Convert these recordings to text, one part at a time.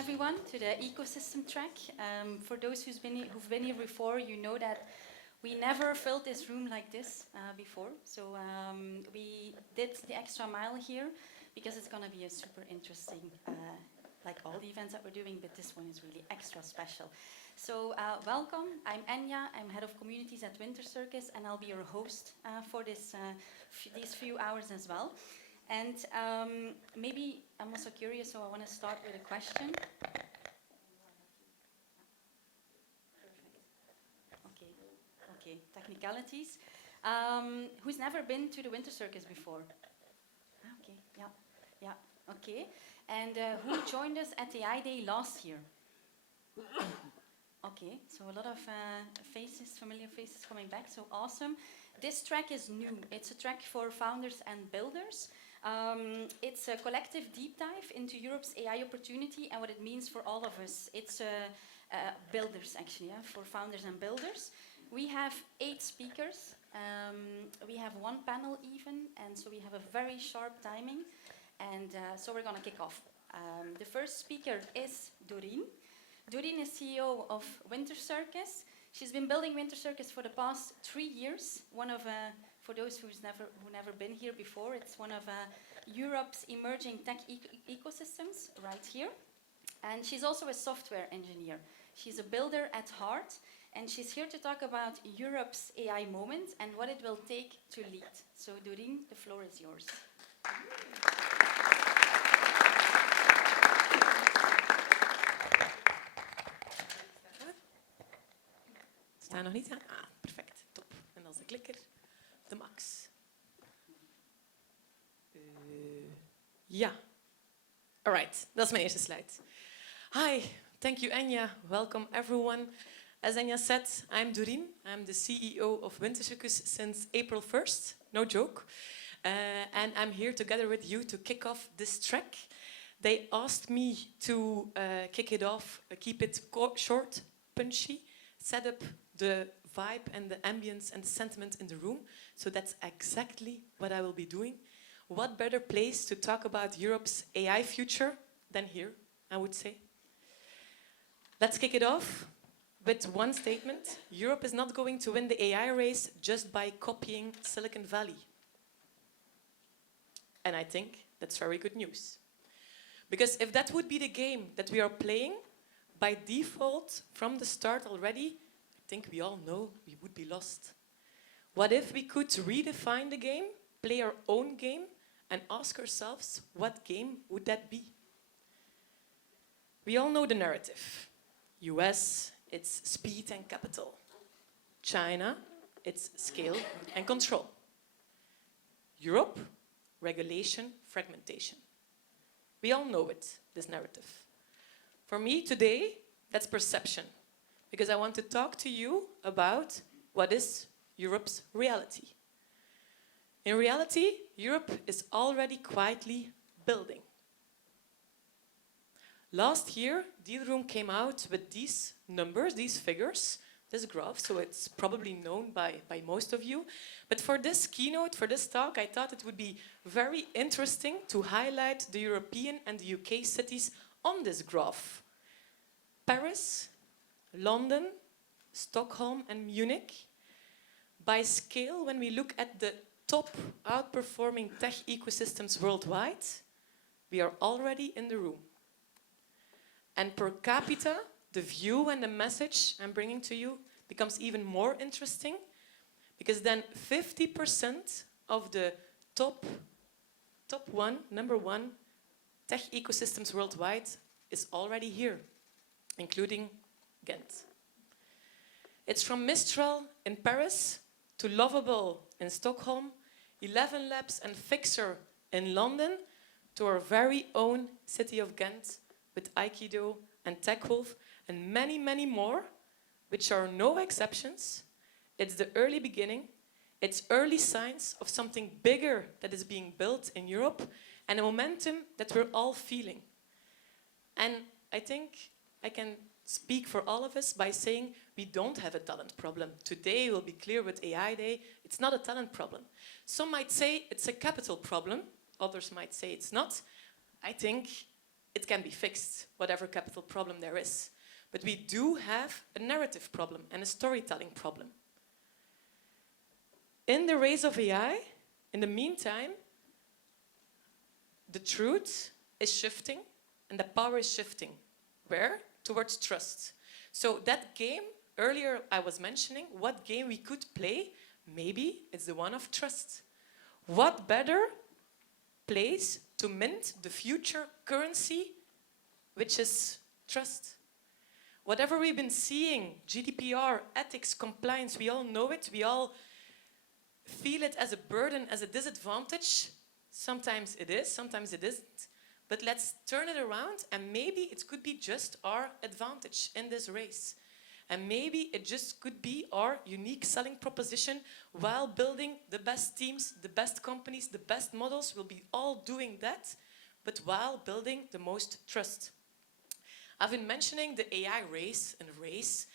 everyone to the ecosystem track. For those who've been here before, you know that we never filled this room like this before. So we did the extra mile here because it's going to be a super interesting, like all the events that we're doing, but this one is really extra special. So welcome, I'm Enya, I'm Head of Communities at Winter Circus, and I'll be your host for these few hours as well. And maybe I'm also curious, so I want to start with a question. Perfect. Okay, technicalities. Who's never been to the Winter Circus before? Okay, yeah, okay. And who joined us at the AI Day last year? Okay, so a lot of familiar faces coming back, so awesome. This track is new. It's a track for founders and builders. It's a collective deep dive into Europe's AI opportunity and what it means for all of us. It's builders, actually, yeah, for founders and builders. We have 8 speakers. We have 1 panel even, and so we have a very sharp timing. And so we're going to kick off. The first speaker is Doreen. Doreen is CEO of Winter Circus. She's been building Winter Circus for the past 3 years. One of, for those who've never been here before, it's one of Europe's emerging tech ecosystems right here. And she's also a software engineer. She's a builder at heart, and she's here to talk about Europe's AI moment and what it will take to lead. So Doreen, the floor is yours. Sta nog niet aan? Ah, perfect. Top. En dan is de klikker. De max. Ja. Alright, dat is mijn eerste slide. Hi, thank you Enya. Welcome everyone. As Enya said, I'm Doreen. I'm the CEO of Winter Circus since April 1st. No joke. And I'm here together with you to kick off this track. They asked me to kick it off, keep it short, punchy, set up the vibe and the ambience and the sentiment in the room. So that's exactly what I will be doing. What better place to talk about Europe's AI future than here, I would say. Let's kick it off with one statement. Europe is not going to win the AI race just by copying Silicon Valley. And I think that's very good news. Because if that would be the game that we are playing, by default, from the start already, I think we all know we would be lost. What if we could redefine the game, play our own game, and ask ourselves, what game would that be? We all know the narrative. US, it's speed and capital. China, it's scale and control. Europe, regulation, fragmentation. We all know it, this narrative. For me today, that's perception, because I want to talk to you about what is Europe's reality. In reality, Europe is already quietly building. Last year, Deal Room came out with these numbers, these figures, this graph, so it's probably known by most of you. But for this keynote, for this talk, I thought it would be very interesting to highlight the European and the UK cities on this graph. Paris, London, Stockholm and Munich. By scale, when we look at the top outperforming tech ecosystems worldwide, we are already in the room. And per capita, the view and the message I'm bringing to you becomes even more interesting, because then 50% of the number one tech ecosystems worldwide is already here, including Ghent. It's from Mistral in Paris to Lovable in Stockholm, 11 Labs and Fixer in London, to our very own city of Ghent with Aikido and TechWolf and many, many more, which are no exceptions. It's the early beginning. It's early signs of something bigger that is being built in Europe and a momentum that we're all feeling. And I think I can speak for all of us by saying we don't have a talent problem. Today will be clear with AI Day, it's not a talent problem. Some might say it's a capital problem, others might say it's not. I think it can be fixed, whatever capital problem there is. But we do have a narrative problem and a storytelling problem. In the race of AI, in the meantime, the truth is shifting and the power is shifting. Where? Towards trust. So that game, earlier I was mentioning, what game we could play, maybe it's the one of trust. What better place to mint the future currency, which is trust? Whatever we've been seeing, GDPR, ethics, compliance, we all know it, we all feel it as a burden, as a disadvantage. Sometimes it is, sometimes it isn't. But let's turn it around and maybe it could be just our advantage in this race. And maybe it just could be our unique selling proposition while building the best teams, the best companies, the best models. We'll be all doing that, but while building the most trust. I've been mentioning the AI race and race.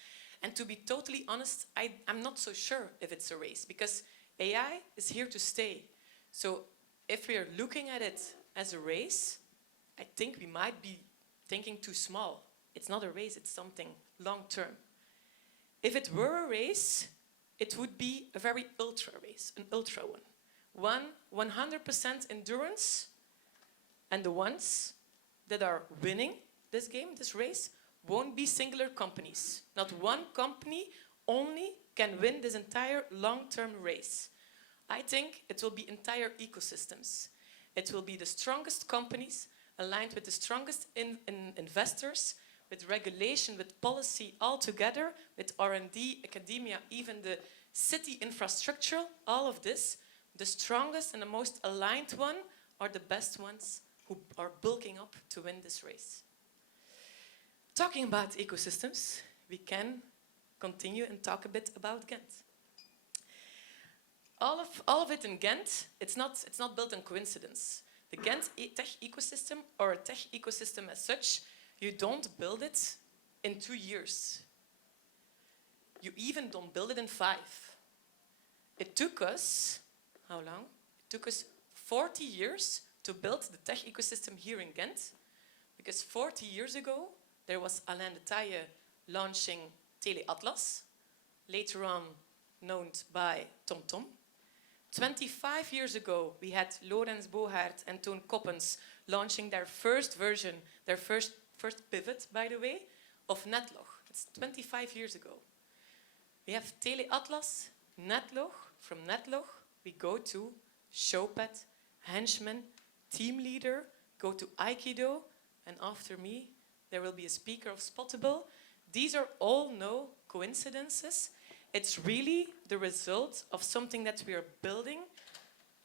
And to be totally honest, I'm not so sure if it's a race because AI is here to stay. So if we are looking at it as a race, I think we might be thinking too small. It's not a race, it's something long-term. If it were a race, it would be a very ultra race, an ultra one. 100% endurance, and the ones that are winning this game, this race, won't be singular companies. Not one company only can win this entire long-term race. I think it will be entire ecosystems. It will be the strongest companies aligned with the strongest investors, with regulation, with policy all together, with R&D, academia, even the city infrastructure, all of this. The strongest and the most aligned one are the best ones who are bulking up to win this race. Talking about ecosystems, we can continue and talk a bit about Ghent. All of it in Ghent, it's not built on coincidence. The Ghent tech ecosystem, or a tech ecosystem as such, you don't build it in 2 years. You even don't build it in 5. It took us, how long? It took us 40 years to build the tech ecosystem here in Ghent, because 40 years ago, there was Alain de Taille launching Teleatlas, later on known by TomTom. 25 years ago, we had Lorenz Bogaert and Toon Koppens launching their first version, their first pivot, by the way, of Netlog. It's 25 years ago. We have Teleatlas, Netlog. From Netlog, we go to Showpad, Henchman, Team Leader, go to Aikido, and after me, there will be a speaker of Spottable. These are all no coincidences. It's really the result of something that we are building,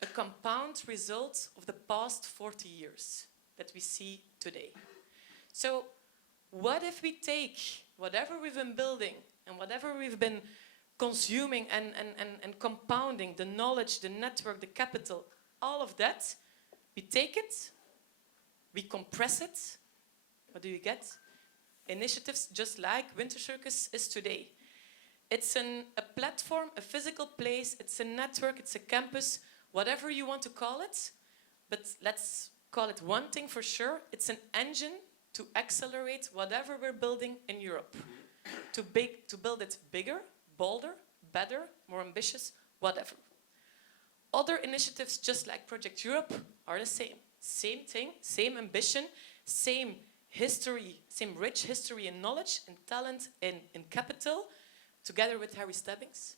a compound result of the past 40 years that we see today. So what if we take whatever we've been building and whatever we've been consuming and compounding, the knowledge, the network, the capital, all of that, we take it, we compress it. What do you get? Initiatives just like Winter Circus is today. It's a platform, a physical place, it's a network, it's a campus, whatever you want to call it. But let's call it one thing for sure. It's an engine to accelerate whatever we're building in Europe. To build it bigger, bolder, better, more ambitious, whatever. Other initiatives, just like Project Europe, are the same. Same thing, same ambition, same history, same rich history and knowledge and talent in capital, together with Harry Stebbings.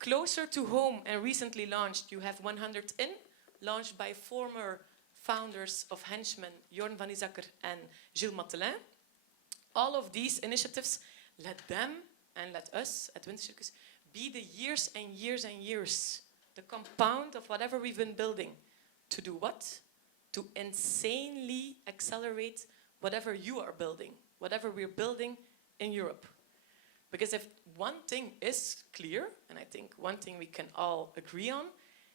Closer to home and recently launched, you have 100 In, launched by former founders of Henchman, Jorn van Isakker and Gilles Matelin. All of these initiatives, let them and let us at Winter Circus be the years and years and years, the compound of whatever we've been building. To do what? To insanely accelerate whatever you are building, whatever we're building in Europe. Because if one thing is clear, and I think one thing we can all agree on,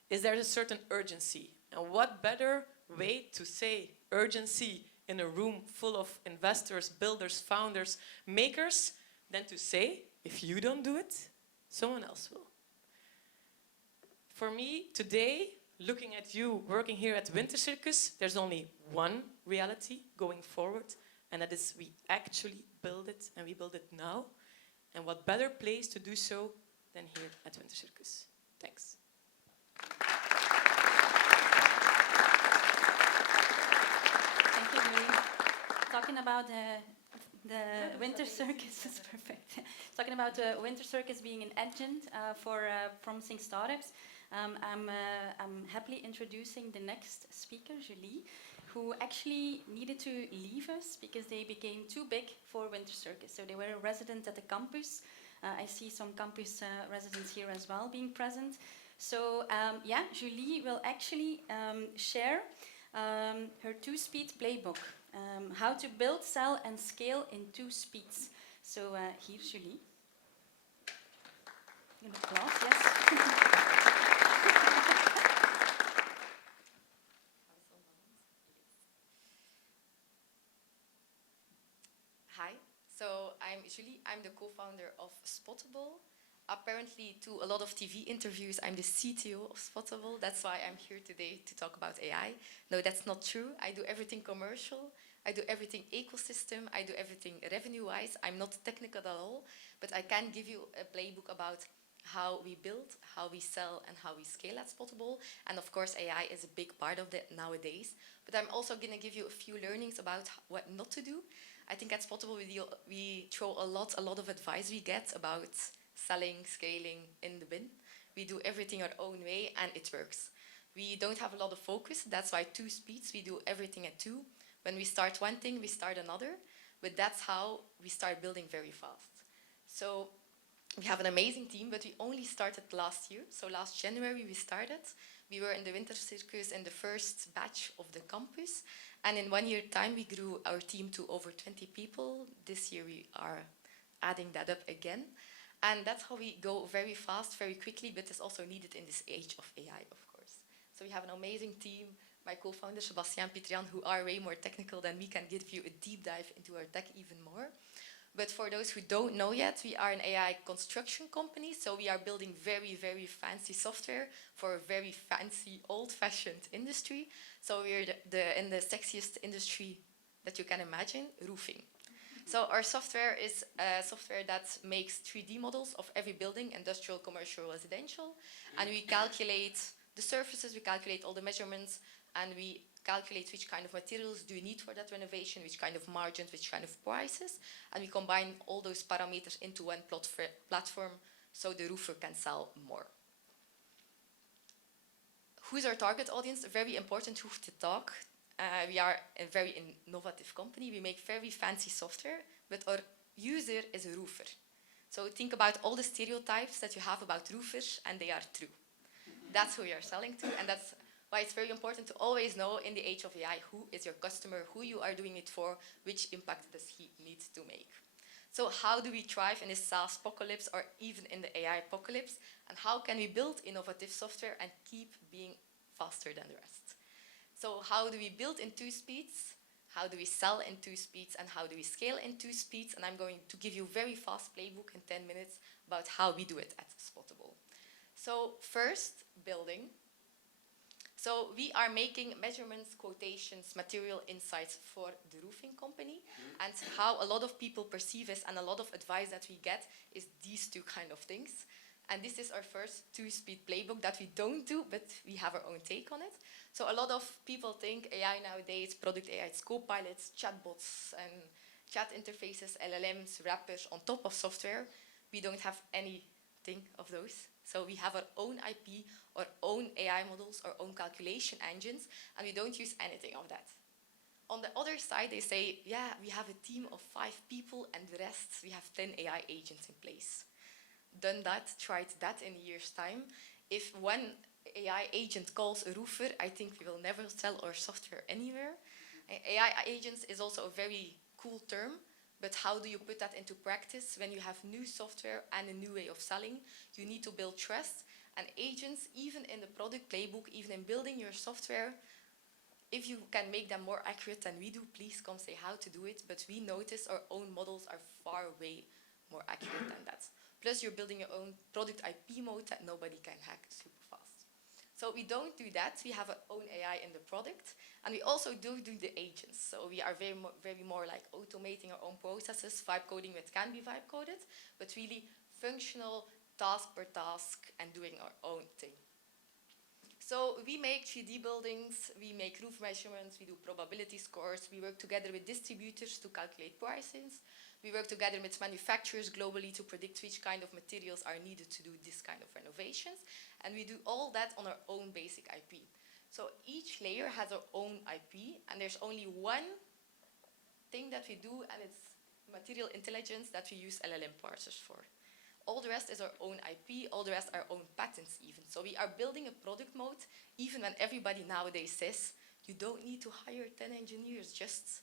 is there's a certain urgency. And what better way to say urgency in a room full of investors, builders, founders, makers, than to say, if you don't do it, someone else will. For me, today, looking at you working here at Winter Circus, there's only one reality going forward, and that is we actually build it, and we build it now. And what better place to do so than here at Winter Circus. Thanks. Thank you, Julie. Talking about the Winter Circus is perfect. Talking about the Winter Circus being an engine for promising startups, I'm happily introducing the next speaker, Julie, who actually needed to leave us because they became too big for Winter Circus. So they were a resident at the campus. I see some campus residents here as well being present. So yeah, Julie will actually share her 2-speed playbook. How to build, sell, and scale in 2 speeds. So here's Julie. An applause, yes. Hi, so I'm Julie. I'm the co-founder of Spottable. Apparently, to a lot of TV interviews, I'm the CTO of Spottable. That's why I'm here today to talk about AI. No, that's not true. I do everything commercial. I do everything ecosystem. I do everything revenue-wise. I'm not technical at all, but I can give you a playbook about how we build, how we sell, and how we scale at Spottable. And of course, AI is a big part of that nowadays. But I'm also going to give you a few learnings about what not to do. I think at Spottable, we throw a lot of advice we get about selling, scaling in the bin. We do everything our own way, and it works. We don't have a lot of focus. That's why 2 speeds. We do everything at 2. When we start one thing, we start another. But that's how we start building very fast. So we have an amazing team, but we only started last year. So last January, we started. We were in the Winter Circus in the first batch of the campus. And in 1 year time, we grew our team to over 20 people. This year, we are adding that up again. And that's how we go very fast, very quickly, but it's also needed in this age of AI, of course. So we have an amazing team. My co-founders, Sebastian and Pitrian, who are way more technical than me, can give you a deep dive into our tech even more. But for those who don't know yet, we are an AI construction company. So we are building very, very fancy software for a very fancy, old-fashioned industry. So we're in the sexiest industry that you can imagine, roofing. So our software is a software that makes 3D models of every building, industrial, commercial, residential. And we calculate the surfaces, we calculate all the measurements, and we calculate which kind of materials do you need for that renovation, which kind of margins, which kind of prices. And we combine all those parameters into one platform so the roofer can sell more. Who's our target audience? Very important who to talk. We are a very innovative company. We make very fancy software, but our user is a roofer. So think about all the stereotypes that you have about roofers, and they are true. That's who we are selling to, and that's why it's very important to always know in the age of AI who is your customer, who you are doing it for, which impact does he need to make. So how do we thrive in this SaaS apocalypse or even in the AI apocalypse? And how can we build innovative software and keep being faster than the rest? So how do we build in 2 speeds? How do we sell in 2 speeds? And how do we scale in 2 speeds? And I'm going to give you a very fast playbook in 10 minutes about how we do it at Spottable. So first, building. So we are making measurements, quotations, material insights for the roofing company. And how a lot of people perceive us and a lot of advice that we get is these 2 kind of things. And this is our first 2-speed playbook that we don't do, but we have our own take on it. So a lot of people think AI nowadays, product AI, it's co-pilots, chatbots, and chat interfaces, LLMs, wrappers on top of software. We don't have anything of those. So we have our own IP, our own AI models, our own calculation engines, and we don't use anything of that. On the other side, they say, yeah, we have a team of 5 people, and the rest, we have 10 AI agents in place. Done that, tried that in a year's time. If one AI agent calls a roofer, I think we will never sell our software anywhere. AI agents is also a very cool term, but how do you put that into practice when you have new software and a new way of selling? You need to build trust, and agents, even in the product playbook, even in building your software, if you can make them more accurate than we do, please come say how to do it, but we notice our own models are far way more accurate than that. Plus, you're building your own product IP mode that nobody can hack super fast. So we don't do that. We have our own AI in the product. And we also do the agents. So we are very more like automating our own processes. Vibe coding, it can be vibe coded, but really functional, task per task, and doing our own thing. So we make 3D buildings, we make roof measurements, we do probability scores, we work together with distributors to calculate prices, we work together with manufacturers globally to predict which kind of materials are needed to do this kind of renovations, and we do all that on our own basic IP. So each layer has our own IP, and there's only one thing that we do, and it's material intelligence that we use LLM parsers for. All the rest is our own IP, all the rest are our own patents even. So we are building a product mode, even when everybody nowadays says, you don't need to hire 10 engineers, just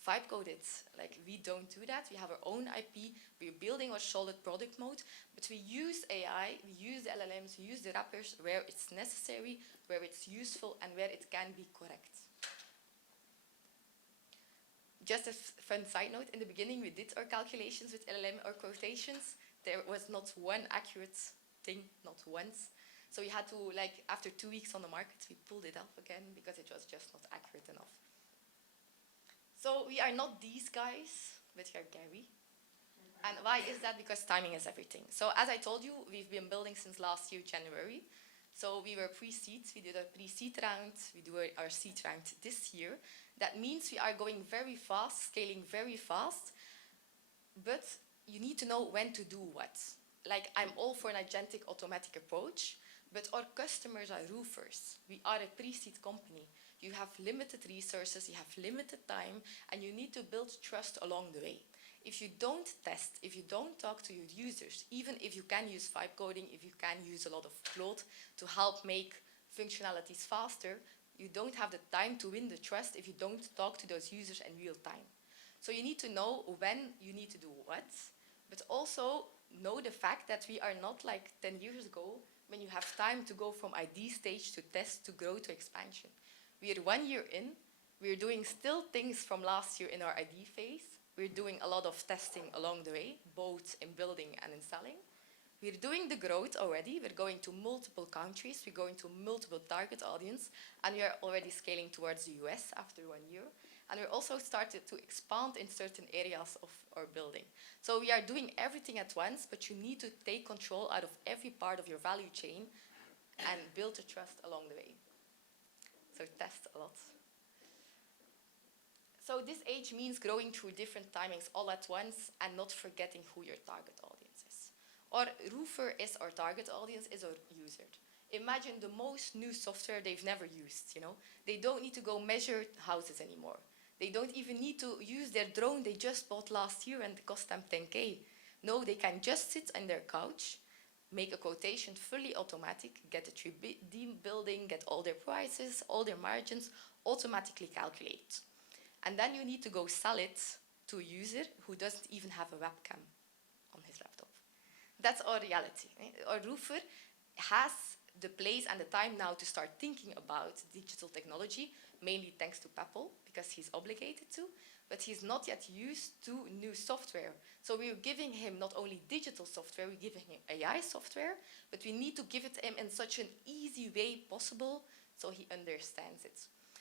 vibe code it. Like, we don't do that. We have our own IP, we're building our solid product mode, but we use AI, we use the LLMs, we use the wrappers where it's necessary, where it's useful, and where it can be correct. Just a fun side note, in the beginning we did our calculations with LLM or quotations. There was not one accurate thing, not once. So we had to, like, after 2 weeks on the market, we pulled it up again because it was just not accurate enough. So we are not these guys, but we are Gary. And why is that? Because timing is everything. So as I told you, we've been building since last year, January. So we were pre-seed, we did our pre-seed round, we do our seed round this year. That means we are going very fast, scaling very fast, but you need to know when to do what. Like, I'm all for an agentic automatic approach, but our customers are roofers. We are a pre-seed company. You have limited resources, you have limited time, and you need to build trust along the way. If you don't test, if you don't talk to your users, even if you can use vibe coding, if you can use a lot of Claude to help make functionalities faster, you don't have the time to win the trust if you don't talk to those users in real time. So you need to know when you need to do what, but also know the fact that we are not like 10 years ago when you have time to go from ID stage to test to grow to expansion. We are 1 year in, we're doing still things from last year in our ID phase. We're doing a lot of testing along the way, both in building and in selling. We're doing the growth already. We're going to multiple countries. We're going to multiple target audience. And we are already scaling towards the US after 1 year. And we're also started to expand in certain areas of our building. So we are doing everything at once, but you need to take control out of every part of your value chain and build the trust along the way. So test a lot. So this age means growing through different timings all at once and not forgetting who your target audience is. Our roofer is our target audience, is our user. Imagine the most new software they've never used, you know? They don't need to go measure houses anymore. They don't even need to use their drone they just bought last year and it cost them 10K. No, they can just sit on their couch, make a quotation fully automatic, get a 3D building, get all their prices, all their margins, automatically calculate. And then you need to go sell it to a user who doesn't even have a webcam on his laptop. That's our reality. Our roofer has the place and the time now to start thinking about digital technology, mainly thanks to Peppel, because he's obligated to, but he's not yet used to new software. So we're giving him not only digital software, we're giving him AI software, but we need to give it to him in such an easy way possible so he understands it.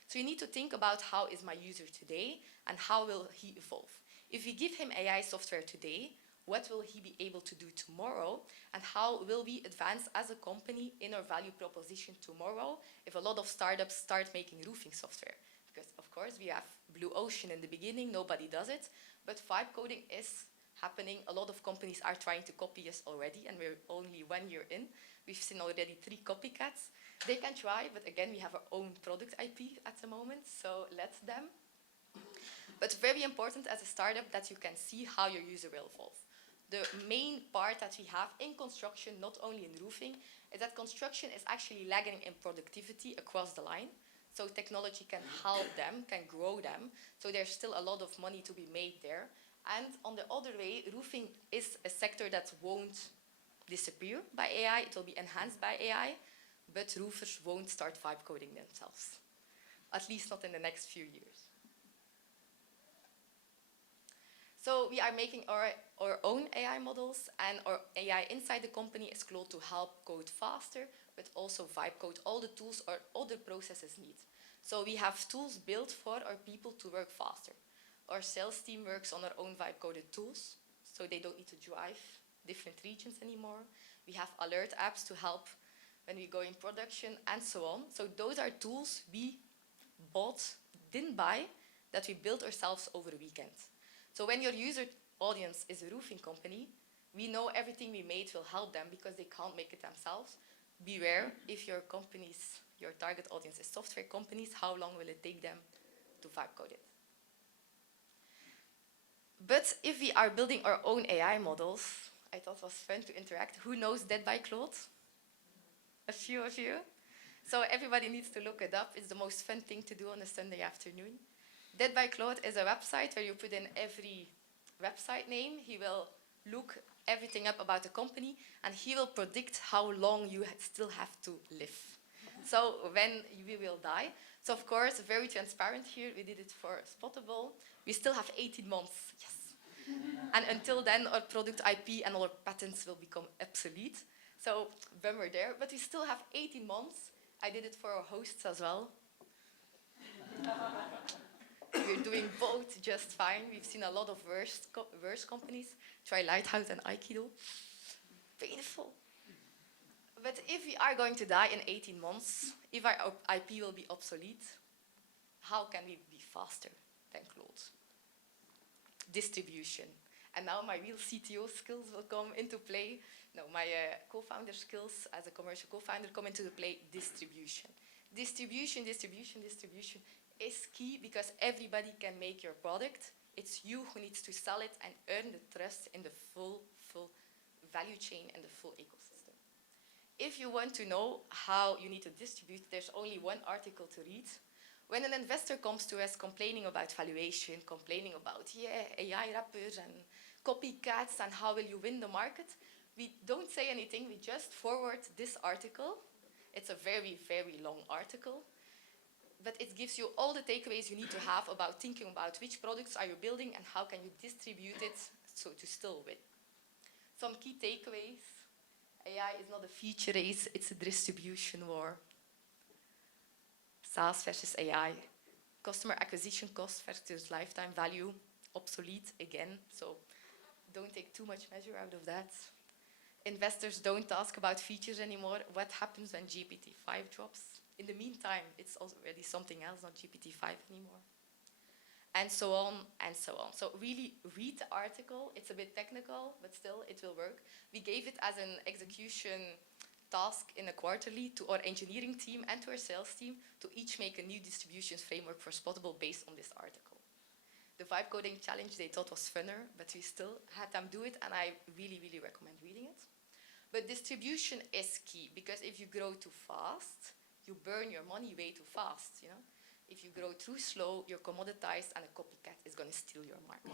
So you need to think about how is my user today and how will he evolve. If we give him AI software today, what will he be able to do tomorrow? And how will we advance as a company in our value proposition tomorrow if a lot of startups start making roofing software? Because of course we have blue ocean in the beginning, nobody does it, but vibe coding is happening. A lot of companies are trying to copy us already, and we're only 1 year in. We've seen already 3 copycats. They can try, but again, we have our own product IP at the moment, so let them. But very important as a startup that you can see how your user will evolve. The main part that we have in construction, not only in roofing, is that construction is actually lagging in productivity across the line. So technology can help them, can grow them. So there's still a lot of money to be made there. And on the other way, roofing is a sector that won't disappear by AI. It will be enhanced by AI. But roofers won't start vibe coding themselves, at least not in the next few years. So we are making our own AI models, and our AI inside the company is Claude to help code faster, but also vibe code, all the tools or other processes need. So we have tools built for our people to work faster. Our sales team works on our own vibe coded tools, so they don't need to drive different regions anymore. We have alert apps to help when we go in production and so on. So those are tools we didn't buy, that we built ourselves over a weekend. So when your user audience is a roofing company, we know everything we made will help them because they can't make it themselves. Beware, if your target audience is software companies, how long will it take them to vibe code it? But if we are building our own AI models, I thought it was fun to interact. Who knows Dead by Claude? A few of you. So everybody needs to look it up. It's the most fun thing to do on a Sunday afternoon. Dead by Claude is a website where you put in every website name. He will look everything up about the company, and he will predict how long you still have to live. So when we will die. So of course, very transparent here. We did it for Spottable. We still have 18 months. Yes. And until then, our product IP and all our patents will become obsolete. So bummer there. But we still have 18 months. I did it for our hosts as well. We're doing both just fine. We've seen a lot of worse companies try Lighthouse and Aikido. Painful. But if we are going to die in 18 months, if our IP will be obsolete, how can we be faster than Claude? Distribution. And now my real CTO skills will come into play. No, my co-founder skills as a commercial co-founder come into play. Distribution. Distribution is key because everybody can make your product. It's you who needs to sell it and earn the trust in the full value chain and the full ecosystem. If you want to know how you need to distribute, there's only one article to read. When an investor comes to us complaining about valuation, complaining about AI wrappers and copycats and how will you win the market, we don't say anything, we just forward this article. It's a very, very long article, but it gives you all the takeaways you need to have about thinking about which products are you building and how can you distribute it so to still win. Some key takeaways. AI is not a feature race, it's a distribution war. SaaS versus AI. Customer acquisition cost versus lifetime value. Obsolete again, so don't take too much measure out of that. Investors don't ask about features anymore. What happens when GPT-5 drops? In the meantime, it's already something else, not GPT-5 anymore. And so on and so on. So really read the article. It's a bit technical, but still it will work. We gave it as an execution task in a quarterly to our engineering team and to our sales team to each make a new distributions framework for Spottable based on this article. The vibe coding challenge they thought was funner, but we still had them do it, and I really, really recommend reading it. But distribution is key, because if you grow too fast, you burn your money way too fast, you know? If you grow too slow, you're commoditized and a copycat is going to steal your market.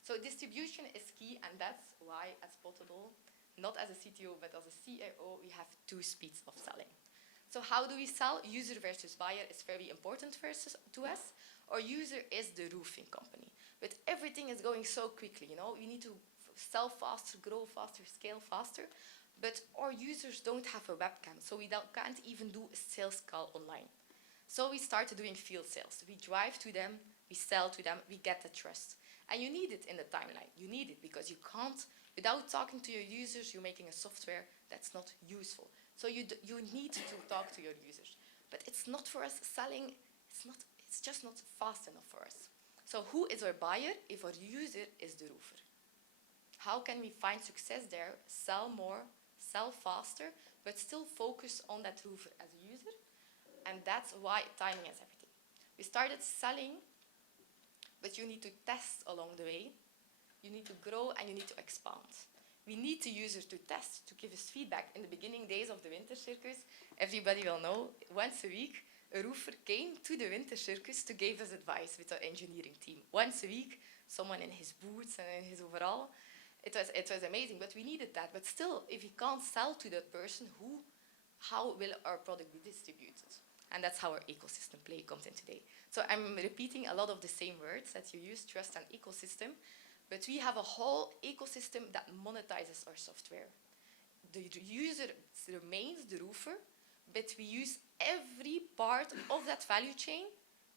So distribution is key, and that's why at Spottable, not as a CTO, but as a CIO, we have two speeds of selling. So how do we sell? User versus buyer is very important to us. Our user is the roofing company. But everything is going so quickly, you know? We need to sell faster, grow faster, scale faster. But our users don't have a webcam, so we can't even do a sales call online. So we started doing field sales. We drive to them, we sell to them, we get the trust. And you need it in the timeline. You need it because you can't, without talking to your users, you're making a software that's not useful. So you need to talk to your users. But it's not for us selling, it's just not fast enough for us. So who is our buyer if our user is the roofer? How can we find success there, sell more, sell faster, but still focus on that roofer as a user? And that's why timing is everything. We started selling, but you need to test along the way. You need to grow and you need to expand. We need the users to test, to give us feedback. In the beginning days of the Winter Circus, everybody will know, once a week, a roofer came to the Winter Circus to give us advice with our engineering team. Once a week, someone in his boots and in his overall. It was amazing, but we needed that. But still, if we can't sell to that person, how will our product be distributed? And that's how our ecosystem play comes in today. So I'm repeating a lot of the same words that you use, trust and ecosystem, but we have a whole ecosystem that monetizes our software. the user remains the roofer, but we use every part of that value chain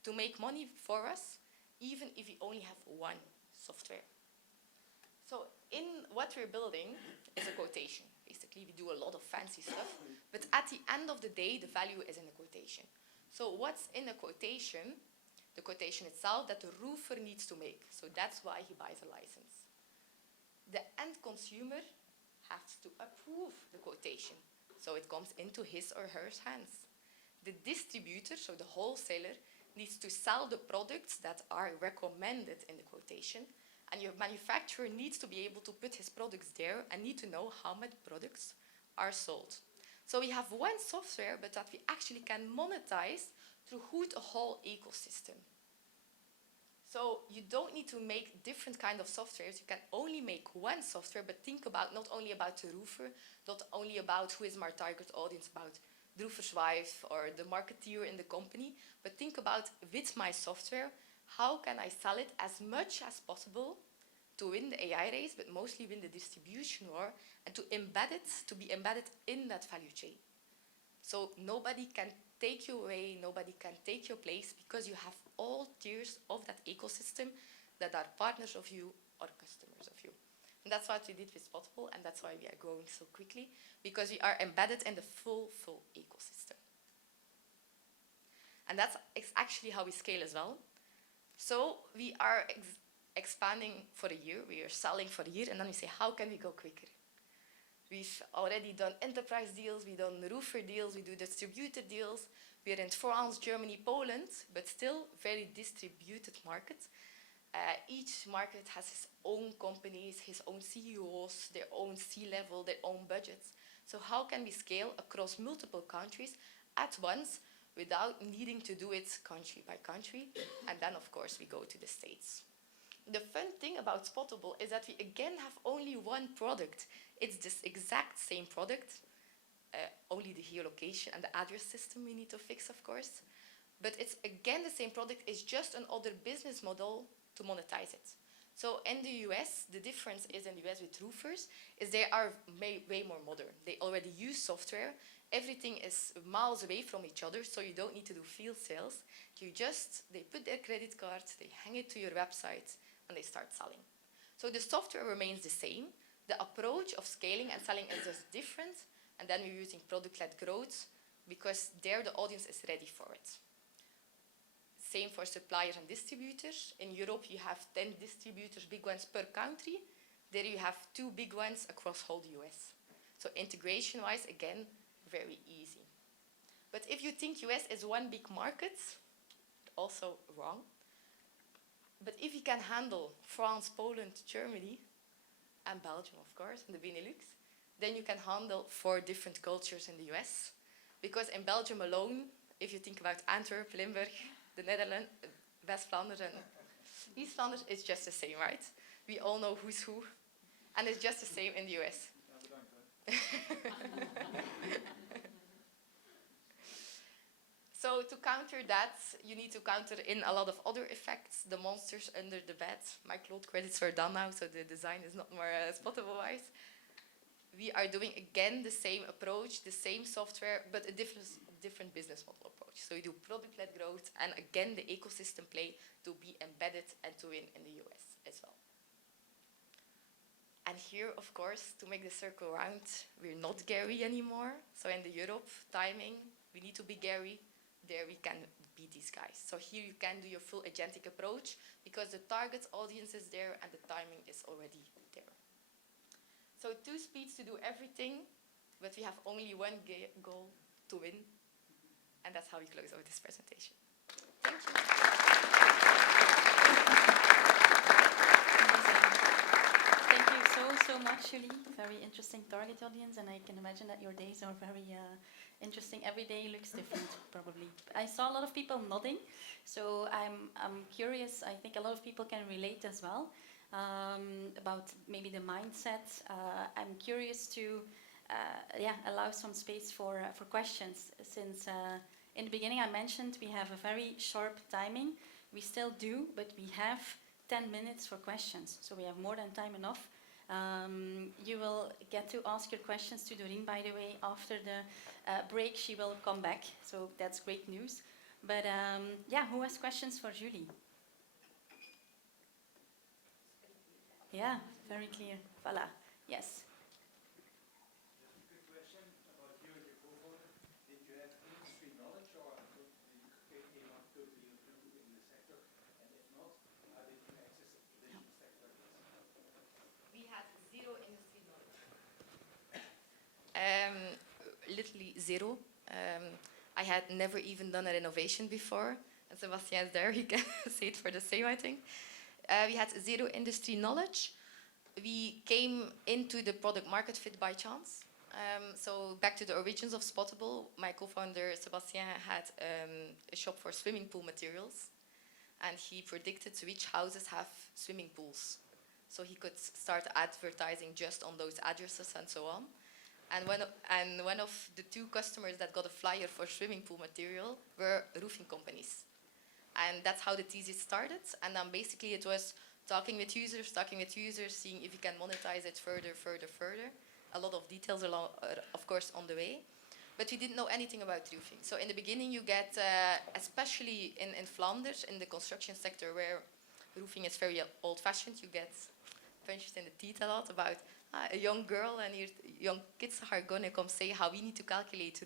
to make money for us, even if we only have one software. So in what we're building is a quotation. Basically, we do a lot of fancy stuff, but at the end of the day, the value is in the quotation. So what's in a quotation? The quotation itself that the roofer needs to make. So that's why he buys a license. The end consumer has to approve the quotation. So it comes into his or her hands. The distributor, so the wholesaler, needs to sell the products that are recommended in the quotation. And your manufacturer needs to be able to put his products there and need to know how many products are sold. So we have one software, but that we actually can monetize throughout a whole ecosystem. So you don't need to make different kind of softwares. You can only make one software, but think about not only about the roofer, not only about who is my target audience, about the roofer's wife or the marketeer in the company, but think about with my software, how can I sell it as much as possible to win the AI race, but mostly win the distribution war, and to embed it, to be embedded in that value chain. So nobody can take you away, nobody can take your place, because you have all tiers of that ecosystem that are partners of you or customers of you. And that's what we did with Spotable, and that's why we are growing so quickly, because we are embedded in the full ecosystem. And that's actually how we scale as well. So we are expanding for a year, we are selling for a year, and then we say, how can we go quicker? We've already done enterprise deals, we've done roofer deals, we do distributor deals. We are in France, Germany, Poland, but still very distributed markets. Each market has his own companies, his own CEOs, their own C-level, their own budgets. So how can we scale across multiple countries at once without needing to do it country by country? And then, of course, we go to the States. The fun thing about Spotable is that we again have only one product. It's this exact same product, only the geolocation and the address system we need to fix, of course. But it's again the same product, it's just another business model to monetize it. So in the US, the difference is in the US with roofers, is they are way more modern. They already use software. Everything is miles away from each other, so you don't need to do field sales. They put their credit card, they hang it to your website, and they start selling. So the software remains the same. The approach of scaling and selling is just different. And then we're using product-led growth because there the audience is ready for it. Same for suppliers and distributors. In Europe, you have 10 distributors, big ones per country. There you have 2 big ones across whole the US. So integration-wise, again, very easy. But if you think US is one big market, also wrong. But if you can handle France, Poland, Germany, and Belgium, of course, and the Benelux, then you can handle 4 different cultures in the US. Because in Belgium alone, if you think about Antwerp, Limburg, the Netherlands, West Flanders, and East Flanders, it's just the same, right? We all know who's who. And it's just the same in the US. So to counter that, you need to counter in a lot of other effects, the monsters under the bed. My cloud credits are done now, so the design is not more Spotable-wise. We are doing, again, the same approach, the same software, but a different business model approach. So we do product-led growth, and again, the ecosystem play to be embedded and to win in the US as well. And here, of course, to make the circle round, we're not Gary anymore. So in the Europe timing, we need to be Gary. There we can be these guys. So here you can do your full agentic approach because the target audience is there and the timing is already there. So 2 speeds to do everything, but we have only one goal to win. And that's how we close out this presentation. Thank you. Thank you so much, Julie. Very interesting target audience, and I can imagine that your days are very interesting. Every day looks different, probably. I saw a lot of people nodding, so I'm curious. I think a lot of people can relate as well about maybe the mindset. I'm curious to allow some space for questions, since in the beginning I mentioned we have a very sharp timing. We still do, but we have 10 minutes for questions, so we have more than time enough. You will get to ask your questions to Doreen, by the way, after the break. She will come back, so that's great news. But yeah, who has questions for Julie? Yeah, very clear. Voilà. Yes. We had zero industry knowledge. Literally zero. I had never even done a renovation before. And Sebastian is there, he can say it for the same, I think. We had zero industry knowledge. We came into the product market fit by chance. So back to the origins of Spottable, my co-founder Sebastian had a shop for swimming pool materials. And he predicted which houses have swimming pools. So he could start advertising just on those addresses and so on. And one of the two customers that got a flyer for swimming pool material were roofing companies. And that's how the thesis started. And then basically it was talking with users, seeing if you can monetize it further. A lot of details, of course, on the way. But we didn't know anything about roofing. So in the beginning you get, especially in Flanders, in the construction sector where roofing is very old-fashioned, you get punched in the teeth a lot about a young girl and your young kids are going to come say how we need to calculate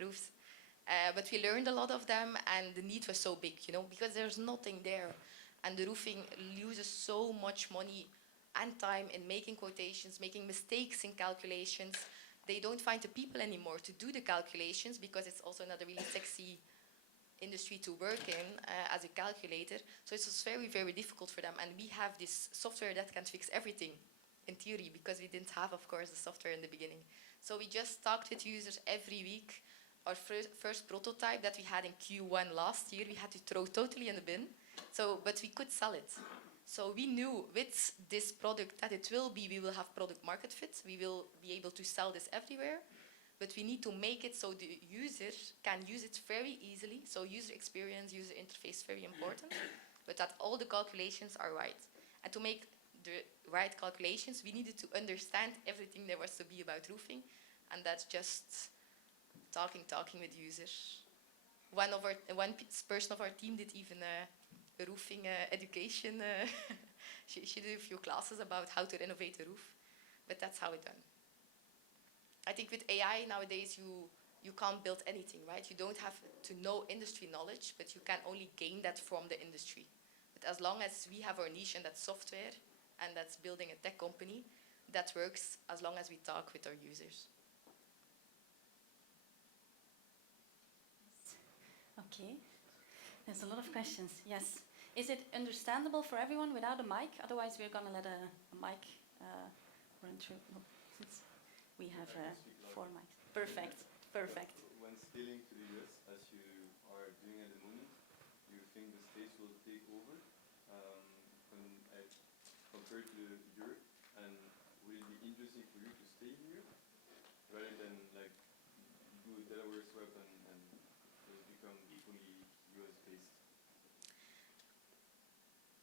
roofs. But we learned a lot of them, and the need was so big, because there's nothing there. And the roofing loses so much money and time in making quotations, making mistakes in calculations. They don't find the people anymore to do the calculations because it's also not a really sexy industry to work in as a calculator. So it was very, very difficult for them. And we have this software that can fix everything in theory because we didn't have, of course, the software in the beginning. So we just talked with users every week. Our first prototype that we had in Q1 last year, we had to throw totally in the bin. But we could sell it. So we knew with this product that we will have product market fit. We will be able to sell this everywhere. But we need to make it so the user can use it very easily. So user experience, user interface, very important. But that all the calculations are right. And to make the right calculations, we needed to understand everything there was to be about roofing. And that's just talking with users. One person of our team did even a roofing education. She did a few classes about how to renovate a roof. But that's how it's done. I think with AI nowadays, you can't build anything, right? You don't have to know industry knowledge, but you can only gain that from the industry. But as long as we have our niche and that's software, and that's building a tech company, that works as long as we talk with our users. Okay. There's a lot of questions. Yes. Is it understandable for everyone without a mic? Otherwise, we're going to let a mic run through. No. We have 4 mics. Perfect. When scaling to the US, as you are doing at the moment, you think the States will take over compared to Europe? And will it be interesting for you to stay here rather than do a Delaware swap and just become fully US based?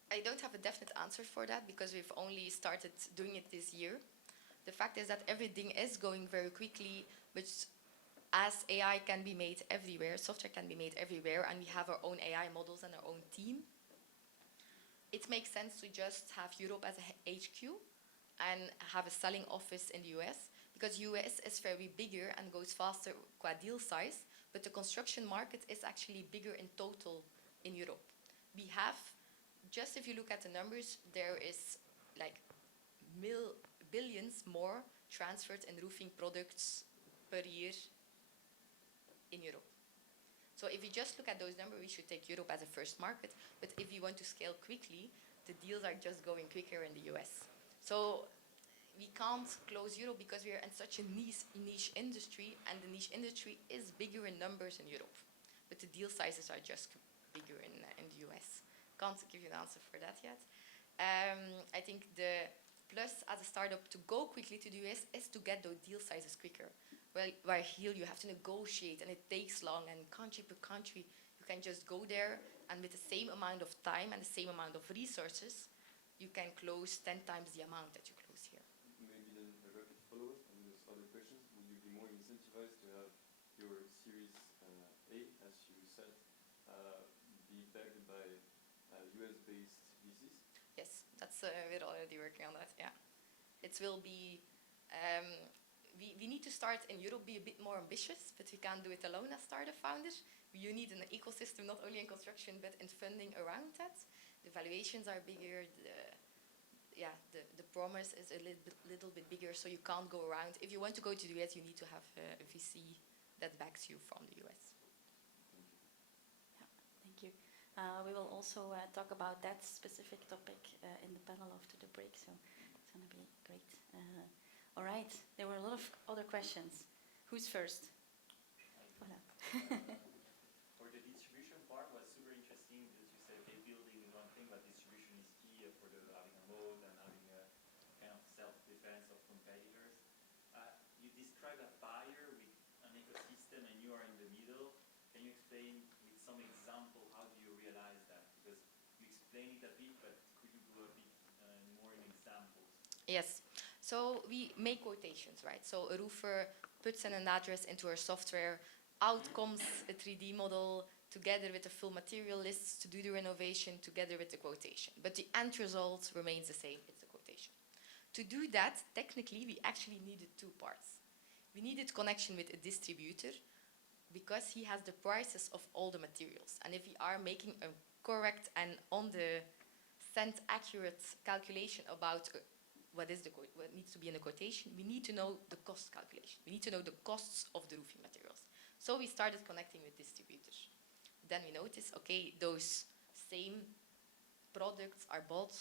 I don't have a definite answer for that because we've only started doing it this year. The fact is that everything is going very quickly, but as AI can be made everywhere, software can be made everywhere, and we have our own AI models and our own team, it makes sense to just have Europe as a HQ and have a selling office in the US, because US is very bigger and goes faster qua deal size, but the construction market is actually bigger in total in Europe. We have, just if you look at the numbers, there is billions more transferred in roofing products per year in Europe. So if you just look at those numbers, we should take Europe as a first market. But if you want to scale quickly, the deals are just going quicker in the US. So we can't close Europe because we are in such a niche industry, and the niche industry is bigger in numbers in Europe. But the deal sizes are just bigger in the US. Can't give you an answer for that yet. I think the plus as a startup to go quickly to the US is to get those deal sizes quicker. Where here you have to negotiate and it takes long, and country per country you can just go there and with the same amount of time and the same amount of resources you can close 10 times the amount that you close here. website be backed by US-based VCs? Yes, that's we're already working on that. Yeah, it will be. We need to start in Europe, be a bit more ambitious, but we can't do it alone as startup founders. You need an ecosystem not only in construction but in funding around that. The valuations are bigger. The promise is a little bit bigger, so you can't go around. If you want to go to the US, you need to have a VC that backs you from the US. Yeah, thank you. We will also talk about that specific topic in the panel after the break, so it's going to be great. All right, there were a lot of other questions. Who's first? Voilà. For the distribution part was super interesting that you said, okay, building is one thing, but distribution is key for having a moat and having a kind of self-defense of competitors. You described a buyer with an ecosystem and you are in the middle. Can you explain with some example how do you realize that? Because you explained it a bit, but could you go a bit more in examples? Yes. So we make quotations, right? So a roofer puts in an address into our software. Out comes a 3D model together with the full material lists to do the renovation together with the quotation. But the end result remains the same. It's a quotation. To do that, technically, we actually needed two parts. We needed connection with a distributor because he has the prices of all the materials. And if we are making a correct and on the cent accurate calculation about what needs to be in the quotation, we need to know the cost calculation. We need to know the costs of the roofing materials. So we started connecting with distributors. Then we noticed, okay, those same products are bought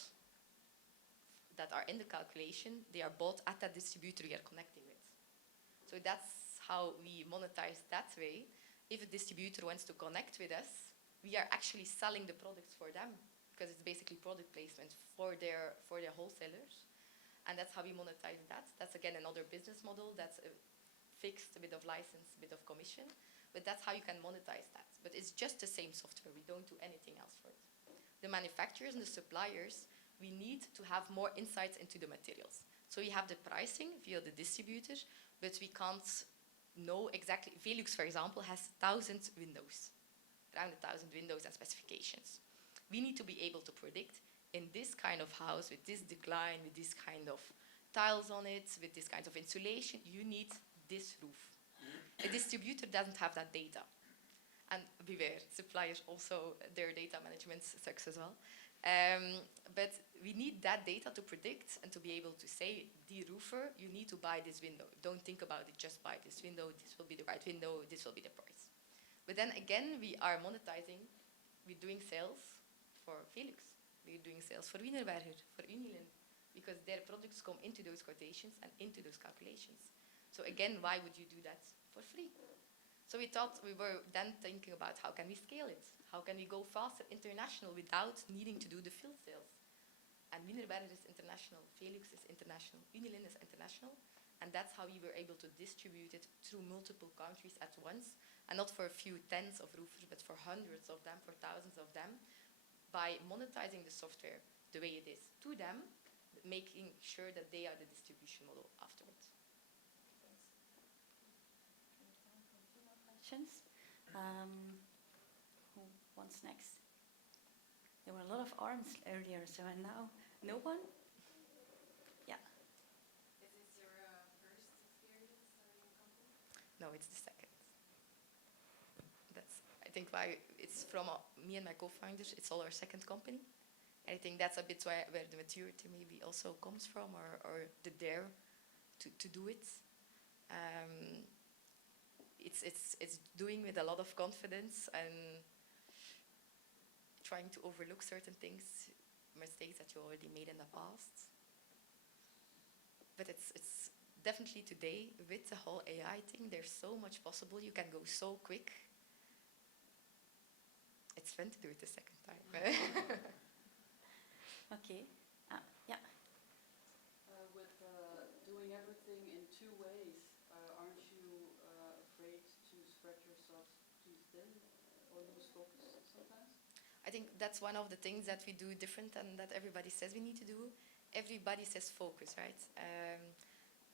that are in the calculation, they are bought at that distributor we are connecting with. So that's how we monetize that way. If a distributor wants to connect with us, we are actually selling the products for them because it's basically product placement for their wholesalers. And that's how we monetize that. That's again another business model. That's a fixed, a bit of license, a bit of commission. But that's how you can monetize that. But it's just the same software. We don't do anything else for it. The manufacturers and the suppliers, we need to have more insights into the materials. So we have the pricing via the distributor, but we can't know exactly. Velux, for example, has 1,000 windows, around 1,000 windows and specifications. We need to be able to predict in this kind of house, with this decline, with this kind of tiles on it, with this kind of insulation, you need this roof. A distributor doesn't have that data. And beware, suppliers also, their data management sucks as well. But we need that data to predict and to be able to say, the roofer, you need to buy this window. Don't think about it, just buy this window. This will be the right window. This will be the price. But then again, we are monetizing. We're doing sales for Velux. We're doing sales for Wienerberger, for Unilen, because their products come into those quotations and into those calculations. So again, why would you do that for free? So we were then thinking about how can we scale it? How can we go faster international without needing to do the field sales? And Wienerberger is international, Velux is international, Unilen is international, and that's how we were able to distribute it through multiple countries at once, and not for a few tens of roofers, but for hundreds of them, for thousands of them, by monetizing the software the way it is to them, making sure that they are the distribution model afterwards. Thanks. Time for 2 more questions. Who wants next? There were a lot of arms earlier, so and now no one? Yeah. Is this your first experience starting a company? No, it's the second. That's, I think, why it's from me and my co-founders. It's all our second company. I think that's a bit where the maturity maybe also comes from, or the dare to do it. It's doing with a lot of confidence and trying to overlook certain things, mistakes that you already made in the past. But it's definitely today, with the whole AI thing, there's so much possible. You can go so quick. It's fun to do it the second time. Okay. Yeah. With doing everything in 2 ways, aren't you afraid to spread yourself too thin or lose focus sometimes? I think that's one of the things that we do different and that everybody says we need to do. Everybody says focus, right?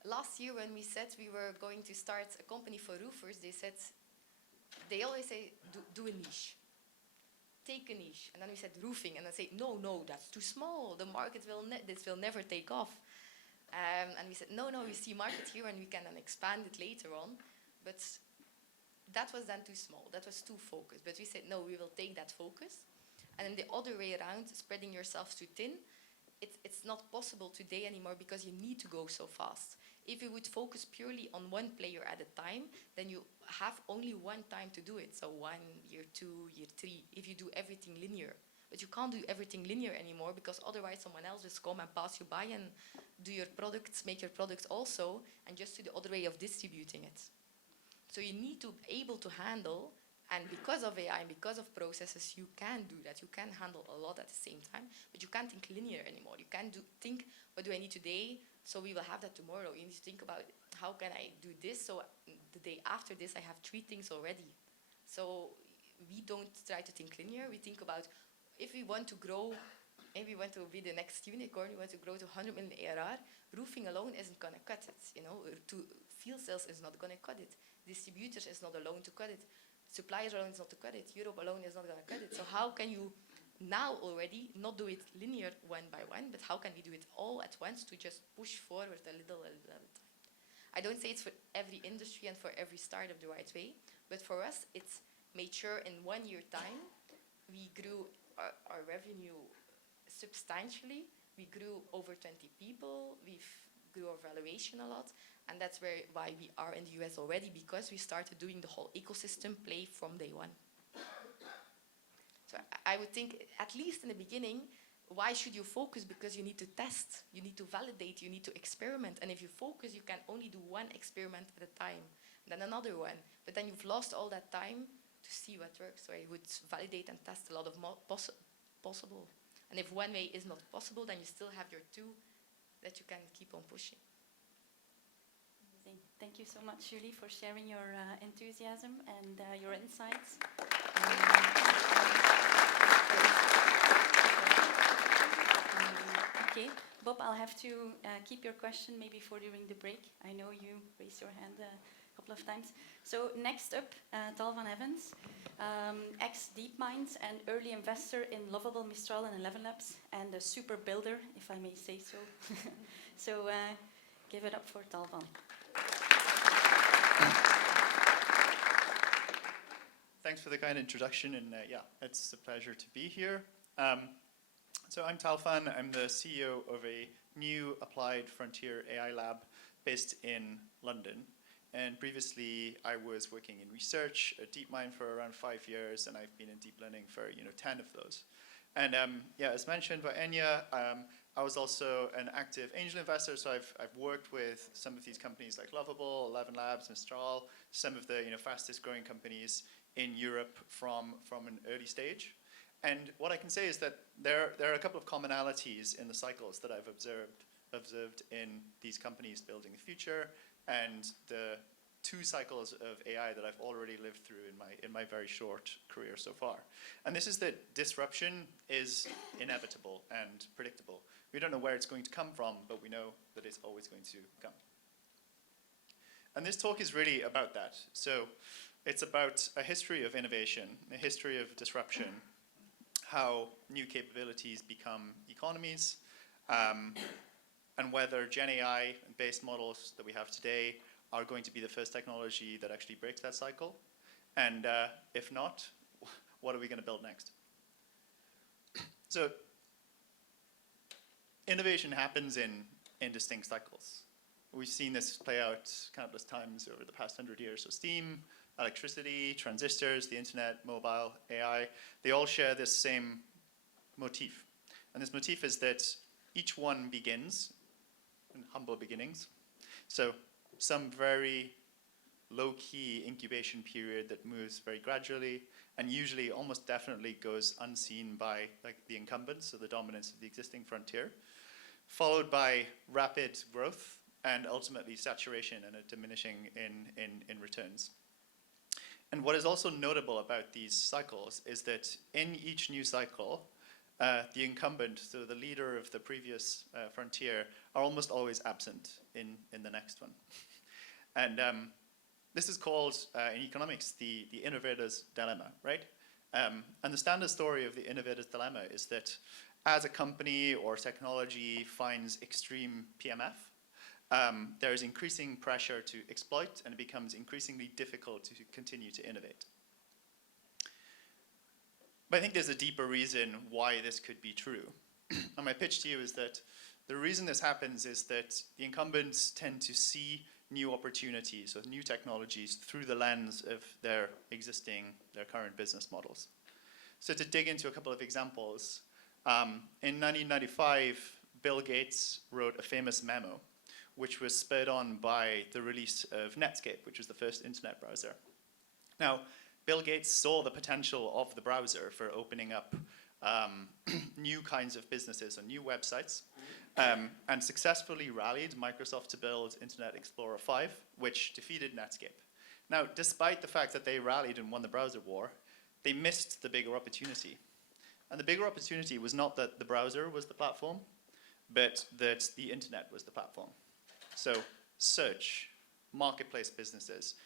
Last year when we said we were going to start a company for roofers, they said, they always say, do a niche. Take a niche. And then we said roofing, and they say, no, that's too small. The market this will never take off. And we said, no, we see market here, and we can then expand it later on. But that was then too small. That was too focused. But we said, no, we will take that focus. And then the other way around, spreading yourself too thin, it's not possible today anymore because you need to go so fast. If you would focus purely on one player at a time, then you have only one time to do it. So 1 year, 2 year, 3, if you do everything linear. But you can't do everything linear anymore because otherwise someone else will come and pass you by and do your products, make your products also, and just do the other way of distributing it. So you need to be able to handle, and because of AI and because of processes, you can do that. You can handle a lot at the same time, but you can't think linear anymore. You can't think, what do I need today? So we will have that tomorrow. You need to think about, how can I do this? So the day after this, I have 3 things already. So we don't try to think linear. We think about, if we want to grow, maybe we want to be the next unicorn, we want to grow to 100 million ARR, roofing alone isn't going to cut it. Field sales is not going to cut it. Distributors is not alone to cut it. Suppliers alone is not to cut it. Europe alone is not going to cut it. So how can you now already not do it linear one by one, but how can we do it all at once to just push forward a little at a time? I don't say it's for every industry and for every startup the right way, but for us, it's made sure in 1 year time, we grew our revenue substantially. We grew over 20 people. We grew our valuation a lot. And that's why we are in the US already, because we started doing the whole ecosystem play from day one. So I would think, at least in the beginning, why should you focus? Because you need to test, you need to validate, you need to experiment. And if you focus, you can only do one experiment at a time, then another one. But then you've lost all that time to see what works. So I would validate and test a lot of possible. And if one way is not possible, then you still have your 2 that you can keep on pushing. Amazing. Thank you so much, Julie, for sharing your enthusiasm and your insights. Okay, Bob, I'll have to keep your question maybe for during the break. I know you raised your hand a couple of times. So next up, Tal van Evans, ex-DeepMind and early investor in Lovable, Mistral and 11 Labs, and a super builder, if I may say so. So give it up for Tal van. Thanks for the kind introduction, and yeah, it's a pleasure to be here. So I'm Tal van. I'm the CEO of a new applied frontier AI lab based in London. And previously, I was working in research at DeepMind for around 5 years, and I've been in deep learning for 10 of those. And yeah, as mentioned by Enya, I was also an active angel investor, so I've worked with some of these companies like Lovable, 11 Labs, Mistral, some of the fastest growing companies in Europe from an early stage. And what I can say is that there are a couple of commonalities in the cycles that I've observed in these companies building the future, and the 2 cycles of AI that I've already lived through in my very short career so far. And this is that disruption is inevitable and predictable. We don't know where it's going to come from, but we know that it's always going to come. And this talk is really about that. So it's about a history of innovation, a history of disruption, how new capabilities become economies, and whether Gen AI-based models that we have today are going to be the first technology that actually breaks that cycle. And if not, what are we going to build next? So innovation happens in distinct cycles. We've seen this play out countless times over the past 100 years. So steam, electricity, transistors, the internet, mobile, AI, they all share this same motif. And this motif is that each one begins in humble beginnings. So some very low-key incubation period that moves very gradually and usually almost definitely goes unseen by the incumbents, so the dominance of the existing frontier, followed by rapid growth and ultimately saturation and a diminishing in returns. And what is also notable about these cycles is that in each new cycle, the incumbent, so the leader of the previous frontier, are almost always absent in the next one. And this is called, in economics, the innovator's dilemma, right? And the standard story of the innovator's dilemma is that as a company or technology finds extreme PMF, there is increasing pressure to exploit, and it becomes increasingly difficult to continue to innovate. But I think there's a deeper reason why this could be true. And my pitch to you is that the reason this happens is that the incumbents tend to see new opportunities or new technologies through the lens of their current business models. So to dig into a couple of examples, in 1995, Bill Gates wrote a famous memo, which was spurred on by the release of Netscape, which was the first internet browser. Now, Bill Gates saw the potential of the browser for opening up new kinds of businesses and new websites, and successfully rallied Microsoft to build Internet Explorer 5, which defeated Netscape. Now, despite the fact that they rallied and won the browser war, they missed the bigger opportunity. And the bigger opportunity was not that the browser was the platform, but that the internet was the platform. So search, marketplace businesses,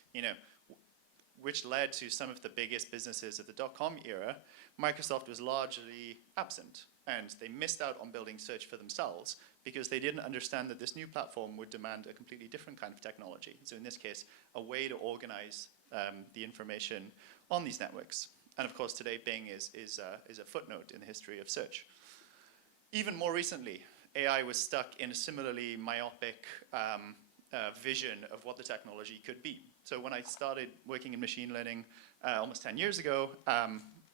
which led to some of the biggest businesses of the dot-com era, Microsoft was largely absent. And they missed out on building search for themselves because they didn't understand that this new platform would demand a completely different kind of technology. So in this case, a way to organize the information on these networks. And of course, today Bing is a footnote in the history of search. Even more recently, AI was stuck in a similarly myopic vision of what the technology could be. So when I started working in machine learning almost 10 years ago,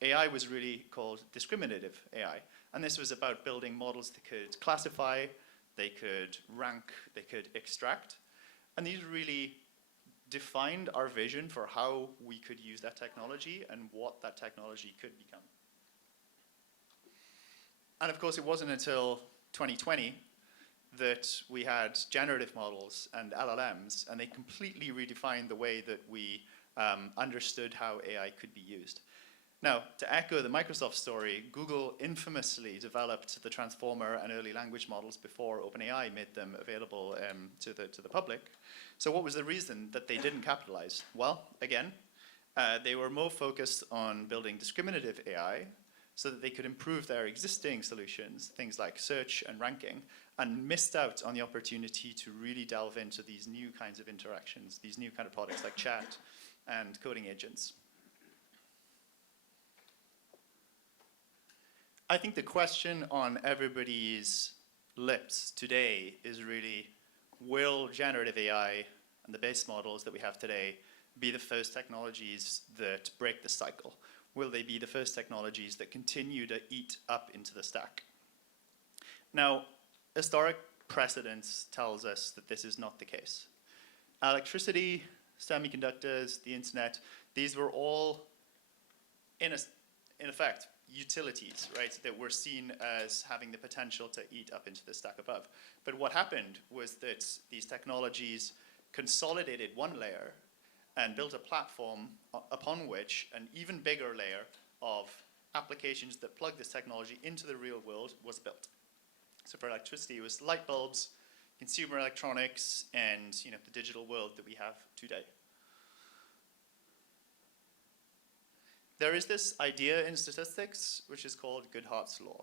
AI was really called discriminative AI. And this was about building models that could classify, they could rank, they could extract. And these really defined our vision for how we could use that technology and what that technology could become. And of course, it wasn't until 2020 that we had generative models and LLMs, and they completely redefined the way that we understood how AI could be used. Now, to echo the Microsoft story, Google infamously developed the transformer and early language models before OpenAI made them available to the public. So what was the reason that they didn't capitalize? Well, again, they were more focused on building discriminative AI so that they could improve their existing solutions, things like search and ranking, and missed out on the opportunity to really delve into these new kinds of interactions, these new kind of products like chat and coding agents. I think the question on everybody's lips today is really, will generative AI and the base models that we have today be the first technologies that break the cycle? Will they be the first technologies that continue to eat up into the stack? Now, historic precedence tells us that this is not the case. Electricity, semiconductors, the internet, these were all, in effect, utilities, right, that were seen as having the potential to eat up into the stack above. But what happened was that these technologies consolidated one layer and built a platform upon which an even bigger layer of applications that plug this technology into the real world was built. So for electricity, it was light bulbs, consumer electronics, and the digital world that we have today. There is this idea in statistics which is called Goodhart's law.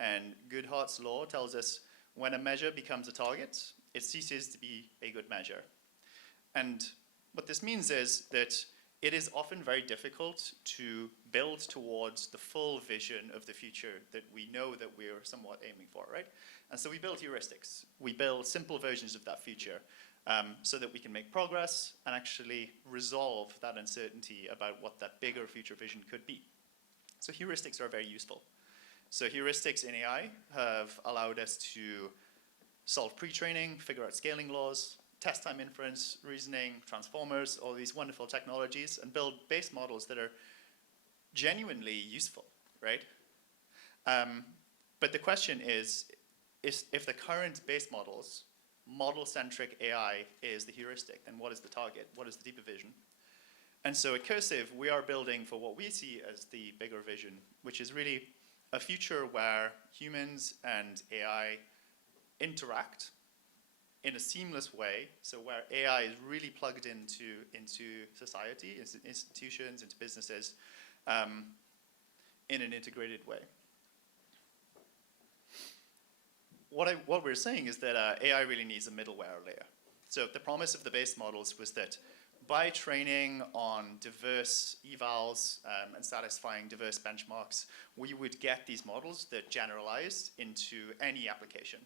And Goodhart's law tells us when a measure becomes a target, it ceases to be a good measure. And what this means is that it is often very difficult to build towards the full vision of the future that we know that we're somewhat aiming for, right? And so we build heuristics. We build simple versions of that future so that we can make progress and actually resolve that uncertainty about what that bigger future vision could be. So heuristics are very useful. So heuristics in AI have allowed us to solve pre-training, figure out scaling laws, test time inference, reasoning, transformers, all these wonderful technologies, and build base models that are genuinely useful, right? But the question is if the current base models, model-centric AI is the heuristic, then what is the target? What is the deeper vision? And so at Cursive, we are building for what we see as the bigger vision, which is really a future where humans and AI interact in a seamless way, so where AI is really plugged into society, into institutions, into businesses, in an integrated way. What we're saying is that AI really needs a middleware layer. So the promise of the base models was that by training on diverse evals and satisfying diverse benchmarks, we would get these models that generalized into any application.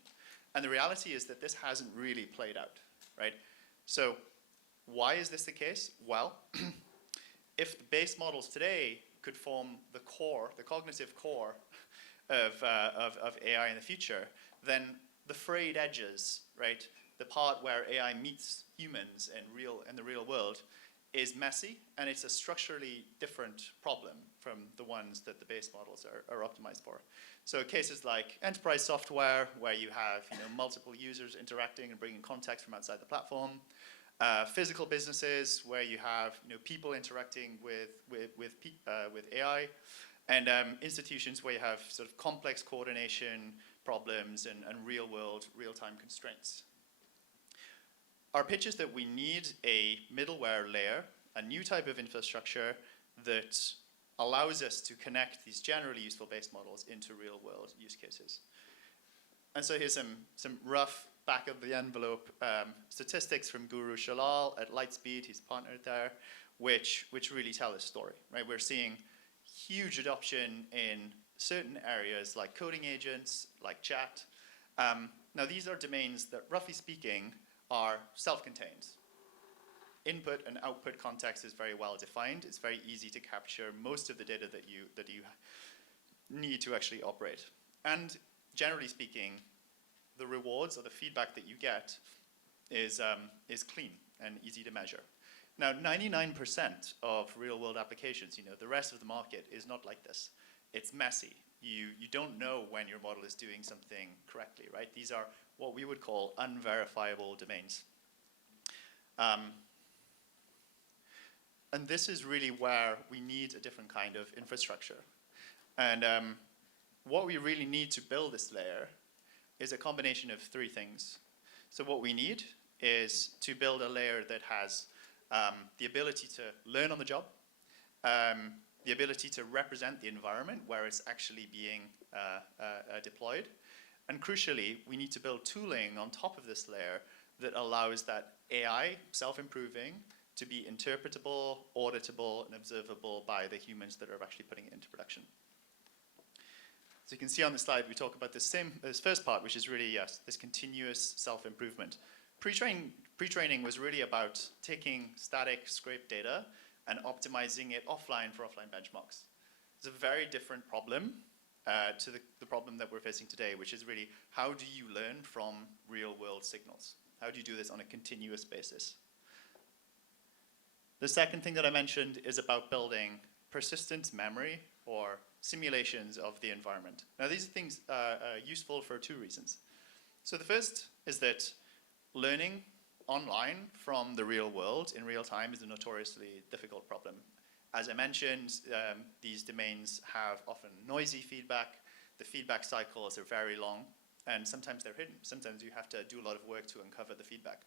And the reality is that this hasn't really played out, right? So why is this the case? Well, if the base models today could form the core, the cognitive core of AI in the future, then the frayed edges, right, the part where AI meets humans in the real world is messy, and it's a structurally different problem from the ones that the base models are optimized for. So cases like enterprise software, where you have multiple users interacting and bringing context from outside the platform, physical businesses where you have people interacting with AI, and institutions where you have sort of complex coordination problems and real-time constraints. Our pitch is that we need a middleware layer, a new type of infrastructure that allows us to connect these generally useful base models into real-world use cases. And so here's some rough back-of-the-envelope statistics from Guru Shalal at Lightspeed, he's partnered there, which really tell this story, right? We're seeing huge adoption in certain areas like coding agents, like chat. Now these are domains that, roughly speaking, are self-contained. Input and output context is very well defined. It's very easy to capture most of the data that you need to actually operate. And generally speaking, the rewards or the feedback that you get is clean and easy to measure. Now, 99% of real-world applications, the rest of the market is not like this. It's messy. You don't know when your model is doing something correctly, right? These are what we would call unverifiable domains. And this is really where we need a different kind of infrastructure. And what we really need to build this layer is a combination of three things. So what we need is to build a layer that has the ability to learn on the job, the ability to represent the environment where it's actually being deployed. And crucially, we need to build tooling on top of this layer that allows that AI, self-improving, to be interpretable, auditable, and observable by the humans that are actually putting it into production. So you can see on the slide, we talk about this first part, which is really, yes, this continuous self-improvement. Pre-training was really about taking static scraped data and optimizing it offline for offline benchmarks. It's a very different problem to the problem that we're facing today, which is really how do you learn from real-world signals? How do you do this on a continuous basis? The second thing that I mentioned is about building persistent memory or simulations of the environment. Now, these things are useful for two reasons. So the first is that learning online from the real world in real time is a notoriously difficult problem. As I mentioned, these domains have often noisy feedback. The feedback cycles are very long, and sometimes they're hidden. Sometimes you have to do a lot of work to uncover the feedback.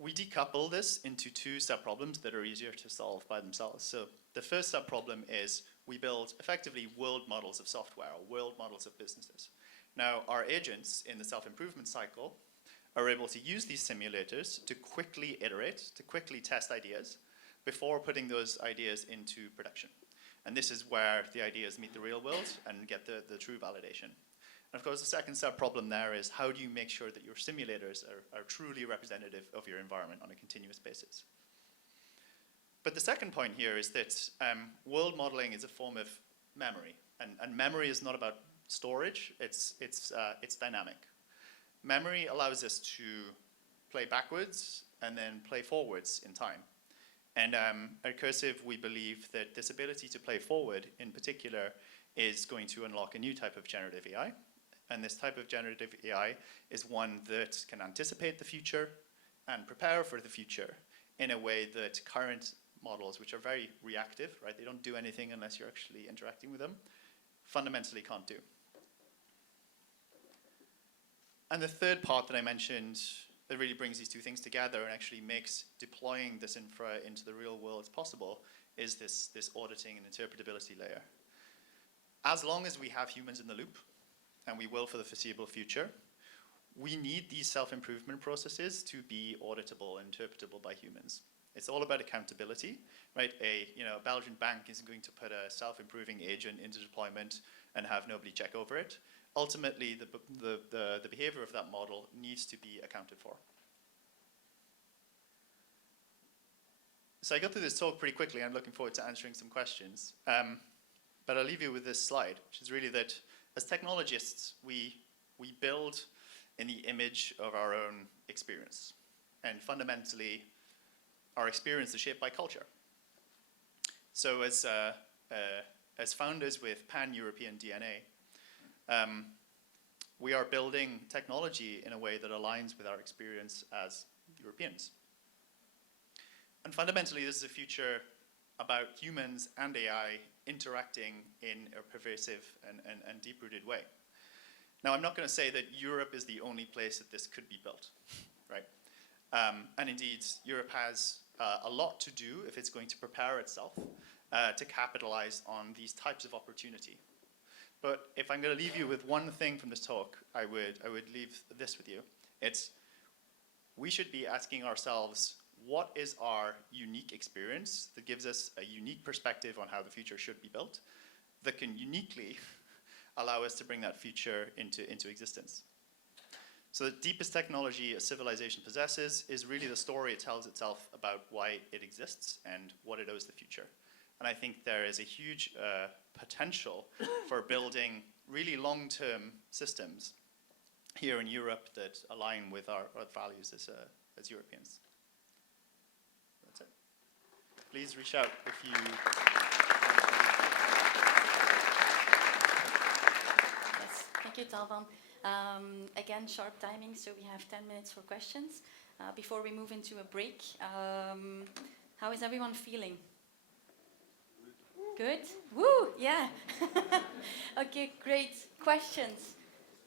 We decouple this into two sub-problems that are easier to solve by themselves. So the first sub-problem is we build effectively world models of software or world models of businesses. Now, our agents in the self-improvement cycle are able to use these simulators to quickly iterate, to quickly test ideas before putting those ideas into production. And this is where the ideas meet the real world and get the true validation. And of course, the second sub-problem there is how do you make sure that your simulators are truly representative of your environment on a continuous basis? But the second point here is that world modeling is a form of memory. And memory is not about storage, it's dynamic. Memory allows us to play backwards and then play forwards in time. And at Cursive, we believe that this ability to play forward in particular is going to unlock a new type of generative AI. And this type of generative AI is one that can anticipate the future and prepare for the future in a way that current models, which are very reactive, right? They don't do anything unless you're actually interacting with them, fundamentally can't do. And the third part that I mentioned that really brings these two things together and actually makes deploying this infra into the real world possible is this auditing and interpretability layer. As long as we have humans in the loop, and we will for the foreseeable future, we need these self-improvement processes to be auditable and interpretable by humans. It's all about accountability, right? A Belgian bank isn't going to put a self-improving agent into deployment and have nobody check over it. Ultimately, the behavior of that model needs to be accounted for. So I got through this talk pretty quickly. I'm looking forward to answering some questions. But I'll leave you with this slide, which is really that as technologists, we build in the image of our own experience. And fundamentally, our experience is shaped by culture. So as founders with pan-European DNA, we are building technology in a way that aligns with our experience as Europeans. And fundamentally, this is a future about humans and AI interacting in a pervasive and deep-rooted way. Now, I'm not going to say that Europe is the only place that this could be built, right? And indeed, Europe has a lot to do if it's going to prepare itself to capitalize on these types of opportunity. But if I'm going to leave you with one thing from this talk, I would leave this with you. It's we should be asking ourselves, what is our unique experience that gives us a unique perspective on how the future should be built that can uniquely allow us to bring that future into existence? So the deepest technology a civilization possesses is really the story it tells itself about why it exists and what it owes the future. And I think there is a huge potential for building really long-term systems here in Europe that align with our values as Europeans. That's it. Please reach out if you... Yes, thank you, Talvan. Again, sharp timing, so we have 10 minutes for questions. Before we move into a break, how is everyone feeling? Good? Woo, yeah. Okay, great. Questions?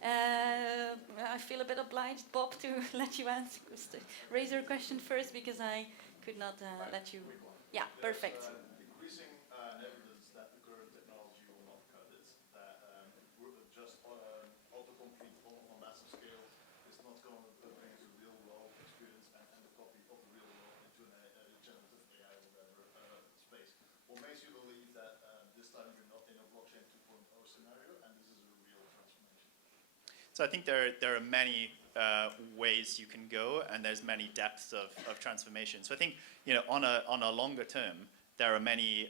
I feel a bit obliged, Bob, to let you answer. Raise your question first because I could not let you. Yeah, perfect. Increasing evidence that the current technology will not cut it, that just autocomplete on massive scale is not going to bring the real world experience and the copy of the real world into a generative AI or whatever space. What makes you believe that this time you're not in a blockchain 2.0 scenario and this is a real transformation? So I think there are many ways you can go, and there's many depths of transformation. So I think on a longer term, there are many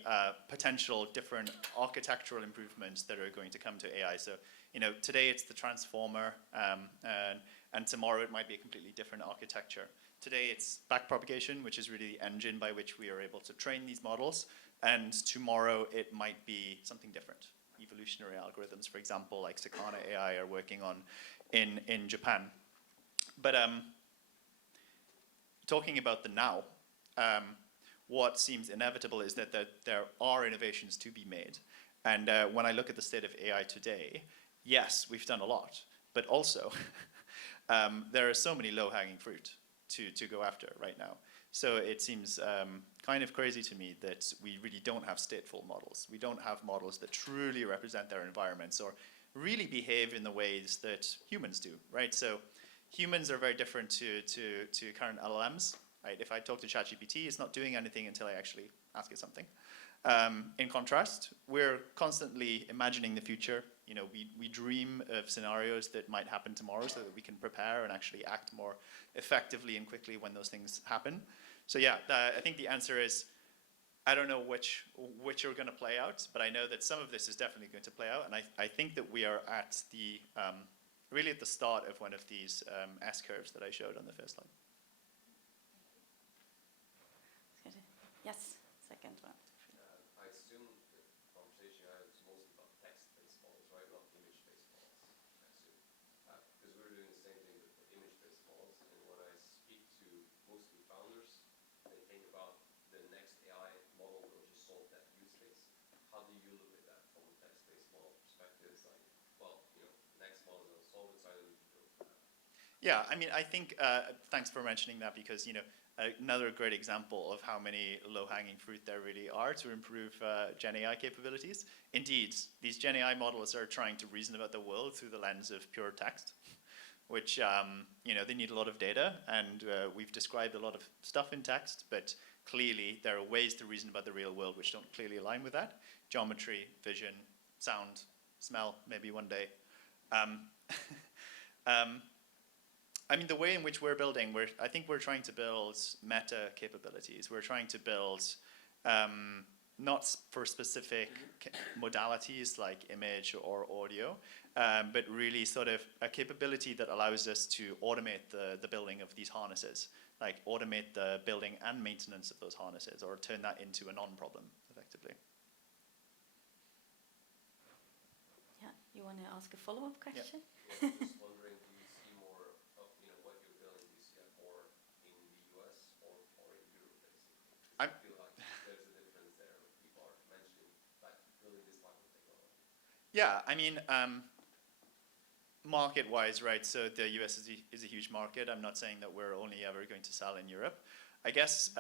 potential different architectural improvements that are going to come to AI. So today it's the transformer, and tomorrow it might be a completely different architecture. Today it's backpropagation, which is really the engine by which we are able to train these models, and tomorrow it might be something different. Evolutionary algorithms, for example, like Sakana AI are working on in Japan. But talking about the now, what seems inevitable is that there are innovations to be made. And when I look at the state of AI today, yes, we've done a lot, but also there are so many low-hanging fruit to go after right now. So it seems kind of crazy to me that we really don't have stateful models. We don't have models that truly represent their environments or really behave in the ways that humans do, right? So humans are very different to current LLMs, right? If I talk to ChatGPT, it's not doing anything until I actually ask it something. In contrast, we're constantly imagining the future. We dream of scenarios that might happen tomorrow so that we can prepare and actually act more effectively and quickly when those things happen. So yeah, I think the answer is, I don't know which are going to play out, but I know that some of this is definitely going to play out, and I think that we are at the really at the start of one of these S-curves that I showed on the first slide. Yes, second one. I assume the conversation I had was mostly about text-based models, right? Not image-based models, I assume. Because we're doing the same thing with the image-based models. And when I speak to mostly founders, they think about the next AI model will just solve that use case. How do you look at that from a text-based model perspective? It's like, well, the next model is going to solve it, so I don't need to build for that. Yeah, I mean, I think, thanks for mentioning that, because, you know, another great example of how many low-hanging fruit there really are to improve Gen AI capabilities. Indeed, these Gen AI models are trying to reason about the world through the lens of pure text, which, you know, they need a lot of data, and we've described a lot of stuff in text, but clearly there are ways to reason about the real world which don't clearly align with that. Geometry, vision, sound, smell, maybe one day. I mean, the way in which we're building, I think we're trying to build meta capabilities. We're trying to build not for specific modalities like image or audio, but really sort of a capability that allows us to automate the building of these harnesses, like automate the building and maintenance of those harnesses, or turn that into a non-problem, effectively. Yeah, you want to ask a follow-up question? Yeah, just wondering, do you see more of, you know, what you're building, do you see it more in the US or in Europe, basically? Because I feel like there's a difference there. People are mentioning, like, building this type of technology. Yeah, I mean, market-wise, right, so the US is a huge market. I'm not saying that we're only ever going to sell in Europe. I guess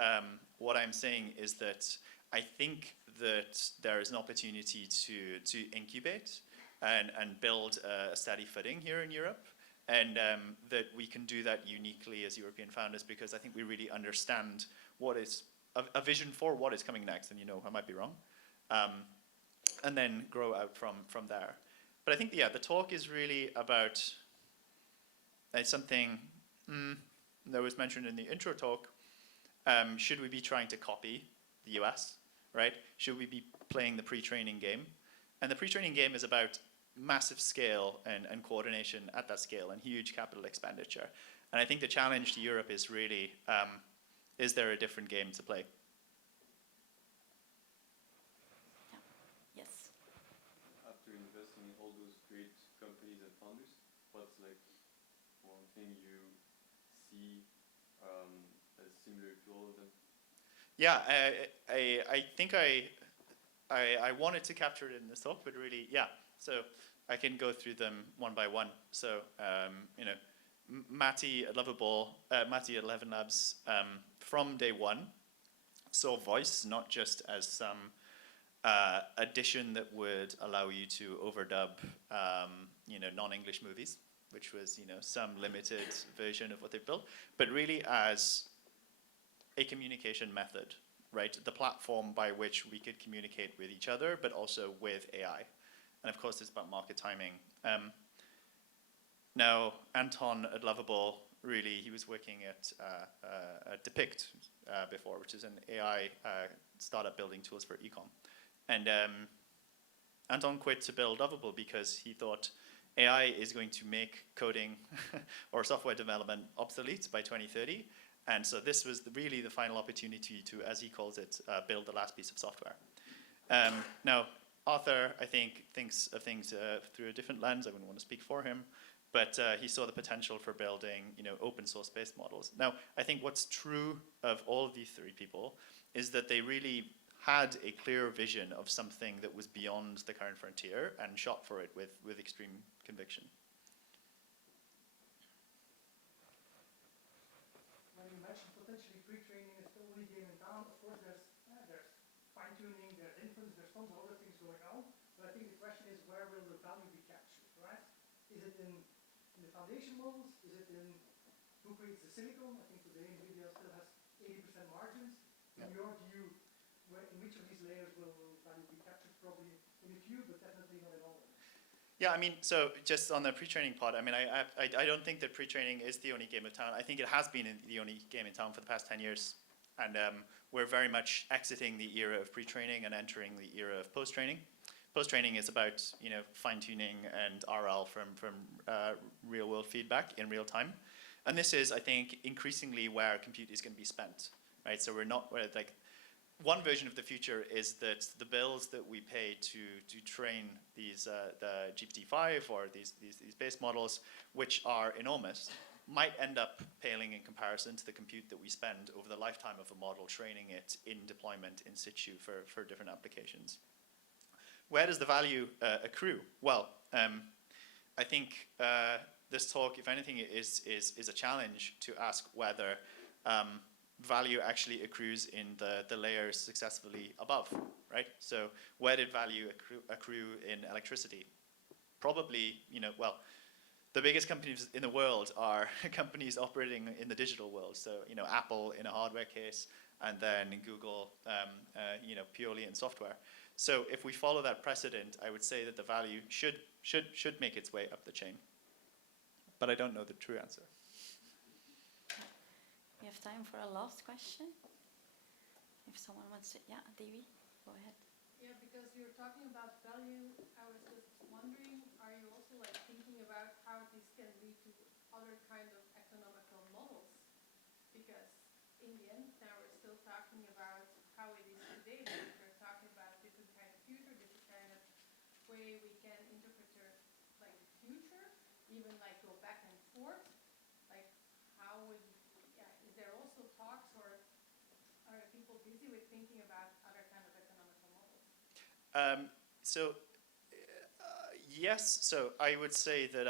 what I'm saying is that I think that there is an opportunity to incubate and build a steady footing here in Europe, and that we can do that uniquely as European founders, because I think we really understand what is a vision for what is coming next, and, you know, I might be wrong, and then grow out from there. But I think, yeah, the talk is really about something that was mentioned in the intro talk. Should we be trying to copy the US, right? Should we be playing the pre-training game? And the pre-training game is about massive scale and coordination at that scale and huge capital expenditure. And I think the challenge to Europe is really, is there a different game to play? Yes. After investing in all those great companies and founders, what's like one thing you see as similar to all of them? Yeah, I think I wanted to capture it in this talk, but really, yeah. So I can go through them one by one. So, you know, Matty at Lovable, Matty at 11 Labs, from day one, saw voice not just as some addition that would allow you to overdub, you know, non-English movies, which was, you know, some limited version of what they built, but really as a communication method, right? The platform by which we could communicate with each other, but also with AI. And of course, it's about market timing. Now, Anton at Lovable, really, he was working at Depict before, which is an AI startup building tools for e-com. And Anton quit to build Lovable because he thought AI is going to make coding or software development obsolete by 2030. And so this was really the final opportunity to, as he calls it, build the last piece of software. Now, Arthur, I think, thinks of things through a different lens. I wouldn't want to speak for him, but he saw the potential for building, you know, open source based models. Now, I think what's true of all of these three people is that they really had a clear vision of something that was beyond the current frontier and shot for it with extreme conviction. When you mentioned potentially pre-training is the only game in town, of course there's fine-tuning, there's inference, there's tons of other things going on. But I think the question is, where will the value be captured, right? Is it in the foundation models? Is it in who creates the silicon? I think today NVIDIA still has 80% margins. Yeah. In your view, in which of these layers will value be captured? Probably in a few, but definitely not in all of them. Yeah, I mean, so just on the pre-training part, I mean, I don't think that pre-training is the only game in town. I think it has been the only game in town for the past 10 years. And we're very much exiting the era of pre-training and entering the era of post-training. Post-training is about, you know, fine-tuning and RL from real-world feedback in real time. And this is, I think, increasingly where compute is going to be spent, right? So we're like, one version of the future is that the bills that we pay to train these the GPT-5 or these base models, which are enormous, might end up paling in comparison to the compute that we spend over the lifetime of a model training it in deployment in situ for different applications. Where does the value accrue? Well, I think this talk, if anything, is a challenge to ask whether value actually accrues in the layers successfully above, right? So where did value accrue in electricity? Probably, well, the biggest companies in the world are companies operating in the digital world. So, Apple in a hardware case, and then Google, purely in software. So if we follow that precedent, I would say that the value should make its way up the chain. But I don't know the true answer. We have time for a last question. If someone wants to, yeah, Devi, go ahead. Yeah, because you're talking about value, I was just wondering, are you also thinking about how this can lead to other kind of economical models? Because in the end, now we're still talking about how it is today, but we're talking about different kind of future, different kind of way we can interpret the future, even go back and forth. How would, is there also talks, or are people busy with thinking about other kind of economical models? Yes, so I would say that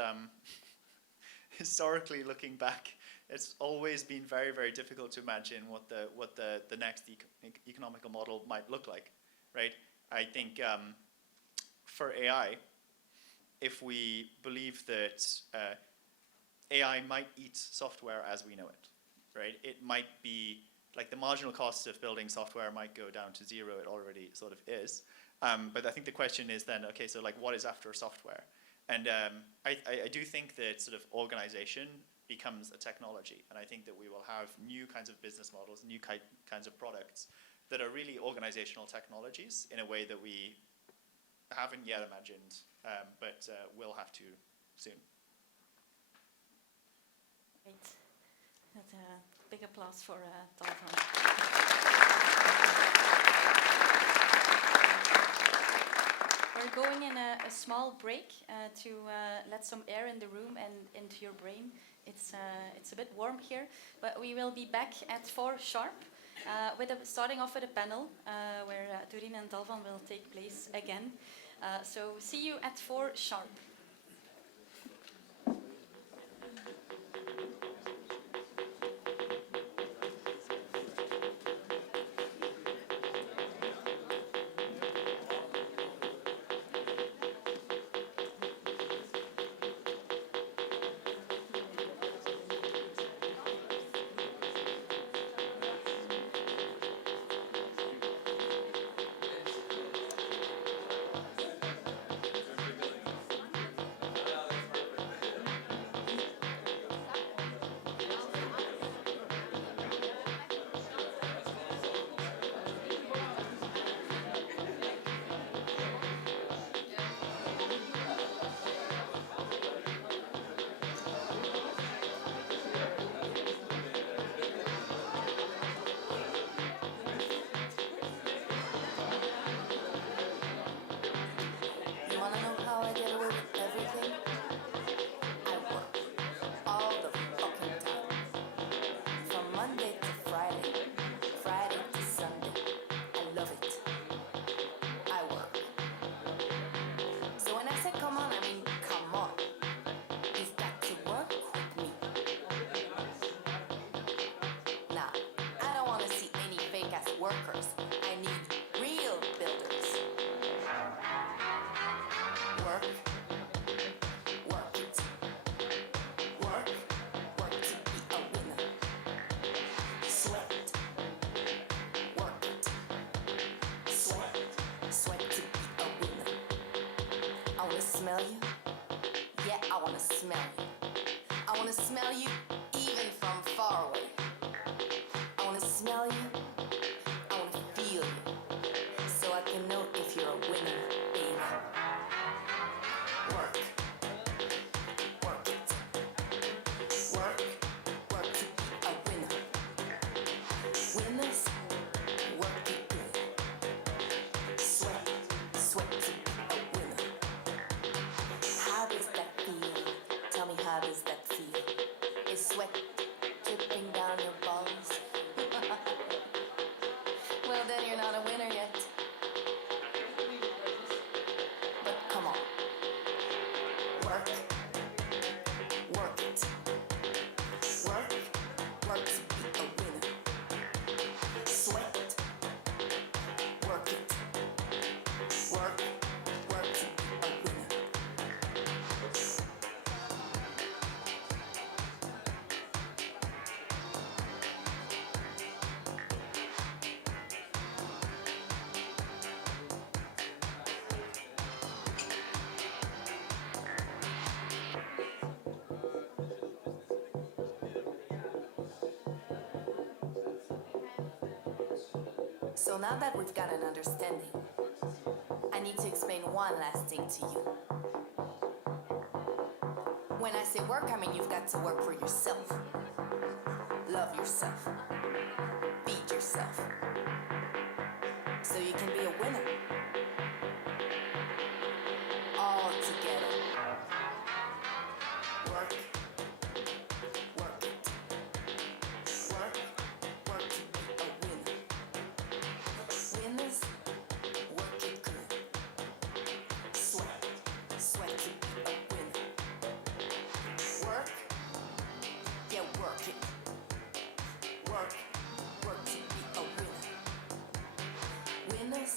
historically looking back, it's always been very, very difficult to imagine what the next economical model might look like, right? I think for AI, if we believe that AI might eat software as we know it, right? It might be the marginal cost of building software might go down to zero. It already sort of is. But I think the question is then, okay, so what is after software? And I do think that sort of organization becomes a technology. And I think that we will have new kinds of business models, new kinds of products that are really organizational technologies in a way that we haven't yet imagined, but will have to soon. Great. That's a big applause for Dalvan. We're going in a small break to let some air in the room and into your brain. It's a bit warm here, but we will be back at 4 sharp, starting off with a panel where Doreen and Dalvan will take place again. So see you at 4 sharp. Smell you? Yeah, I wanna smell you. I wanna smell you even from far away. I wanna smell you. I wanna feel you. So I can know if you're a winner, baby. Work. Work it. Work. Work to be a winner. Winners, work it good. Sweat. Sweat to be a winner. How does that feel? Tell me, how does that feel? Is sweat dripping down So now that we've got an understanding, I need to explain one last thing to you. When I say work, I mean you've got to work for yourself. Love yourself. Feed yourself. So you can be a winner. All together. Work. Work it. Work. Work to be a winner. Winners, work it good. Sweat. Sweat to be a winner. Work. Yeah, work it. Work. Work to be a winner. Winners,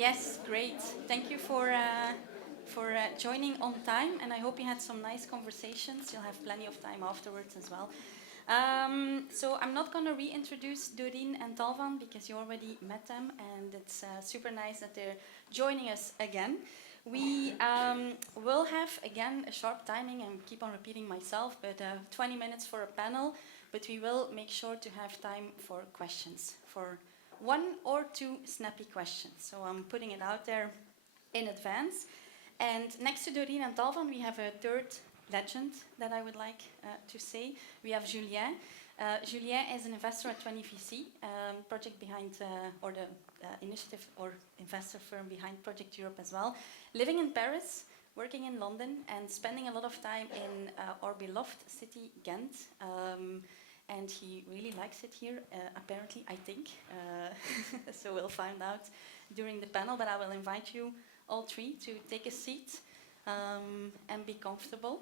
Yes, great. Thank you for joining on time, and I hope you had some nice conversations. You'll have plenty of time afterwards as well. So I'm not going to reintroduce Doreen and Talvan because you already met them, and it's super nice that they're joining us again. We will have, again, a sharp timing, and keep on repeating myself, but 20 minutes for a panel, but we will make sure to have time for questions, for 1 or 2 snappy questions. So I'm putting it out there in advance. And next to Doreen and Talvan, we have a third legend that I would like to say. We have Julien. Julien is an investor at 20VC, project behind, or the initiative or investor firm behind Project Europe as well. Living in Paris, working in London, and spending a lot of time in our beloved city, Ghent. And he really likes it here, apparently, I think. So we'll find out during the panel, but I will invite you all 3 to take a seat and be comfortable.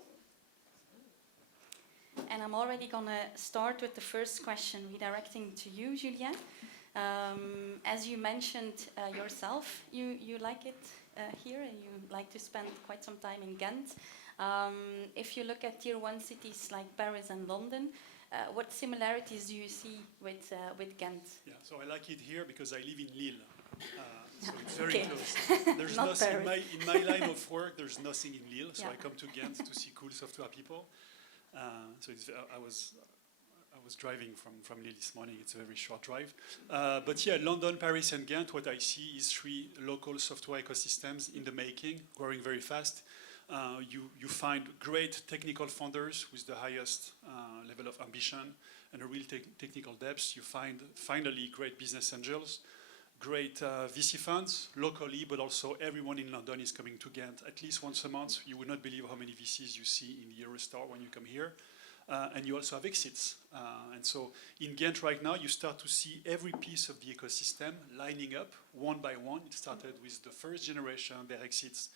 And I'm already going to start with the first question, redirecting to you, Julien. As you mentioned yourself, you like it here, and you like to spend quite some time in Ghent. If you look at tier 1 cities like Paris and London, what similarities do you see with Ghent? Yeah, so I like it here because I live in Lille. So it's very Okay. close. There's Not nothing in my line of work. There's nothing in Lille, so Yeah. I come to Ghent to see cool software people. So I was driving from Lille this morning. It's a very short drive. But yeah, London, Paris, and Ghent. What I see is 3 local software ecosystems in the making, growing very fast. You find great technical founders with the highest level of ambition and a real technical depth. You find finally great business angels, great VC funds locally, but also everyone in London is coming to Ghent at least once a month. You would not believe how many VCs you see in the Eurostar when you come here. And you also have exits. And so in Ghent right now, you start to see every piece of the ecosystem lining up one by one. It started with the first generation, their exits.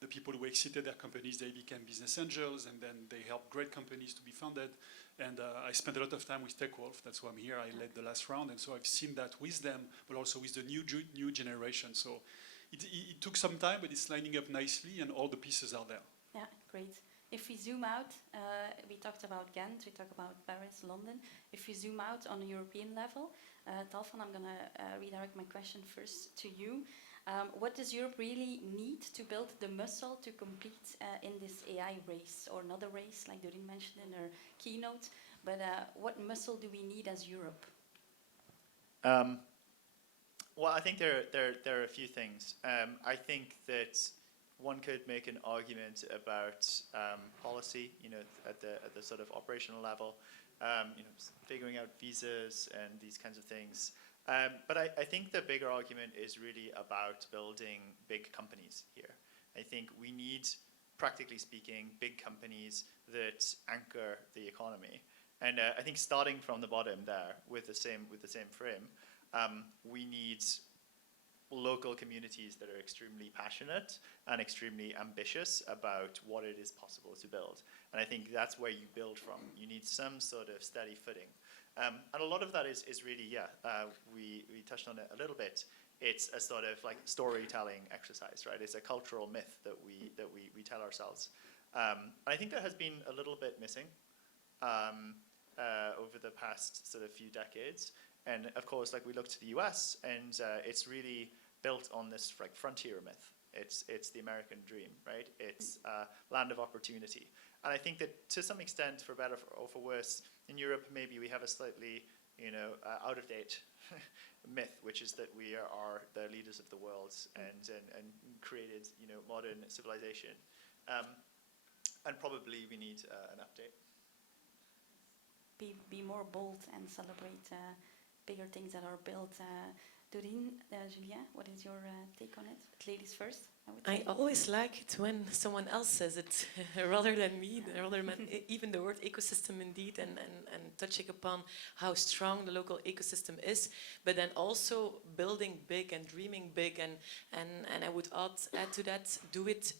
The people who exited their companies, they became business angels, and then they helped great companies to be founded. And I spent a lot of time with TechWolf. That's why I'm here. I led the last round, and so I've seen that with them, but also with the new generation. So it took some time, but it's lining up nicely, and all the pieces are there. Yeah, great. If we zoom out, we talked about Ghent, we talked about Paris, London. If we zoom out on a European level, Talvan, I'm going to redirect my question first to you. What does Europe really need to build the muscle to compete in this AI race, or another race, like Doreen mentioned in her keynote? But what muscle do we need as Europe? Well, I think there are a few things. I think that one could make an argument about policy, at the sort of operational level, figuring out visas and these kinds of things. But I think the bigger argument is really about building big companies here. I think we need, practically speaking, big companies that anchor the economy. And I think starting from the bottom there with the same frame, we need local communities that are extremely passionate and extremely ambitious about what it is possible to build. And I think that's where you build from. You need some sort of steady footing. And a lot of that is really, we touched on it a little bit. It's a sort of like storytelling exercise, right? It's a cultural myth that we tell ourselves. And I think that has been a little bit missing over the past sort of few decades. And of course, like we look to the US, and it's really built on this like frontier myth. It's the American dream, right? It's land of opportunity. And I think that to some extent, for better or for worse, in Europe, maybe we have a slightly, out-of-date myth, which is that we are the leaders of the world and created, modern civilization. And probably we need an update. Be more bold and celebrate bigger things that are built. Doreen, Julien, what is your take on it? Ladies first, I would say. I always like it when someone else says it rather than me, rather than even the word ecosystem indeed, and touching upon how strong the local ecosystem is, but then also building big and dreaming big, and I would add to that, do it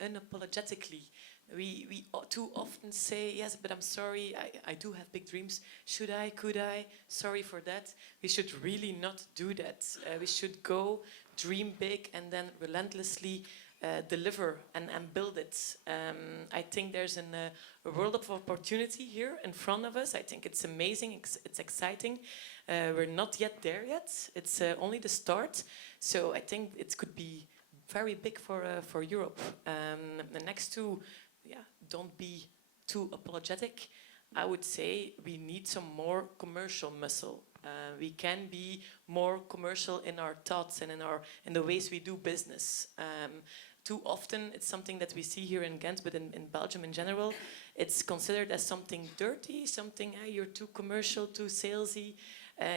unapologetically. We too often say, yes, but I'm sorry, I do have big dreams. Should I? Could I? Sorry for that. We should really not do that. We should go dream big and then relentlessly deliver and build it. I think there's a world of opportunity here in front of us. I think it's amazing, it's exciting. We're not yet there yet. It's only the start. So I think it could be very big for Europe. And next to, don't be too apologetic. I would say we need some more commercial muscle. We can be more commercial in our thoughts and in the ways we do business. Too often, it's something that we see here in Ghent, but in Belgium in general, it's considered as something dirty, something you're too commercial, too salesy.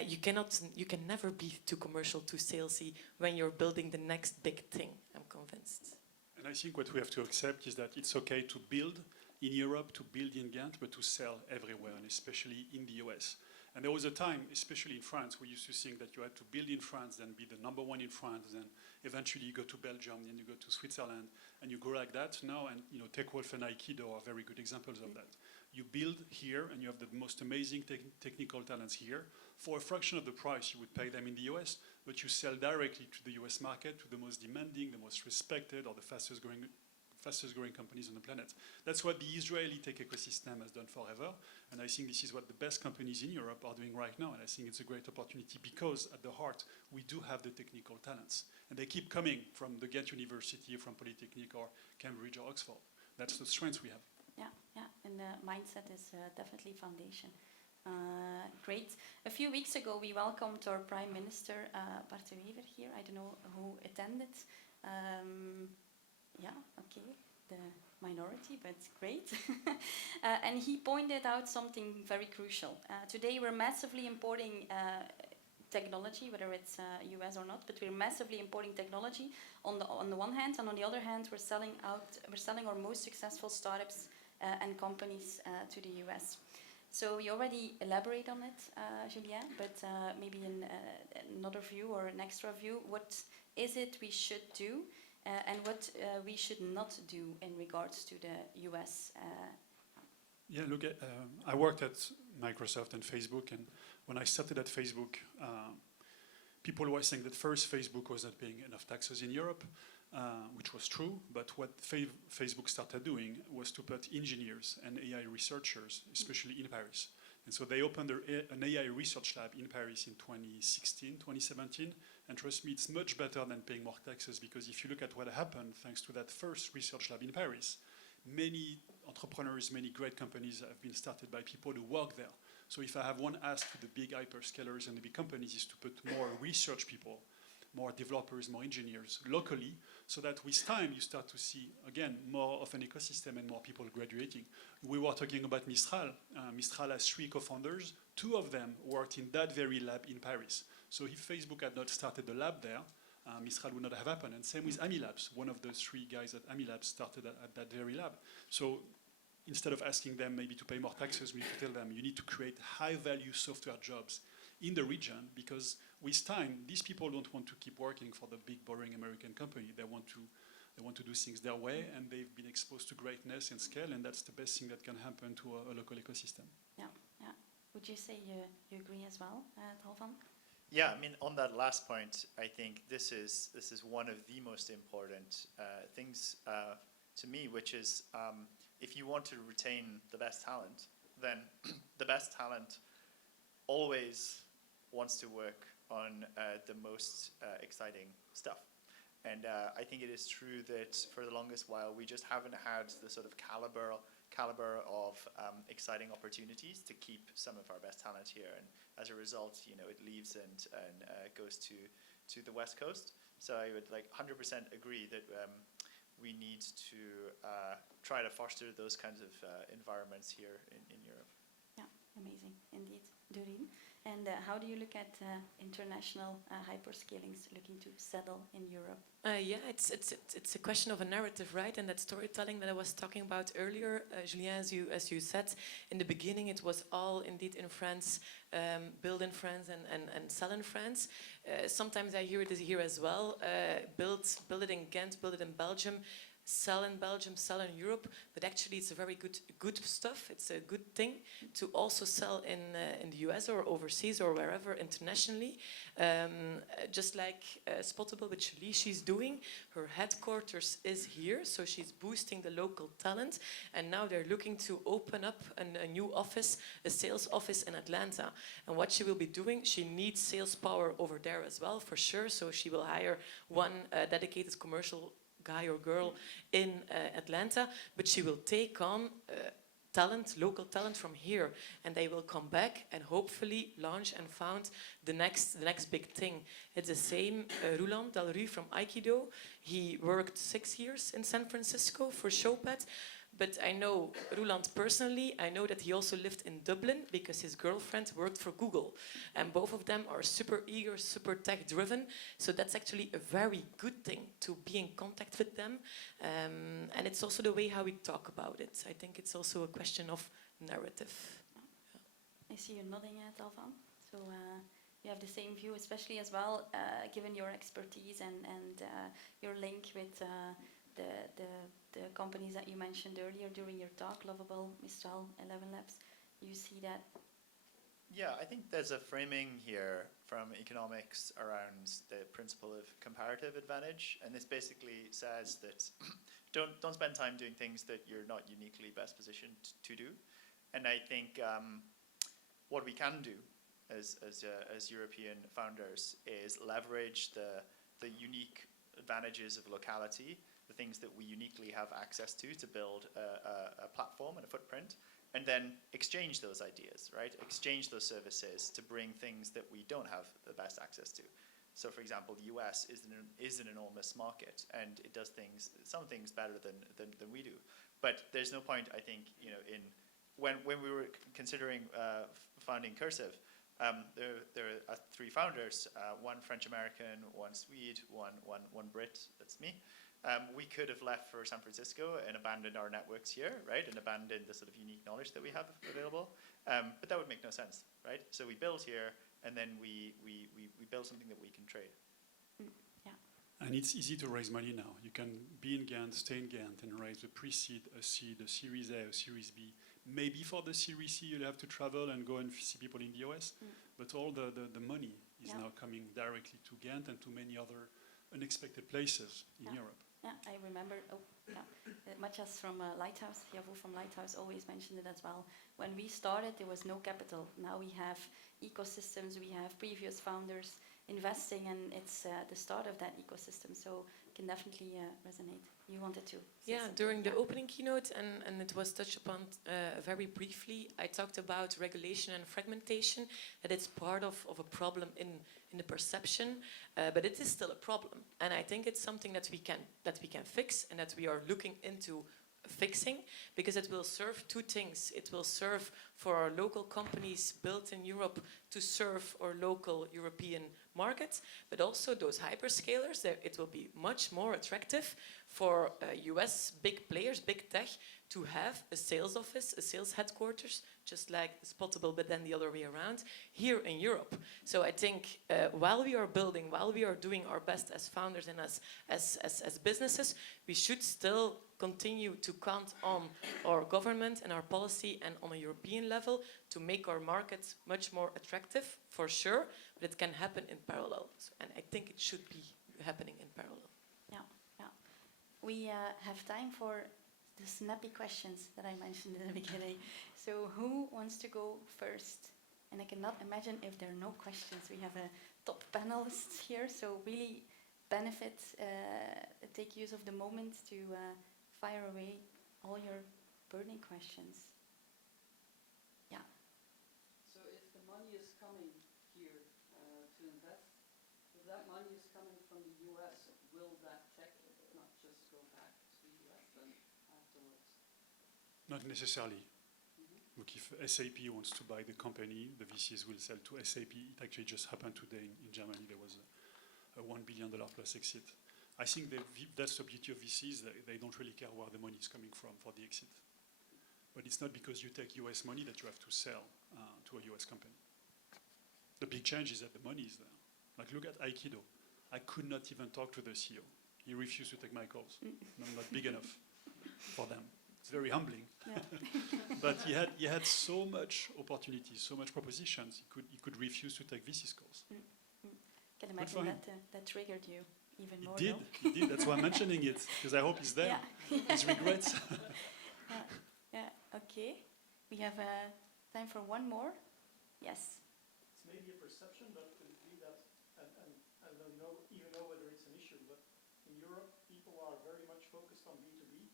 You can never be too commercial, too salesy when you're building the next big thing. I'm convinced. And I think what we have to accept is that it's okay to build in Europe, to build in Ghent, but to sell everywhere, and especially in the US. And there was a time, especially in France, we used to think that you had to build in France, then be the number one in France, then eventually you go to Belgium, then you go to Switzerland, and you go like that now. And TechWolf and Aikido are very good examples of that. You build here, and you have the most amazing technical talents here. For a fraction of the price, you would pay them in the US, but you sell directly to the US market, to the most demanding, the most respected, or the fastest growing companies on the planet. That's what the Israeli tech ecosystem has done forever, and I think this is what the best companies in Europe are doing right now, and I think it's a great opportunity because at the heart, we do have the technical talents, and they keep coming from the Ghent University, from Polytechnic or Cambridge or Oxford. That's the strength we have. Yeah, and the mindset is definitely foundation. Great. A few weeks ago, we welcomed our Prime Minister, Bart de Wever, here. I don't know who attended. The minority, but great. And he pointed out something very crucial. Today we're massively importing technology, whether it's US or not, but we're massively importing technology on the one hand, and on the other hand, we're selling our most successful startups and companies to the US. So we already elaborate on it, Julien, but maybe in another view or an extra view, what is it we should do? And what we should not do in regards to the US. Look, I worked at Microsoft and Facebook, and when I started at Facebook, people were saying that first Facebook was not paying enough taxes in Europe, which was true, but what Facebook started doing was to put engineers and AI researchers, especially in Paris. And so they opened an AI research lab in Paris in 2016, 2017. And trust me, it's much better than paying more taxes, because if you look at what happened thanks to that first research lab in Paris, many entrepreneurs, many great companies have been started by people who work there. So if I have one ask to the big hyperscalers and the big companies is to put more research people, more developers, more engineers locally, so that with time you start to see, again, more of an ecosystem and more people graduating. We were talking about Mistral. Mistral has 3 co-founders. 2 of them worked in that very lab in Paris. So if Facebook had not started the lab there, Mistral would not have happened. And same with Amilabs. One of the 3 guys at Amilabs started at that very lab. So instead of asking them maybe to pay more taxes, we need to tell them you need to create high-value software jobs in the region, because with time, these people don't want to keep working for the big, boring American company. They want to do things their way, and they've been exposed to greatness and scale, and that's the best thing that can happen to a local ecosystem. Yeah. Would you say you agree as well, Talvan? Yeah, I mean, on that last point, I think this is one of the most important things to me, which is if you want to retain the best talent, then the best talent always wants to work on the most exciting stuff. And I think it is true that for the longest while, we just haven't had the sort of caliber of exciting opportunities to keep some of our best talent here. And as a result, it leaves and goes to the West Coast. So I would 100% agree that we need to try to foster those kinds of environments here in Europe. Yeah, amazing, indeed. Doreen, and how do you look at international hyperscalings looking to settle in Europe? It's a question of a narrative, right? And that storytelling that I was talking about earlier, Julien, as you said, in the beginning it was all indeed in France, build in France and sell in France. Sometimes I hear it here as well, build it in Ghent, build it in Belgium. sell in Belgium, sell in Europe, but actually it's a very good stuff. It's a good thing to also sell in the US or overseas or wherever internationally. Just like Spottable with Julie, she's doing. Her headquarters is here, so she's boosting the local talent. And now they're looking to open up a new office, a sales office in Atlanta. And what she will be doing, she needs sales power over there as well, for sure. So she will hire one dedicated commercial guy or girl in Atlanta, but she will take on talent, local talent from here, and they will come back and hopefully launch and found the next big thing. It's the same Roland Dalru from Aikido. He worked 6 years in San Francisco for Showpad. But I know Roland personally. I know that he also lived in Dublin because his girlfriend worked for Google. And both of them are super eager, super tech-driven. So that's actually a very good thing, to be in contact with them. And it's also the way how we talk about it. I think it's also a question of narrative. I see you nodding at Alvan. So you have the same view, especially as well, given your expertise and your link with the companies that you mentioned earlier during your talk, Lovable, Mistral, 11 Labs. You see that? Yeah, I think there's a framing here from economics around the principle of comparative advantage, and this basically says that don't spend time doing things that you're not uniquely best positioned to do. And I think what we can do as European founders is leverage the unique advantages of locality, the things that we uniquely have access to build a platform and a footprint, and then exchange those ideas, right? Exchange those services to bring things that we don't have the best access to. So, for example, the US is an enormous market, and it does some things better than we do. But there's no point, I think, in when we were considering founding Cursive, there are 3 founders, one French American, one Swede, one Brit. That's me. We could have left for San Francisco and abandoned our networks here, right? And abandoned the sort of unique knowledge that we have available. But that would make no sense, right? So we build here, and then we build something that we can trade. Yeah. And it's easy to raise money now. You can be in Ghent, stay in Ghent, and raise a pre-seed, a seed, a Series A, a Series B. Maybe for the Series C, you'll have to travel and go and see people in the US. But all the money is now coming directly to Ghent and to many other unexpected places in Europe. Yeah, I remember, Matthias from Lighthouse, Javo from Lighthouse always mentioned it as well. When we started, there was no capital. Now we have ecosystems, we have previous founders investing, and it's the start of that ecosystem. So it can definitely resonate. You wanted to say something? During the opening keynote, and it was touched upon very briefly, I talked about regulation and fragmentation, that it's part of a problem in the perception, but it is still a problem. And I think it's something that we can fix, and that we are looking into fixing, because it will serve 2 things. It will serve for our local companies built in Europe to serve our local European markets, but also those hyperscalers, it will be much more attractive for US big players, big tech, to have a sales office, a sales headquarters, just like Spottable, but then the other way around, here in Europe. So I think while we are building, while we are doing our best as founders and as businesses, we should still continue to count on our government and our policy, and on a European level, to make our markets much more attractive, for sure, but it can happen in parallel. And I think it should be happening in parallel. Yeah. We have time for the snappy questions that I mentioned in the beginning. So who wants to go first? And I cannot imagine if there are no questions. We have a top panelist here, so really benefit, take use of the moment to fire away all your burning questions. Yeah. So if the money is coming here to invest, if that money is coming from the US, will that tech not just go back to the US then afterwards? Not necessarily. Look, if SAP wants to buy the company, the VCs will sell to SAP. It actually just happened today in Germany. There was a $1 billion plus exit. I think that's the beauty of VCs. They don't really care where the money is coming from for the exit. But it's not because you take US money that you have to sell to a US company. The big change is that the money is there. Like, look at Aikido. I could not even talk to the CEO. He refused to take my calls. I'm not big enough for them. It's very humbling. Yeah. But he had so much opportunities, so much propositions. He could refuse to take VC's calls. Can Good imagine for him. that triggered you even more. He did. No? He did. That's why I'm mentioning it, because I hope he's there. Yeah. His regrets. Yeah. Okay. We have time for one more. Yes. It's maybe a perception, but could it be that, and I don't even know whether it's an issue, but in Europe, people are very much focused on B2B,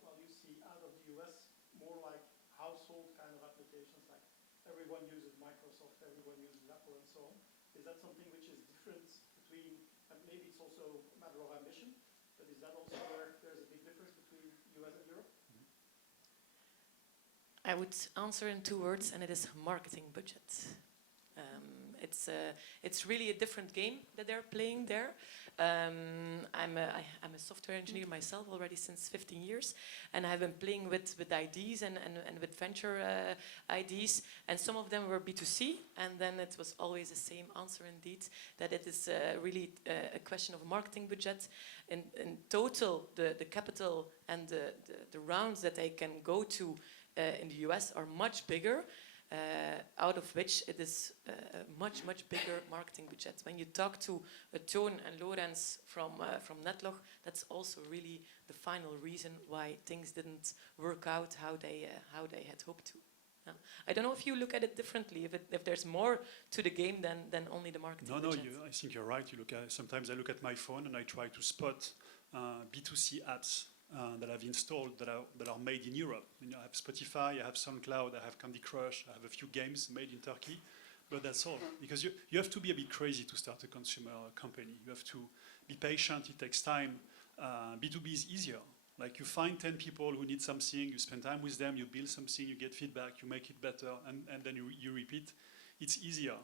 while you see out of the US more like household kind of applications, like everyone uses Microsoft, everyone uses Apple, and so on. Is that something which is different between, and maybe it's also a matter of ambition, but is that also where there's a big difference between US and Europe? I would answer in 2 words, and it is marketing budget. It's really a different game that they're playing there. I'm a software engineer myself already since 15 years, and I've been playing with ideas and with venture ideas, and some of them were B2C, and then it was always the same answer indeed, that it is really a question of marketing budget. In total, the capital and the rounds that they can go to in the US are much bigger, out of which it is a much bigger marketing budget. When you talk to Toon and Lorenz from Netlog, that's also really the final reason why things didn't work out how they had hoped to. I don't know if you look at it differently, if there's more to the game than only the marketing budget. I think you're right. Sometimes I look at my phone and I try to spot B2C apps that I've installed that are made in Europe. I have Spotify, I have SoundCloud, I have Candy Crush, I have a few games made in Turkey, but that's all. Because you have to be a bit crazy to start a consumer company. You have to be patient, it takes time. B2B is easier. Like you find 10 people who need something, you spend time with them, you build something, you get feedback, you make it better, and then you repeat. It's easier,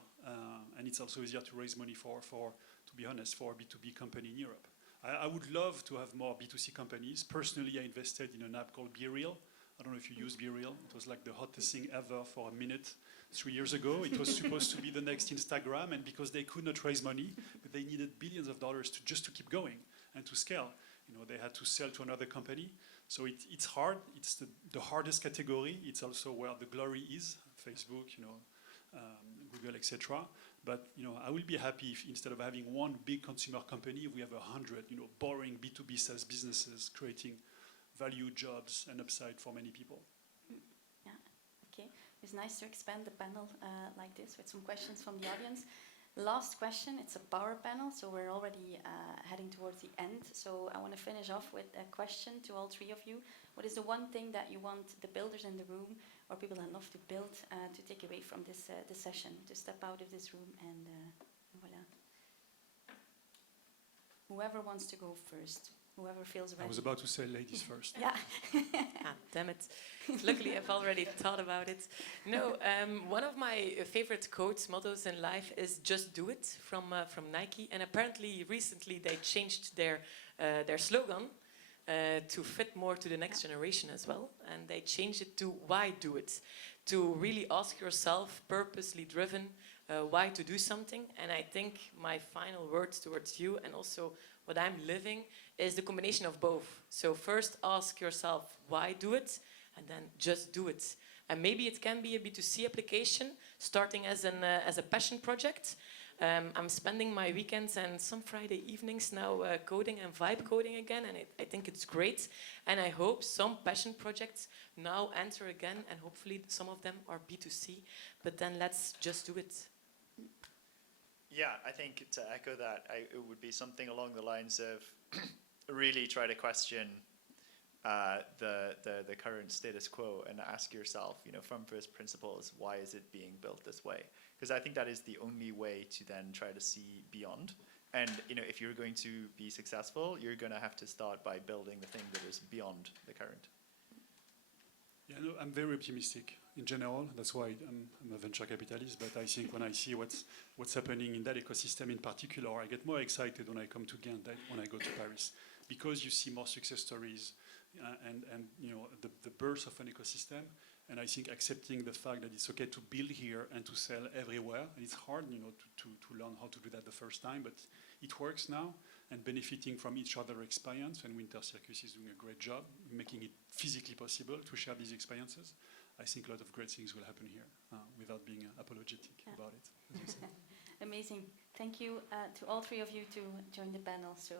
and it's also easier to raise money for, to be honest, for a B2B company in Europe. I would love to have more B2C companies. Personally, I invested in an app called BeReal. I don't know if you use BeReal. It was like the hottest thing ever for a minute 3 years ago. It was supposed to be the next Instagram, and because they could not raise money, but they needed billions of dollars just to keep going and to scale. They had to sell to another company. So it's hard. It's the hardest category. It's also where the glory is. Facebook, Google, etc. But I will be happy if instead of having one big consumer company, we have 100, boring B2B sales businesses creating value, jobs, and upside for many people. Yeah. Okay. It's nice to expand the panel like this with some questions from the audience. Last question. It's a power panel, so we're already heading towards the end. So I want to finish off with a question to all 3 of you. What is the one thing that you want the builders in the room, or people that love to build, to take away from this session, to step out of this room, and voila. Whoever wants to go first, whoever feels ready. I was about to say ladies first. Yeah. Damn it. Luckily, I've already thought about it. No, one of my favorite quotes, mottos in life is "Just do it" from Nike. And apparently, recently they changed their slogan to fit more to the next generation as well. And they changed it to "Why do it?" To really ask yourself, purposely driven, why to do something. And I think my final words towards you, and also what I'm living, is the combination of both. So first ask yourself, why do it? And then just do it. And maybe it can be a B2C application, starting as a passion project. I'm spending my weekends and some Friday evenings now coding and vibe coding again, and I think it's great. And I hope some passion projects now enter again, and hopefully some of them are B2C. But then let's just do it. Yeah, I think to echo that, it would be something along the lines of really try to question the current status quo and ask yourself, from first principles, why is it being built this way? Because I think that is the only way to then try to see beyond. And if you're going to be successful, you're going to have to start by building the thing that is beyond the current. Yeah, no, I'm very optimistic in general. That's why I'm a venture capitalist. But I think when I see what's happening in that ecosystem in particular, I get more excited when I come to Ghent than when I go to Paris, because you see more success stories and the birth of an ecosystem. And I think accepting the fact that it's okay to build here and to sell everywhere. And it's hard, to learn how to do that the first time, but it works now. and benefiting from each other's experience. And Winter Circus is doing a great job making it physically possible to share these experiences. I think a lot of great things will happen here without being apologetic about it, as you said. Amazing. Thank you to all three of you to join the panel. So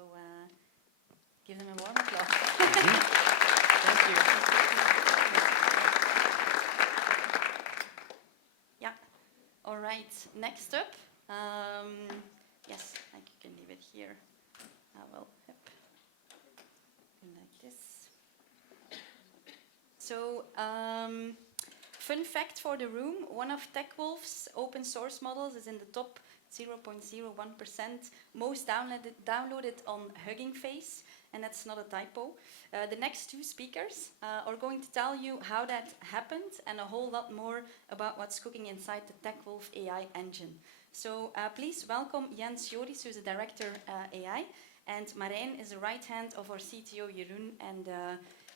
give them a warm applause. Thank you. Yeah. All right. Next up. Yes, I can leave it here. I will. Yep. Like this. So, fun fact for the room, one of TechWolf's open source models is in the top 0.01% most downloaded on Hugging Face, and that's not a typo. The next two speakers are going to tell you how that happened and a whole lot more about what's cooking inside the TechWolf AI engine. So please welcome Jens Joris, who's the director AI, and Marijn is the right hand of our CTO Jeroen, and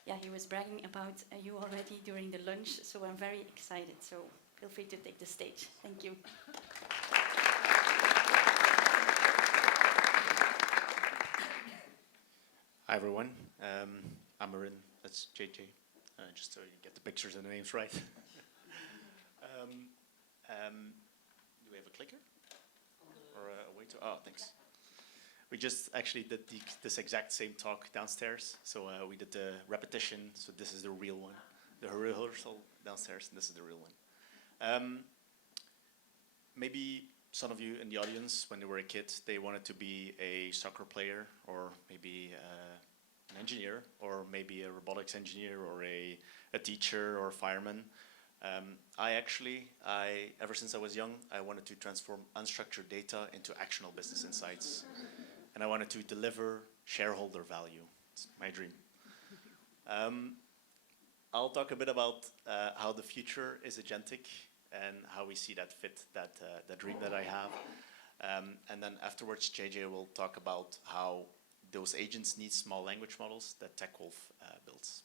yeah, he was bragging about you already during the lunch, so I'm very excited. So feel free to take the stage. Thank you. Hi everyone, I'm Marin, that's JJ, just so you get the pictures and the names right. Do we have a clicker? Or a way to, oh, thanks. We just actually did this exact same talk downstairs, so we did the repetition, so this is the real one. The rehearsal downstairs, and this is the real one. Maybe some of you in the audience, when they were a kid, they wanted to be a soccer player, or maybe an engineer, or maybe a robotics engineer, or a teacher, or a fireman. Ever since I was young, I wanted to transform unstructured data into actionable business insights. And I wanted to deliver shareholder value. It's my dream. I'll talk a bit about how the future is agentic and how we see that fit that dream that I have. And then afterwards, JJ will talk about how those agents need small language models that TechWolf builds.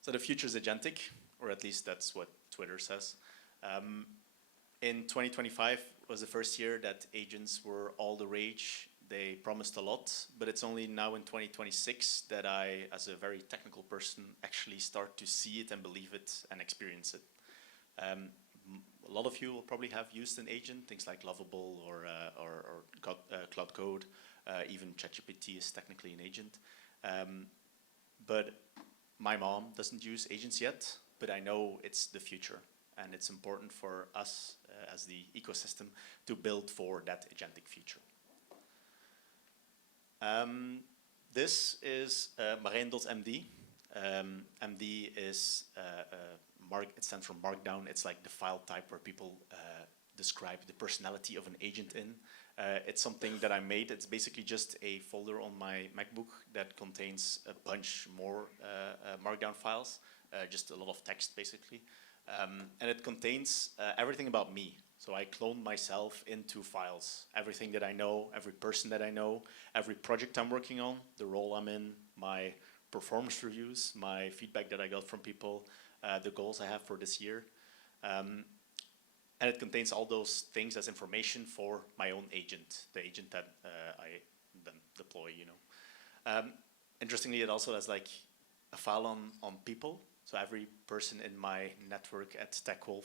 So the future is agentic, or at least that's what Twitter says. In 2025 was the first year that agents were all the rage. They promised a lot, but it's only now in 2026 that I, as a very technical person, actually start to see it and believe it and experience it. A lot of you will probably have used an agent, things like Lovable or Cloud Code, even ChatGPT is technically an agent. But my mom doesn't use agents yet, but I know it's the future. And it's important for us as the ecosystem to build for that agentic future. This is Marijn.md. MD is, it stands for Markdown. It's like the file type where people describe the personality of an agent in. It's something that I made. It's basically just a folder on my MacBook that contains a bunch more Markdown files, just a lot of text basically. And it contains everything about me. So I cloned myself into files. Everything that I know, every person that I know, every project I'm working on, the role I'm in, my performance reviews, my feedback that I got from people, the goals I have for this year. And it contains all those things as information for my own agent, the agent that I then deploy, you know. Interestingly, it also has like a file on people. So every person in my network at TechWolf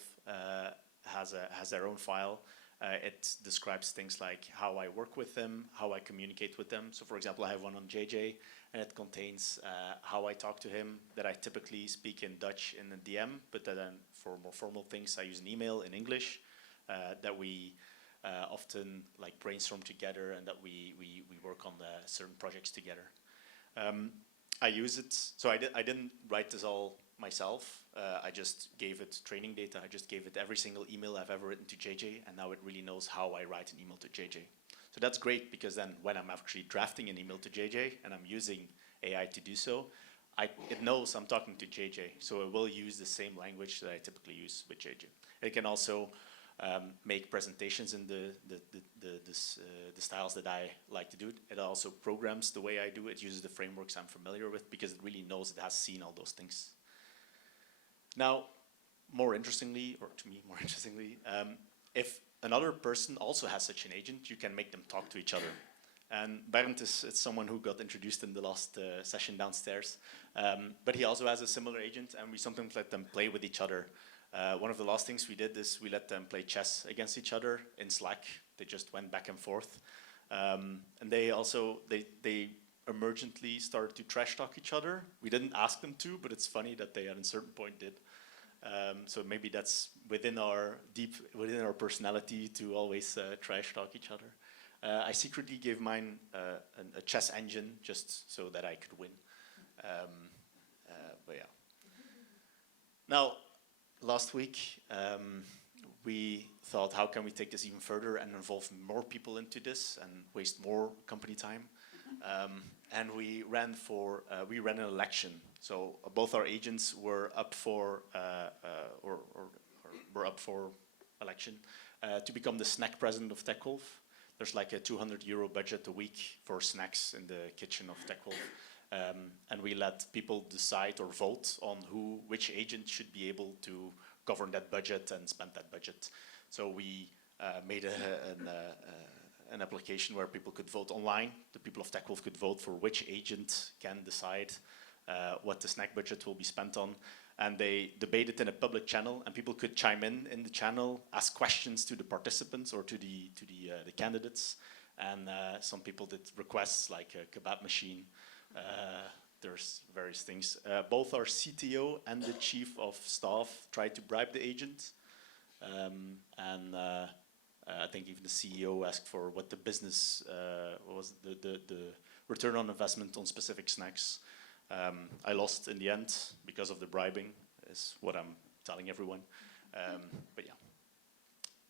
has their own file. It describes things like how I work with them, how I communicate with them. So for example, I have one on JJ, and it contains how I talk to him, that I typically speak in Dutch in a DM, but then for more formal things, I use an email in English, that we often like brainstorm together and that we work on certain projects together. I use it, so I didn't write this all myself. I just gave it training data. I just gave it every single email I've ever written to JJ, and now it really knows how I write an email to JJ. So that's great, because then when I'm actually drafting an email to JJ and I'm using AI to do so, it knows I'm talking to JJ, so it will use the same language that I typically use with JJ. It can also make presentations in the styles that I like to do it. It also programs the way I do it. It uses the frameworks I'm familiar with, because it really knows it has seen all those things. Now, more interestingly, or to me more interestingly, if another person also has such an agent, you can make them talk to each other. And Bernd is someone who got introduced in the last session downstairs. But he also has a similar agent, and we sometimes let them play with each other. One of the last things we did is we let them play chess against each other in Slack. They just went back and forth. And they also, they emergently started to trash talk each other. We didn't ask them to, but it's funny that they at a certain point did. So maybe that's within our personality to always trash talk each other. I secretly gave mine a chess engine just so that I could win. But yeah. Now, last week, we thought, how can we take this even further and involve more people into this and waste more company time? And we ran an election. So both our agents were up for election to become the snack president of TechWolf. There's like a €200 budget a week for snacks in the kitchen of TechWolf. And we let people decide or vote on which agent should be able to govern that budget and spend that budget. So we made an application where people could vote online. The people of TechWolf could vote for which agent can decide what the snack budget will be spent on. And they debated in a public channel, and people could chime in the channel, ask questions to the participants or to the candidates. And some people did requests like a kebab machine. There's various things. Both our CTO and the chief of staff tried to bribe the agent. I think even the CEO asked for what the business was, the return on investment on specific snacks. I lost in the end because of the bribing, is what I'm telling everyone. But yeah.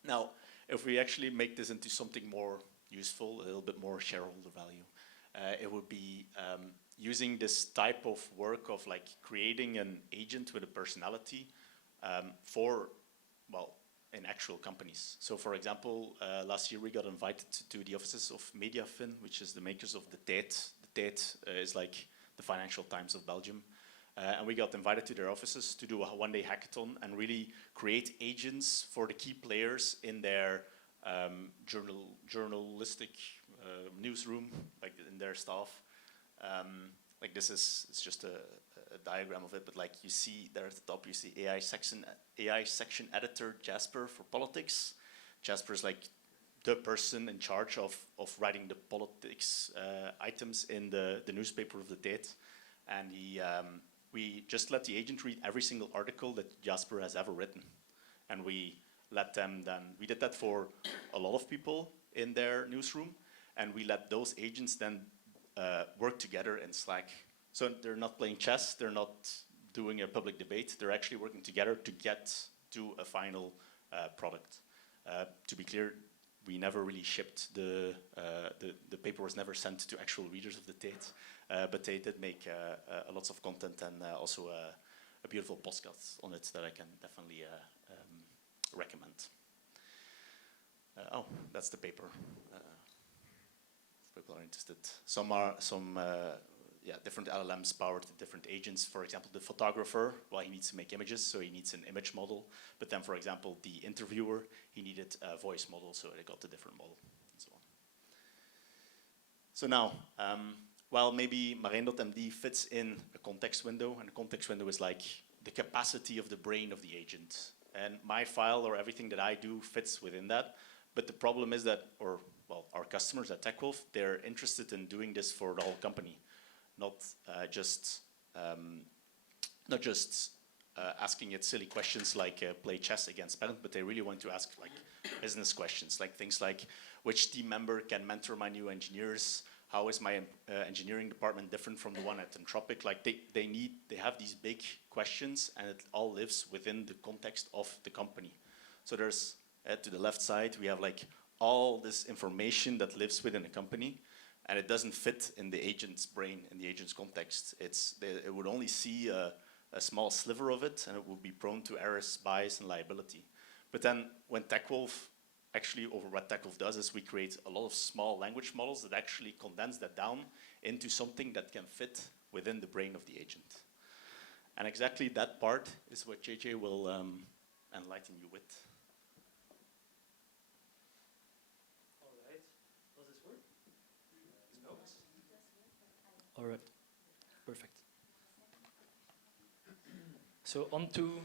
Now, if we actually make this into something more useful, a little bit more shareholder value, it would be using this type of work of like creating an agent with a personality in actual companies. So for example, last year we got invited to the offices of Mediafin, which is the makers of the Tijd. The Tijd is like the Financial Times of Belgium. And we got invited to their offices to do a one-day hackathon and really create agents for the key players in their journalistic newsroom, like in their staff. Like this is, it's just a diagram of it, but like you see there at the top, you see AI section editor Jasper for politics. Jasper is like the person in charge of writing the politics items in the newspaper of the Tijd. And we just let the agent read every single article that Jasper has ever written. And we let them then, we did that for a lot of people in their newsroom, and we let those agents then work together in Slack. So they're not playing chess, they're not doing a public debate, they're actually working together to get to a final product. To be clear, we never really shipped the paper was never sent to actual readers of the Tijd, but they did make lots of content and also a beautiful podcast on it that I can definitely recommend. Oh, that's the paper. If people are interested, different LLMs powered different agents. For example, the photographer, well, he needs to make images, so he needs an image model. But then, for example, the interviewer, he needed a voice model, so they got a different model, and so on. So now, while maybe Marijn.md fits in a context window, and a context window is like the capacity of the brain of the agent. And my file or everything that I do fits within that. But the problem is that, our customers at TechWolf, they're interested in doing this for the whole company. Not just asking it silly questions like play chess against parent, but they really want to ask like business questions, like things like which team member can mentor my new engineers? How is my engineering department different from the one at Anthropic? Like they have these big questions, and it all lives within the context of the company. So there's to the left side we have like all this information that lives within a company. And it doesn't fit in the agent's brain, in the agent's context. It would only see a small sliver of it, and it would be prone to errors, bias, and liability. But then when TechWolf, what TechWolf does is we create a lot of small language models that actually condense that down into something that can fit within the brain of the agent. And exactly that part is what JJ will enlighten you with. All right. Does this work? All right, perfect. So on to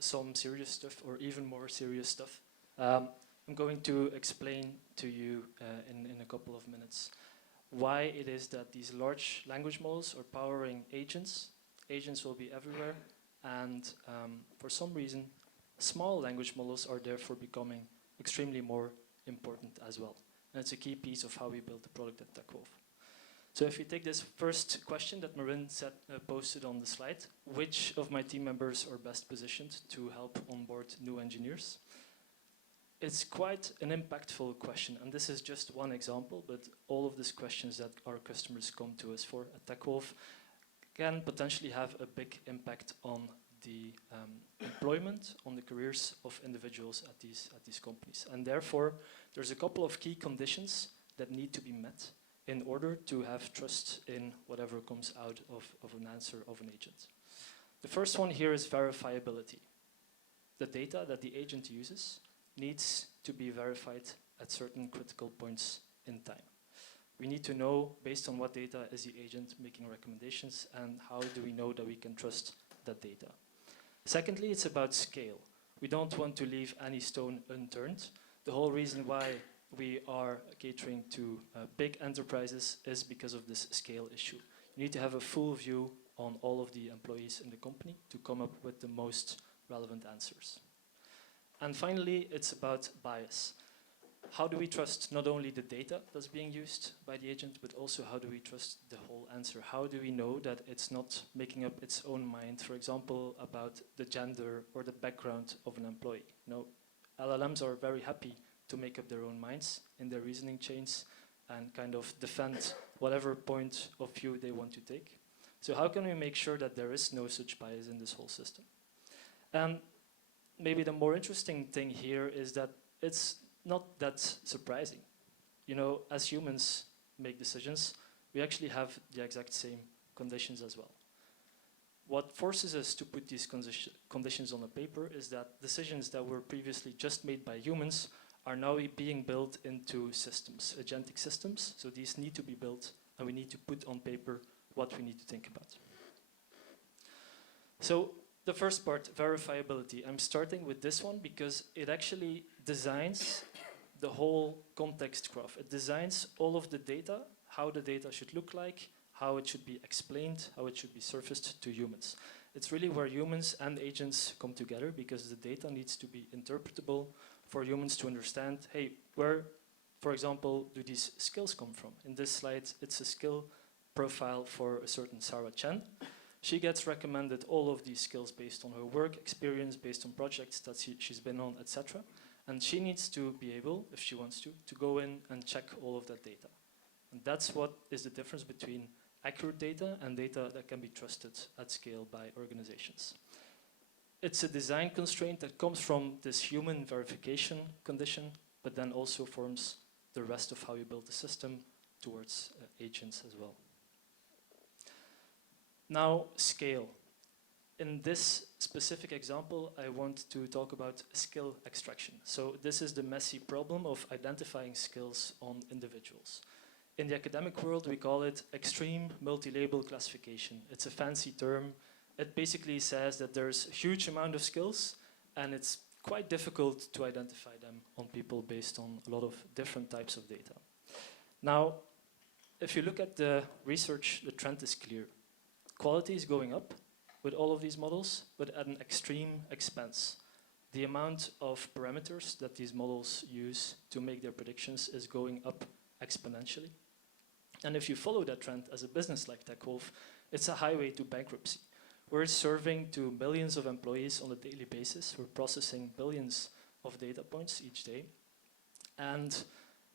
some serious stuff, or even more serious stuff. I'm going to explain to you in a couple of minutes why it is that these large language models are powering agents. Agents will be everywhere, and for some reason, small language models are therefore becoming extremely more important as well. And it's a key piece of how we build the product at TechWolf. So if you take this first question that Marin posted on the slide, which of my team members are best positioned to help onboard new engineers? It's quite an impactful question, and this is just one example, but all of these questions that our customers come to us for at TechWolf can potentially have a big impact on the employment, on the careers of individuals at these companies. And therefore, there's a couple of key conditions that need to be met in order to have trust in whatever comes out of an answer of an agent. The first one here is verifiability. The data that the agent uses needs to be verified at certain critical points in time. We need to know based on what data is the agent making recommendations, and how do we know that we can trust that data. Secondly, it's about scale. We don't want to leave any stone unturned. The whole reason why we are catering to big enterprises is because of this scale issue. You need to have a full view on all of the employees in the company to come up with the most relevant answers. And finally, it's about bias. How do we trust not only the data that's being used by the agent, but also how do we trust the whole answer? How do we know that it's not making up its own mind, for example, about the gender or the background of an employee? No, LLMs are very happy to make up their own minds in their reasoning chains and kind of defend whatever point of view they want to take. So how can we make sure that there is no such bias in this whole system? And maybe the more interesting thing here is that it's not that surprising. You know, as humans make decisions, we actually have the exact same conditions as well. What forces us to put these conditions on a paper is that decisions that were previously just made by humans are now being built into systems, agentic systems. So these need to be built, and we need to put on paper what we need to think about. So the first part, verifiability. I'm starting with this one because it actually designs the whole context graph. It designs all of the data, how the data should look like, how it should be explained, how it should be surfaced to humans. It's really where humans and agents come together, because the data needs to be interpretable for humans to understand, hey, where, for example, do these skills come from? In this slide, it's a skill profile for a certain Sarah Chen. She gets recommended all of these skills based on her work experience, based on projects that she's been on, etc. And she needs to be able, if she wants to go in and check all of that data. And that's what is the difference between accurate data and data that can be trusted at scale by organizations. It's a design constraint that comes from this human verification condition, but then also forms the rest of how you build the system towards agents as well. Now, scale. In this specific example, I want to talk about skill extraction. So this is the messy problem of identifying skills on individuals. In the academic world, we call it extreme multi-label classification. It's a fancy term. It basically says that there's a huge amount of skills, and it's quite difficult to identify them on people based on a lot of different types of data. Now, if you look at the research, the trend is clear. Quality is going up with all of these models, but at an extreme expense. The amount of parameters that these models use to make their predictions is going up exponentially. And if you follow that trend as a business like TechWolf, it's a highway to bankruptcy. We're serving to millions of employees on a daily basis. We're processing billions of data points each day. And,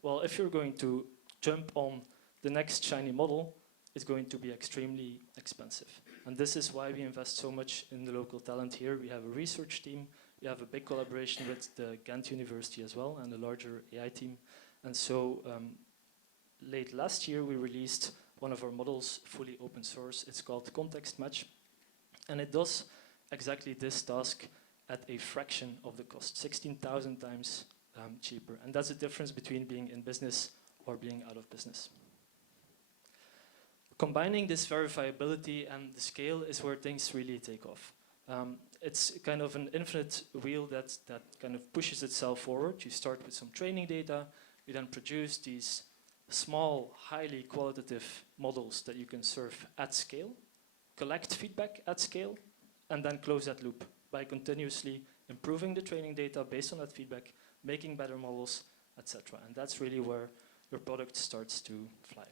well, if you're going to jump on the next shiny model, it's going to be extremely expensive. And this is why we invest so much in the local talent here. We have a research team. We have a big collaboration with the Ghent University as well, and a larger AI team. And so late last year, we released one of our models, fully open source. It's called Context Match. And it does exactly this task at a fraction of the cost, 16,000 times cheaper. And that's the difference between being in business or being out of business. combining this verifiability and the scale is where things really take off. It's kind of an infinite wheel that kind of pushes itself forward. You start with some training data, you then produce these small, highly qualitative models that you can serve at scale, collect feedback at scale, and then close that loop by continuously improving the training data based on that feedback, making better models, etc. And that's really where your product starts to fly.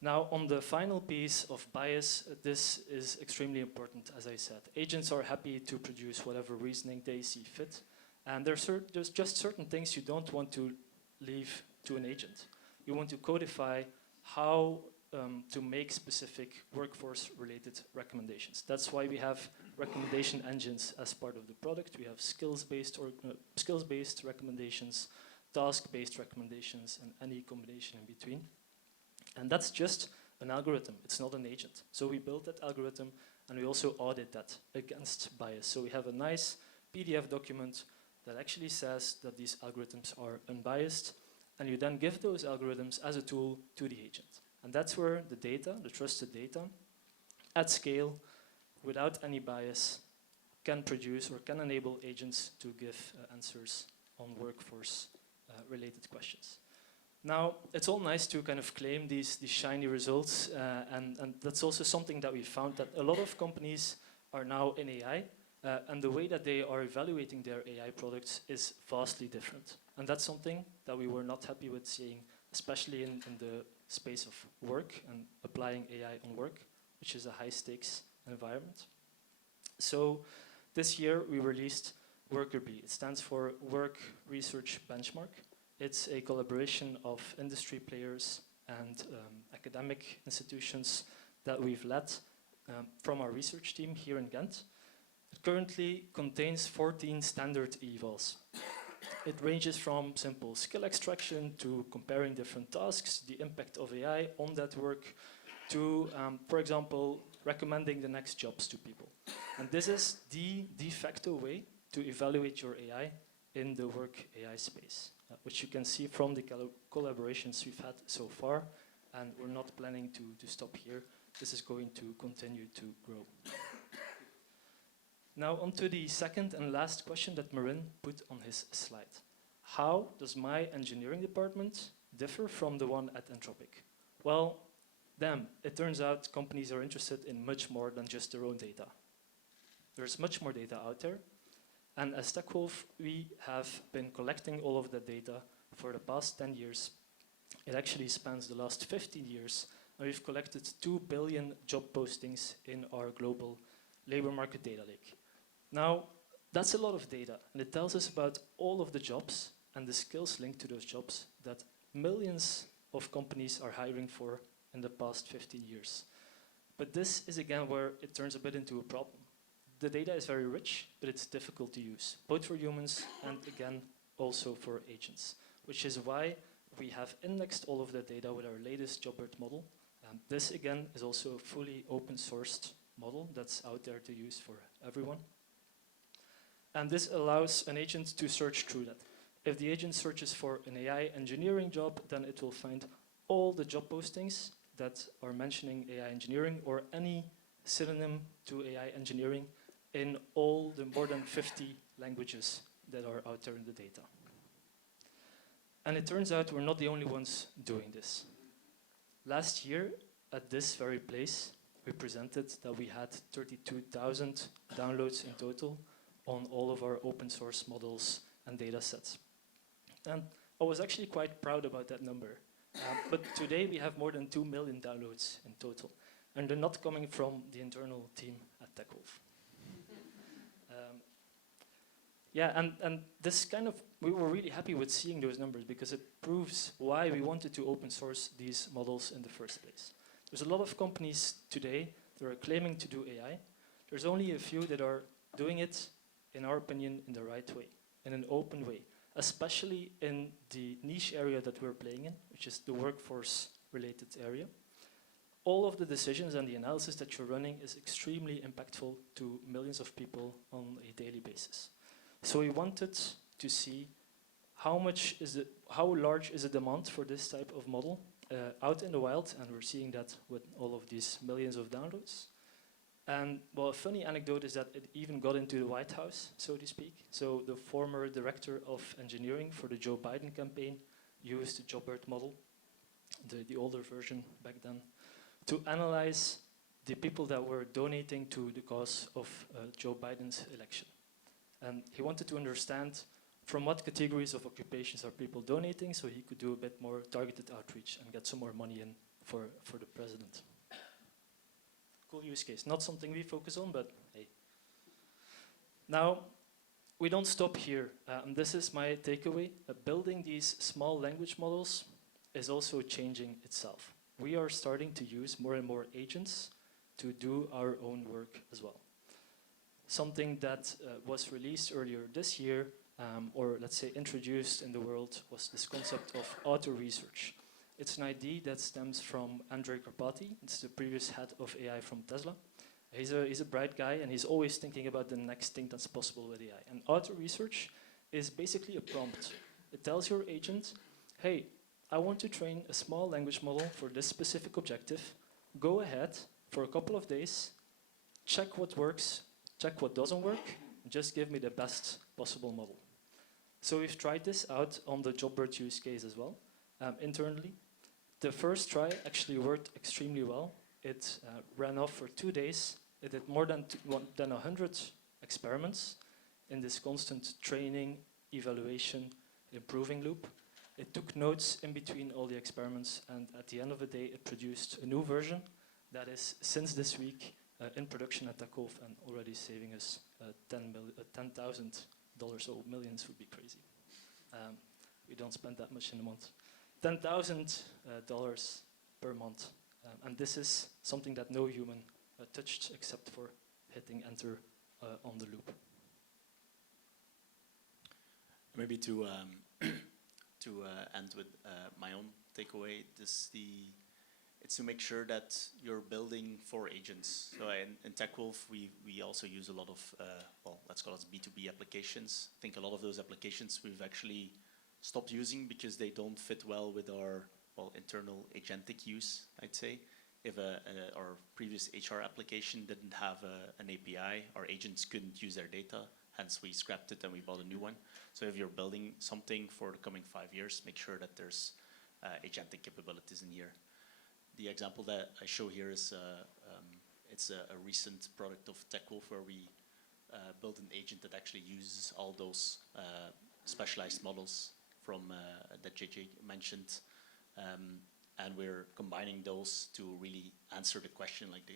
Now, on the final piece of bias, this is extremely important, as I said. Agents are happy to produce whatever reasoning they see fit, and there's just certain things you don't want to leave to an agent. You want to codify how to make specific workforce-related recommendations. That's why we have recommendation engines as part of the product. We have skills-based recommendations, task-based recommendations, and any combination in between. And that's just an algorithm. It's not an agent. So we built that algorithm, and we also audit that against bias. So we have a nice PDF document that actually says that these algorithms are unbiased, and you then give those algorithms as a tool to the agent. And that's where the data, the trusted data, at scale, without any bias, can produce or can enable agents to give answers on workforce-related questions. Now, it's all nice to kind of claim these shiny results, and that's also something that we found, that a lot of companies are now in AI, and the way that they are evaluating their AI products is vastly different. And that's something that we were not happy with seeing, especially in the space of work and applying AI on work, which is a high-stakes environment. So this year we released Worker-B. It stands for Work Research Benchmark. It's a collaboration of industry players and academic institutions that we've led from our research team here in Ghent. It currently contains 14 standard evals. It ranges from simple skill extraction to comparing different tasks, the impact of AI on that work, to, for example, recommending the next jobs to people. And this is the de facto way to evaluate your AI in the work AI space, which you can see from the collaborations we've had so far, and we're not planning to stop here. This is going to continue to grow. Now on to the second and last question that Marin put on his slide. How does my engineering department differ from the one at Anthropic? Well, it turns out companies are interested in much more than just their own data. There's much more data out there. And as TechWolf, we have been collecting all of that data for the past 10 years. It actually spans the last 15 years. And we've collected 2 billion job postings in our global labor market data lake. Now, that's a lot of data, and it tells us about all of the jobs and the skills linked to those jobs that millions of companies are hiring for in the past 15 years. But this is again where it turns a bit into a problem. The data is very rich, but it's difficult to use, both for humans and again, also for agents, which is why we have indexed all of the data with our latest JobBird model. This again is also a fully open sourced model that's out there to use for everyone. And this allows an agent to search through that. If the agent searches for an AI engineering job, then it will find all the job postings that are mentioning AI engineering or any synonym to AI engineering in all the more than 50 languages that are out there in the data. And it turns out we're not the only ones doing this. Last year, at this very place, we presented that we had 32,000 downloads in total on all of our open source models and data sets. And I was actually quite proud about that number. But today we have more than 2 million downloads in total. And they're not coming from the internal team at TechWolf. And this kind of, we were really happy with seeing those numbers because it proves why we wanted to open source these models in the first place. There's a lot of companies today that are claiming to do AI. There's only a few that are doing it, in our opinion, in the right way, in an open way, especially in the niche area that we're playing in, which is the workforce-related area. All of the decisions and the analysis that you're running is extremely impactful to millions of people on a daily basis. So we wanted to see how large is the demand for this type of model, out in the wild, and we're seeing that with all of these millions of downloads. And well, a funny anecdote is that it even got into the White House, so to speak. So the former director of engineering for the Joe Biden campaign used the Jobbird model, the older version back then, to analyze the people that were donating to the cause of Joe Biden's election. And he wanted to understand from what categories of occupations are people donating, so he could do a bit more targeted outreach and get some more money in for the president. Cool use case. Not something we focus on, but hey. Now, we don't stop here. This is my takeaway. Building these small language models is also changing itself. We are starting to use more and more agents to do our own work as well. Something that was released earlier this year, or let's say introduced in the world, was this concept of auto-research. It's an idea that stems from Andrej Karpathy. It's the previous head of AI from Tesla. He's a bright guy, and he's always thinking about the next thing that's possible with AI. And auto-research is basically a prompt. It tells your agent, hey, I want to train a small language model for this specific objective. Go ahead for a couple of days, check what works, check what doesn't work, and just give me the best possible model. So we've tried this out on the Jobbird use case as well, internally. The first try actually worked extremely well. It ran off for 2 days. It did more than 100 experiments in this constant training, evaluation, improving loop. It took notes in between all the experiments, and at the end of the day, it produced a new version that is, since this week, in production at TechConf and already saving us $10,000, so millions would be crazy. We don't spend that much in a month. $10,000 per month. And this is something that no human touched except for hitting enter on the loop. Maybe to end with my own takeaway, it's to make sure that you're building for agents. So in TechWolf, we also use a lot of, well, let's call it B2B applications. I think a lot of those applications we've actually stopped using because they don't fit well with our internal agentic use, I'd say. If our previous HR application didn't have an API, our agents couldn't use their data, hence we scrapped it and we bought a new one. So if you're building something for the coming 5 years, make sure that there's agentic capabilities in here. The example that I show here is it's a recent product of TechWolf where we built an agent that actually uses all those specialized models from that JJ mentioned. And we're combining those to really answer the question, like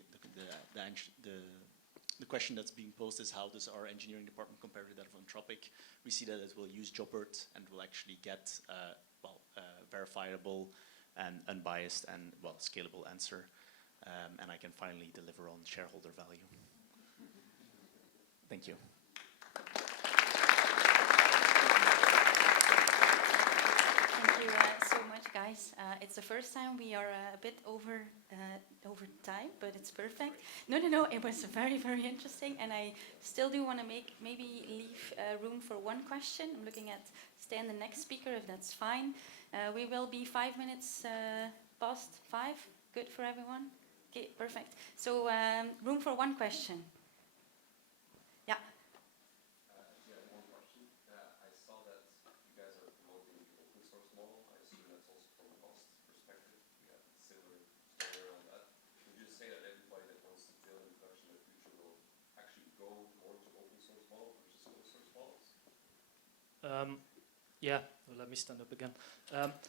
the question that's being posed is how does our engineering department compare to that of Anthropic? We see that it will use Jobbird and will actually get verifiable and unbiased and scalable answer. And I can finally deliver on shareholder value. Thank you. Thank you so much, guys. It's the first time we are a bit over time, but it's perfect. No, it was very, very interesting, and I still do want to maybe leave room for one question. I'm looking at Stan, the next speaker, if that's fine. We will be 5 minutes past 5. Good for everyone? Okay, perfect. So room for one question. Yeah. Yeah, one question. I saw that you guys are promoting the open source model. I assume that's also from a cost perspective. We have a similar story around that. Would you say that everybody that wants to build in production in the future will actually go more to open source models versus closed source models? Yeah, well, let me stand up again.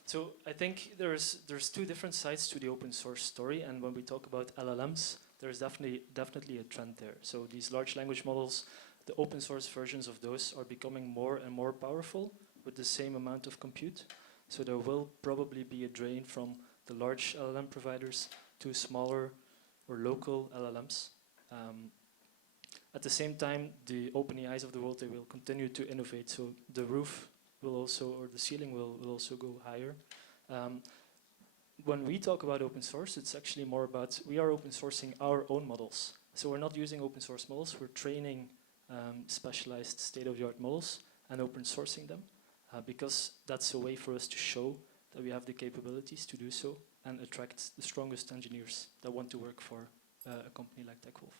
So I think there's two different sides to the open source story, and when we talk about LLMs, there's definitely a trend there. So these large language models, the open source versions of those are becoming more and more powerful with the same amount of compute. So there will probably be a drain from the large LLM providers to smaller or local LLMs. At the same time, the OpenAIs of the world, they will continue to innovate. So the roof will also, or the ceiling will also go higher. When we talk about open source, it's actually more about, we are open sourcing our own models. So we're not using open source models, we're training specialized state-of-the-art models and open sourcing them, because that's a way for us to show that we have the capabilities to do so, and attract the strongest engineers that want to work for a company like TechWolf.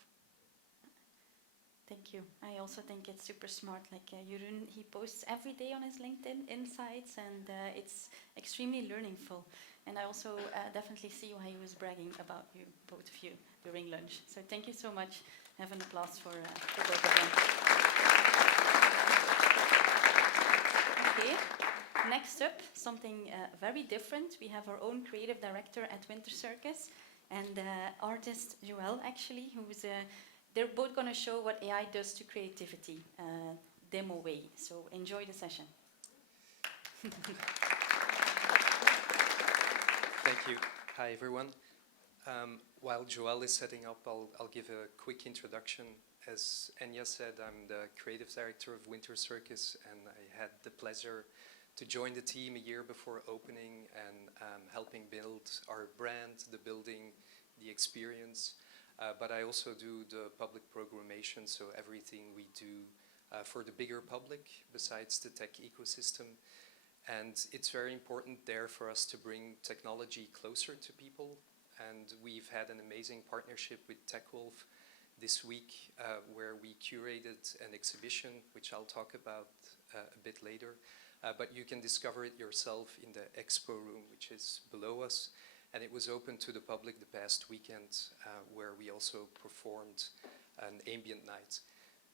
Thank you. I also think it's super smart. Like Jeroen, he posts every day on his LinkedIn insights, and it's extremely learningful. And I also definitely see why he was bragging about you, both of you, during lunch. So thank you so much. Have an applause for both of them. Okay. Next up, something very different. We have our own creative director at Winter Circus, and artist Joël, actually, who's they're both going to show what AI does to creativity, demo way. So enjoy the session. Thank you. Hi, everyone. While Joël is setting up, I'll give a quick introduction. As Enya said, I'm the creative director of Winter Circus, and I had the pleasure to join the team a year before opening and helping build our brand, the building, the experience. But I also do the public programmation, so everything we do for the bigger public besides the tech ecosystem. And it's very important there for us to bring technology closer to people. And we've had an amazing partnership with TechWolf this week where we curated an exhibition, which I'll talk about a bit later. But you can discover it yourself in the expo room, which is below us. And it was open to the public the past weekend, where we also performed an ambient night.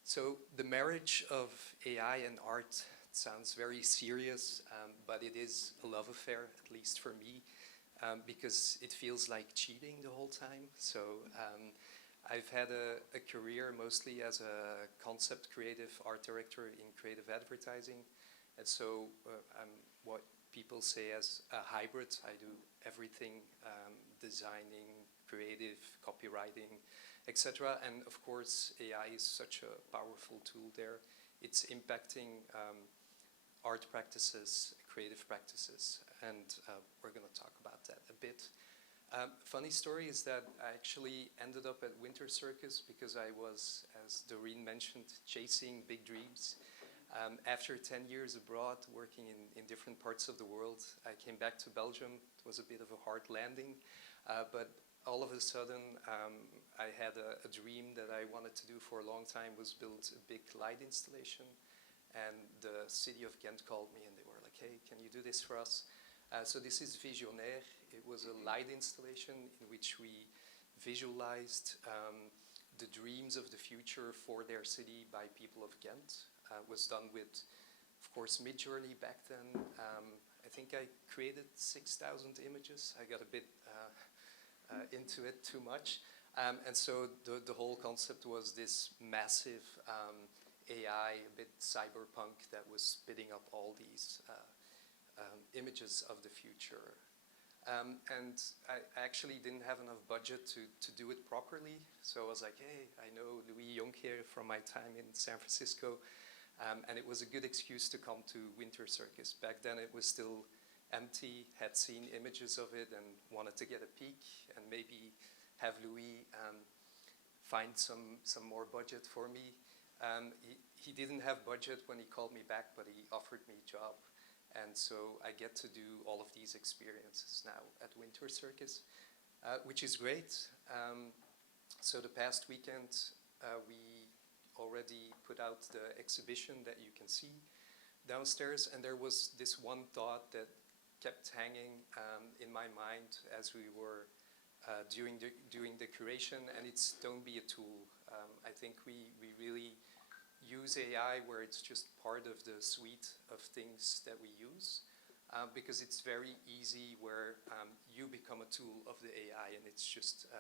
So the marriage of AI and art sounds very serious, but it is a love affair, at least for me, because it feels like cheating the whole time. So I've had a career mostly as a concept creative art director in creative advertising. And so I'm what people say as a hybrid. I do everything, designing, creative, copywriting, etc. And of course, AI is such a powerful tool there. It's impacting art practices, creative practices, and we're going to talk about that a bit. Funny story is that I actually ended up at Winter Circus because I was, as Doreen mentioned, chasing big dreams. After 10 years abroad, working in different parts of the world, I came back to Belgium. It was a bit of a hard landing, but all of a sudden, I had a dream that I wanted to do for a long time, was build a big light installation. And the city of Ghent called me and they were like, hey, can you do this for us? So this is Visionnaire. It was a light installation in which we visualized the dreams of the future for their city by people of Ghent. Was done with, of course, Midjourney back then. I think I created 6,000 images. I got a bit into it too much. And so the whole concept was this massive AI, a bit cyberpunk, that was spitting up all these images of the future. And I actually didn't have enough budget to do it properly. So I was like, hey, I know Louis Jonker from my time in San Francisco. And it was a good excuse to come to Winter Circus. Back then it was still empty, had seen images of it and wanted to get a peek and maybe have Louis find some more budget for me. He didn't have budget when he called me back, but he offered me a job. And so I get to do all of these experiences now at Winter Circus, which is great. So the past weekend, we already put out the exhibition that you can see downstairs, and there was this one thought that kept hanging in my mind as we were doing the curation, and it's don't be a tool. I think we really use AI where it's just part of the suite of things that we use, because it's very easy where you become a tool of the AI and it's just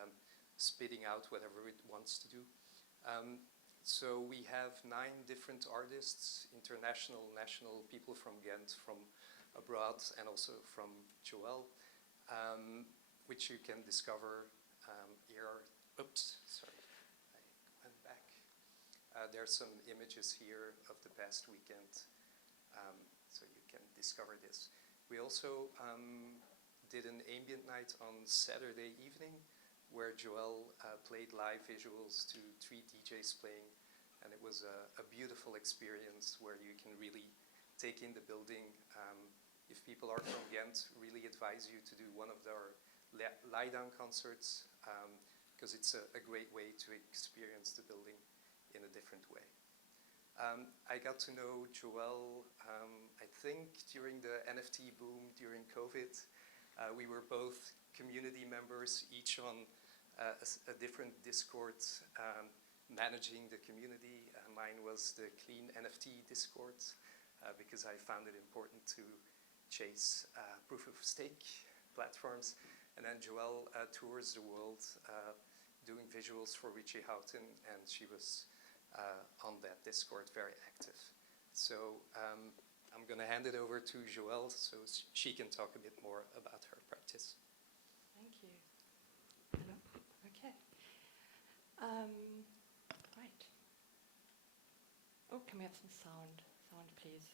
spitting out whatever it wants to do. So we have 9 different artists, international, national, people from Ghent, from abroad, and also from Joël, which you can discover here. Oops, sorry, I went back. There are some images here of the past weekend, so you can discover this. We also did an ambient night on Saturday evening, where Joël played live visuals to 3 DJs playing, and it was a beautiful experience where you can really take in the building. If people are from Ghent, really advise you to do one of our lie-down concerts, because it's a great way to experience the building in a different way. I got to know Joelle, I think, during the NFT boom during COVID. We were both community members, each on a different Discord, managing the community. Mine was the Clean NFT Discord, because I found it important to chase proof of stake platforms. And then Joelle tours the world doing visuals for Richie Houghton, and she was on that Discord very active. So I'm going to hand it over to Joelle so she can talk a bit more about her practice. Thank you. Hello. Okay. Right. Oh, can we have some sound? Sound, please.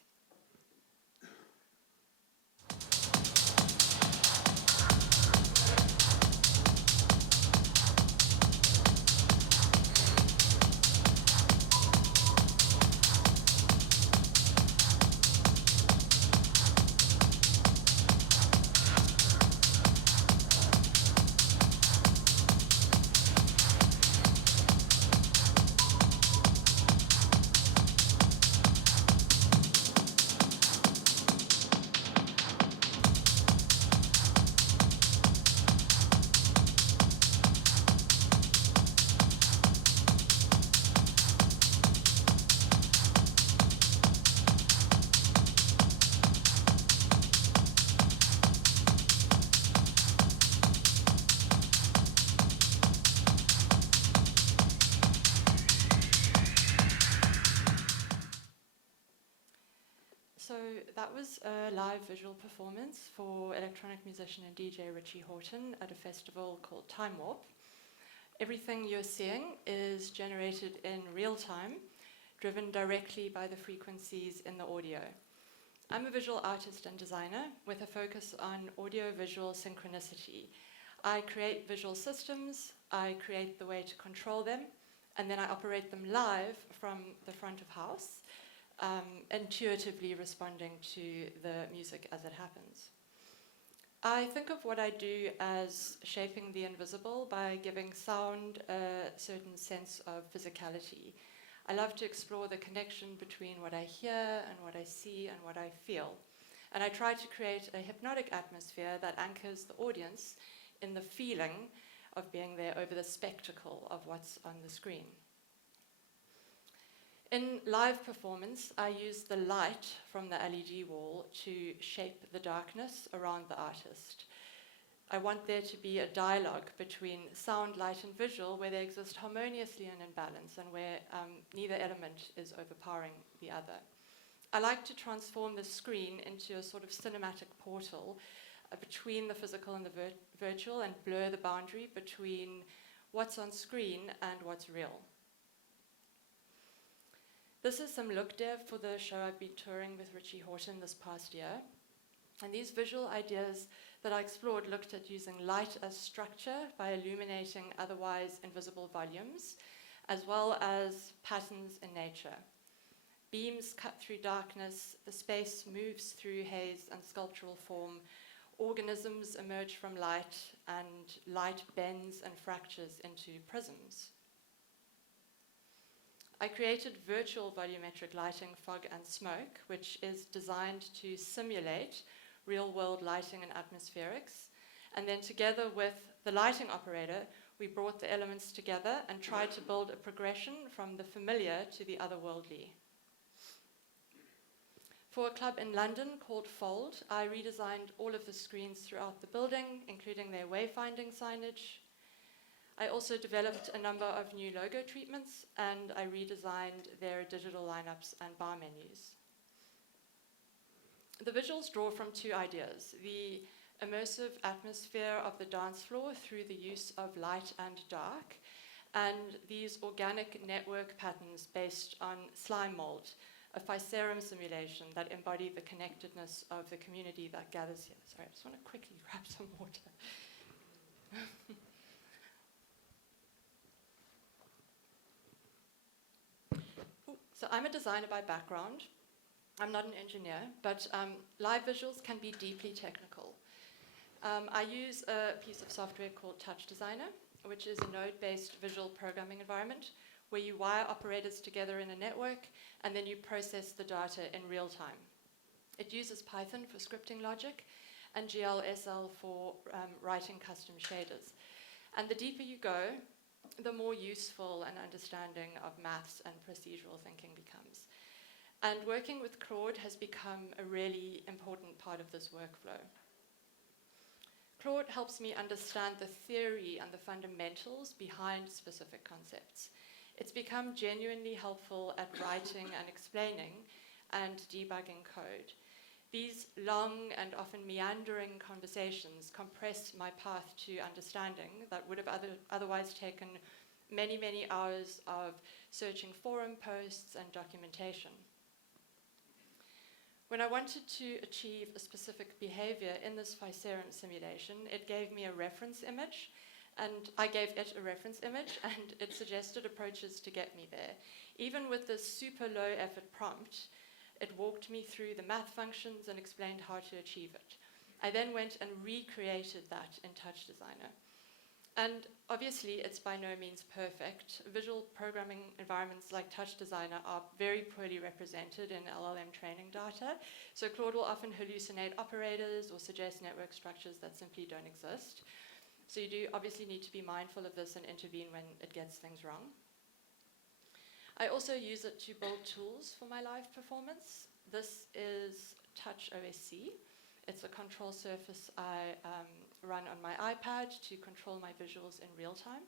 So that was a live visual performance for electronic musician and DJ Richie Houghton at a festival called Time Warp. Everything you're seeing is generated in real time, driven directly by the frequencies in the audio. I'm a visual artist and designer with a focus on audio-visual synchronicity. I create visual systems, I create the way to control them, and then I operate them live from the front of house, intuitively responding to the music as it happens. I think of what I do as shaping the invisible by giving sound a certain sense of physicality. I love to explore the connection between what I hear and what I see and what I feel. And I try to create a hypnotic atmosphere that anchors the audience in the feeling of being there over the spectacle of what's on the screen. In live performance, I use the light from the LED wall to shape the darkness around the artist. I want there to be a dialogue between sound, light, and visual where they exist harmoniously and in balance, and where neither element is overpowering the other. I like to transform the screen into a sort of cinematic portal between the physical and the virtual, and blur the boundary between what's on screen and what's real. This is some look dev for the show I've been touring with Richie Houghton this past year. And these visual ideas that I explored looked at using light as structure by illuminating otherwise invisible volumes, as well as patterns in nature. Beams cut through darkness, the space moves through haze and sculptural form, organisms emerge from light, and light bends and fractures into prisms. I created virtual volumetric lighting, fog and smoke, which is designed to simulate real-world lighting and atmospherics. And then together with the lighting operator, we brought the elements together and tried to build a progression from the familiar to the otherworldly. For a club in London called Fold, I redesigned all of the screens throughout the building, including their wayfinding signage. I also developed a number of new logo treatments, and I redesigned their digital lineups and bar menus. The visuals draw from two ideas: the immersive atmosphere of the dance floor through the use of light and dark, and these organic network patterns based on slime mold, a Physerum simulation that embody the connectedness of the community that gathers here. Sorry, I just want to quickly grab some water. So I'm a designer by background. I'm not an engineer, but live visuals can be deeply technical. I use a piece of software called Touch Designer, which is a node-based visual programming environment where you wire operators together in a network and then you process the data in real time. It uses Python for scripting logic and GLSL for writing custom shaders. And the deeper you go, the more useful an understanding of maths and procedural thinking becomes. And working with Claude has become a really important part of this workflow. Claude helps me understand the theory and the fundamentals behind specific concepts. It's become genuinely helpful at writing and explaining and debugging code. These long and often meandering conversations compress my path to understanding that would have otherwise taken many, many hours of searching forum posts and documentation. When I wanted to achieve a specific behavior in this Ficerum simulation, it gave me a reference image, and I gave it a reference image, and it suggested approaches to get me there. Even with this super low effort prompt, it walked me through the math functions and explained how to achieve it. I then went and recreated that in Touch Designer. And obviously, it's by no means perfect. Visual programming environments like Touch Designer are very poorly represented in LLM training data. So Claude will often hallucinate operators or suggest network structures that simply don't exist. So you do obviously need to be mindful of this and intervene when it gets things wrong. I also use it to build tools for my live performance. This is Touch OSC. It's a control surface I run on my iPad to control my visuals in real time.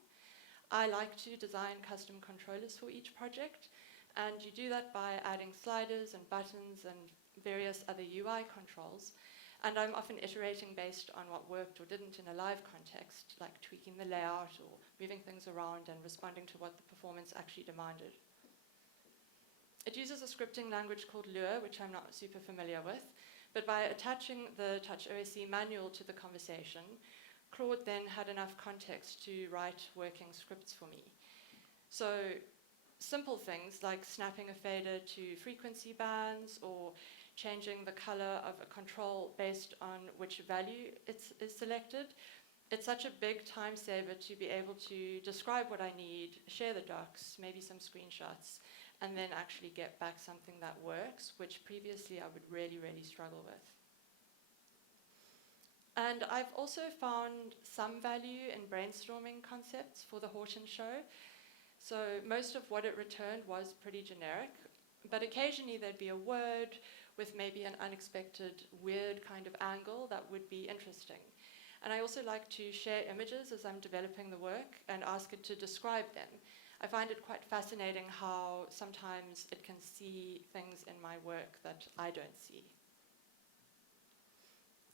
I like to design custom controllers for each project, and you do that by adding sliders and buttons and various other UI controls. And I'm often iterating based on what worked or didn't in a live context, like tweaking the layout or moving things around and responding to what the performance actually demanded. It uses a scripting language called Lua, which I'm not super familiar with, but by attaching the Touch OSC manual to the conversation, Claude then had enough context to write working scripts for me. So simple things like snapping a fader to frequency bands or changing the color of a control based on which value is selected. It's such a big time saver to be able to describe what I need, share the docs, maybe some screenshots, and then actually get back something that works, which previously I would really, really struggle with. And I've also found some value in brainstorming concepts for the Horton show. So most of what it returned was pretty generic, but occasionally there'd be a word with maybe an unexpected weird kind of angle that would be interesting. And I also like to share images as I'm developing the work and ask it to describe them. I find it quite fascinating how sometimes it can see things in my work that I don't see.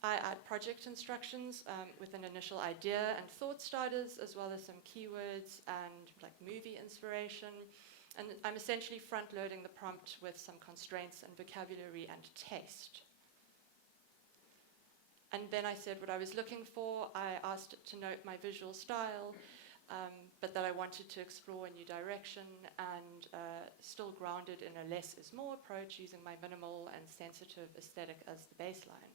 I add project instructions with an initial idea and thought starters, as well as some keywords and like movie inspiration. And I'm essentially front-loading the prompt with some constraints and vocabulary and taste. And then I said what I was looking for. I asked it to note my visual style, but that I wanted to explore a new direction and still grounded in a less is more approach, using my minimal and sensitive aesthetic as the baseline.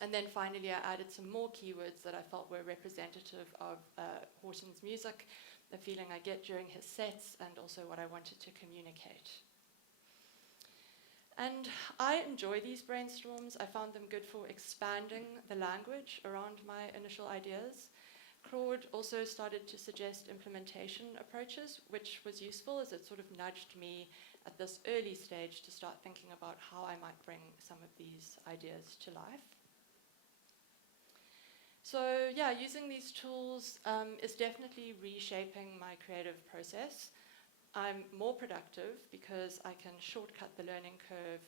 And then finally I added some more keywords that I felt were representative of Horton's music, the feeling I get during his sets, and also what I wanted to communicate. And I enjoy these brainstorms. I found them good for expanding the language around my initial ideas. Claude also started to suggest implementation approaches, which was useful as it sort of nudged me at this early stage to start thinking about how I might bring some of these ideas to life. So yeah, using these tools is definitely reshaping my creative process. I'm more productive because I can shortcut the learning curve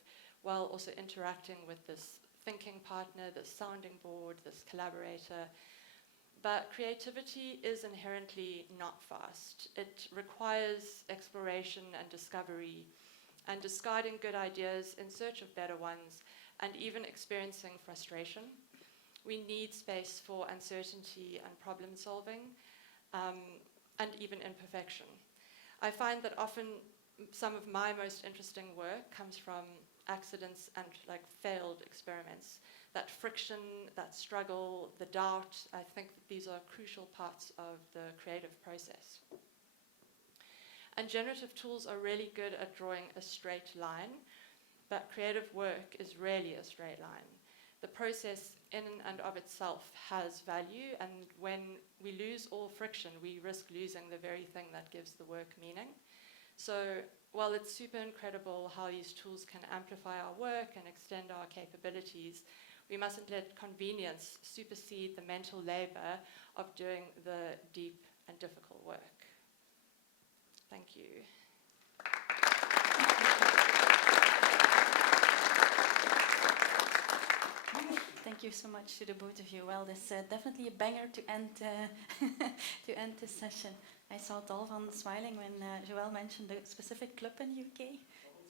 while also interacting with this thinking partner, this sounding board, this collaborator. But creativity is inherently not fast. It requires exploration and discovery, and discarding good ideas in search of better ones, and even experiencing frustration. We need space for uncertainty and problem solving, and even imperfection. I find that often some of my most interesting work comes from accidents and like failed experiments. That friction, that struggle, the doubt, I think that these are crucial parts of the creative process. And generative tools are really good at drawing a straight line, but creative work is rarely a straight line. The process in and of itself has value, and when we lose all friction, we risk losing the very thing that gives the work meaning. So while it's super incredible how these tools can amplify our work and extend our capabilities, we mustn't let convenience supersede the mental labor of doing the deep and difficult work. Thank you. Thank you so much to the both of you. Well, this definitely a banger to end to end this session. I saw Dalvan smiling when Joël mentioned the specific club in UK.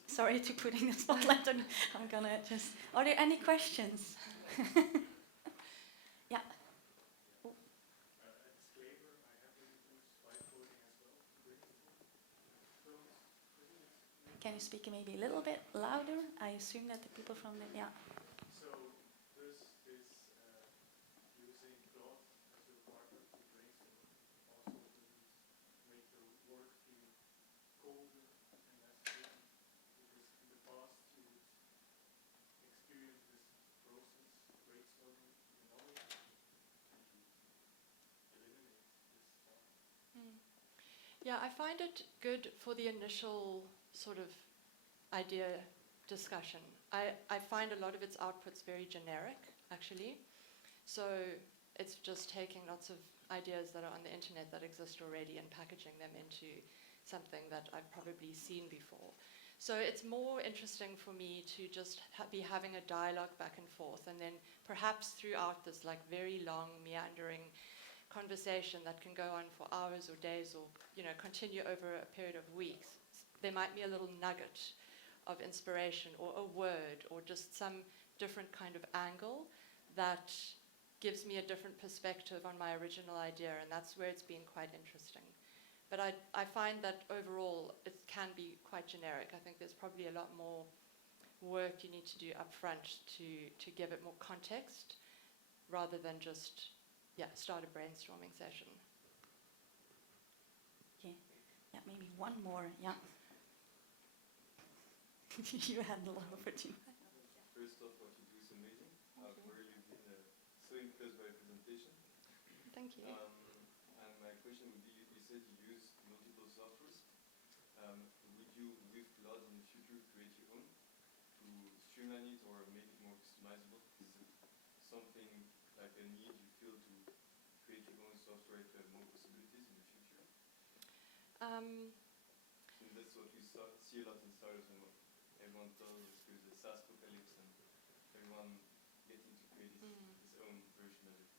Sorry to putting the spotlight on. I'm gonna just. Are there any questions? Yeah. Can you speak maybe a little bit louder? I assume that the people from the yeah. So does this using cloth as your partner to brainstorm also doesn't make the work feel colder and less written? Because in the past you would experience this process brainstorming in another and you eliminate this part. Yeah, I find it good for the initial sort of idea discussion. I find a lot of its outputs very generic, actually. So it's just taking lots of ideas that are on the internet that exist already and packaging them into something that I've probably seen before. So it's more interesting for me to just be having a dialogue back and forth, and then perhaps throughout this like very long meandering conversation that can go on for hours or days or continue over a period of weeks, there might be a little nugget of inspiration or a word or just some different kind of angle that gives me a different perspective on my original idea, and that's where it's been quite interesting. But I find that overall it can be quite generic. I think there's probably a lot more work you need to do up front to give it more context rather than just start a brainstorming session. Okay. Yeah, maybe one more. Yeah. You had a lot of opportunity. First off, what you do is amazing. Where you've been so impressed by the presentation. Thank you. And my question would be, you said you use multiple softwares. Would you, with Cloud in the future, create your own to streamline it or make it more customizable? Is it something like a need you feel to create your own software to have more possibilities in the future? Um, And that's what we see a lot in startups, and what everyone tells us there's a SaaS apocalypse and everyone getting to create his own version of it.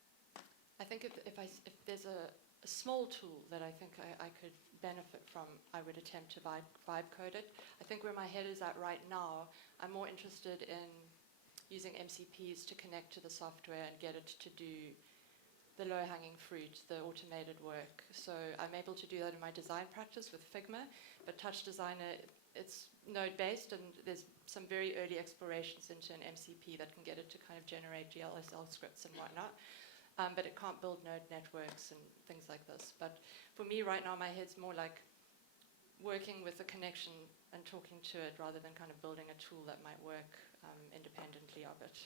I think if there's a small tool that I think I could benefit from, I would attempt to vibe code it. I think where my head is at right now, I'm more interested in using MCPs to connect to the software and get it to do the low-hanging fruit, the automated work. So I'm able to do that in my design practice with Figma, but Touch Designer, it's node-based, and there's some very early explorations into an MCP that can get it to kind of generate GLSL scripts and whatnot. But it can't build node networks and things like this. But for me right now, my head's more like working with a connection and talking to it rather than kind of building a tool that might work independently of it.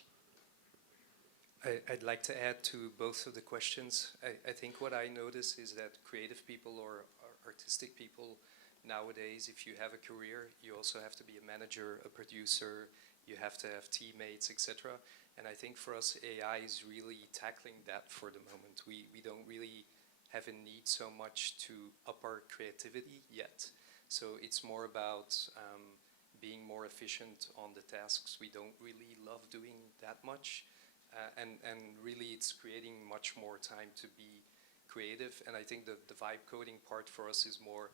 I'd like to add to both of the questions. I think what I notice is that creative people or artistic people nowadays, if you have a career, you also have to be a manager, a producer, you have to have teammates, etc. And I think for us, AI is really tackling that for the moment. We don't really have a need so much to up our creativity yet. So it's more about being more efficient on the tasks we don't really love doing that much. And really it's creating much more time to be creative. And I think the vibe coding part for us is more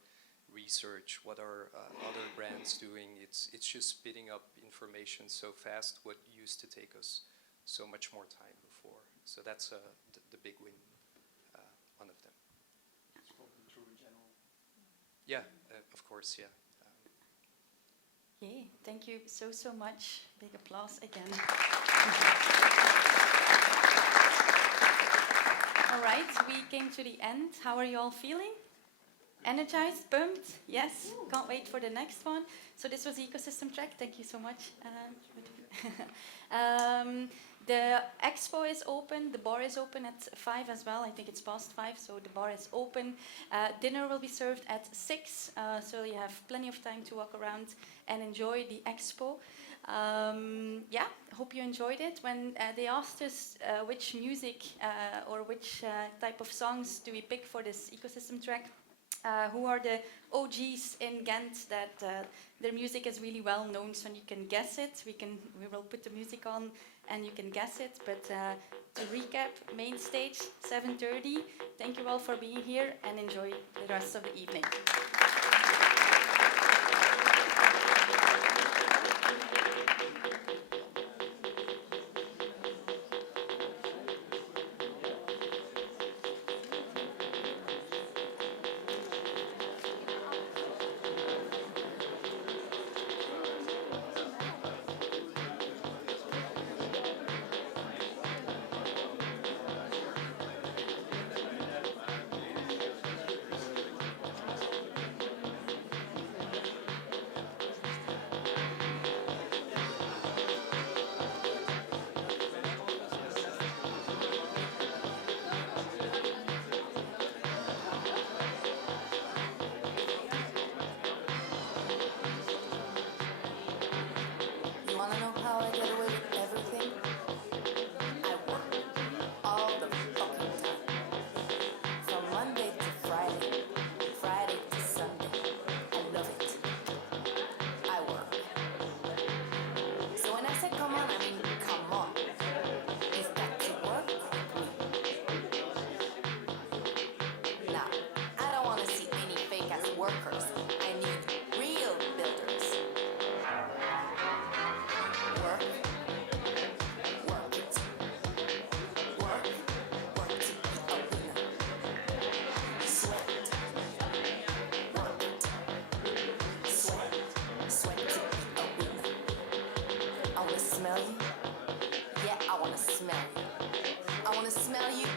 research. What are other brands doing? It's just spitting up information so fast, what used to take us so much more time before. So that's the big win, one of them. It's probably true in general. Yeah, of course, yeah. Yay, thank you so much. Big applause again. All right, we came to the end. How are you all feeling? Energized, pumped? Yes, can't wait for the next one. So this was the ecosystem track. Thank you so much. The expo is open. The bar is open at 5 as well. I think it's past 5, so the bar is open. Dinner will be served at 6, so you have plenty of time to walk around and enjoy the expo. Yeah, hope you enjoyed it. When they asked us which music or which type of songs do we pick for this ecosystem track, who are the OGs in Ghent that their music is really well known, so you can guess it. We will put the music on and you can guess it. But to recap, main stage 7:30. Thank you all for being here and enjoy the rest of the evening. You wanna know how I get away with everything? I work all the fucking time. From Monday to Friday, Friday to Sunday. I love it. I work. So when I say come on, I mean come on. You've got to work with me. Nah, I don't wanna see any fake ass workers. I need real builders. Work. Work it. Work. Work to be a winner. Sweat. Work it. Sweat. Sweat to be a winner. I wanna smell you. Yeah, I wanna smell you. I wanna smell you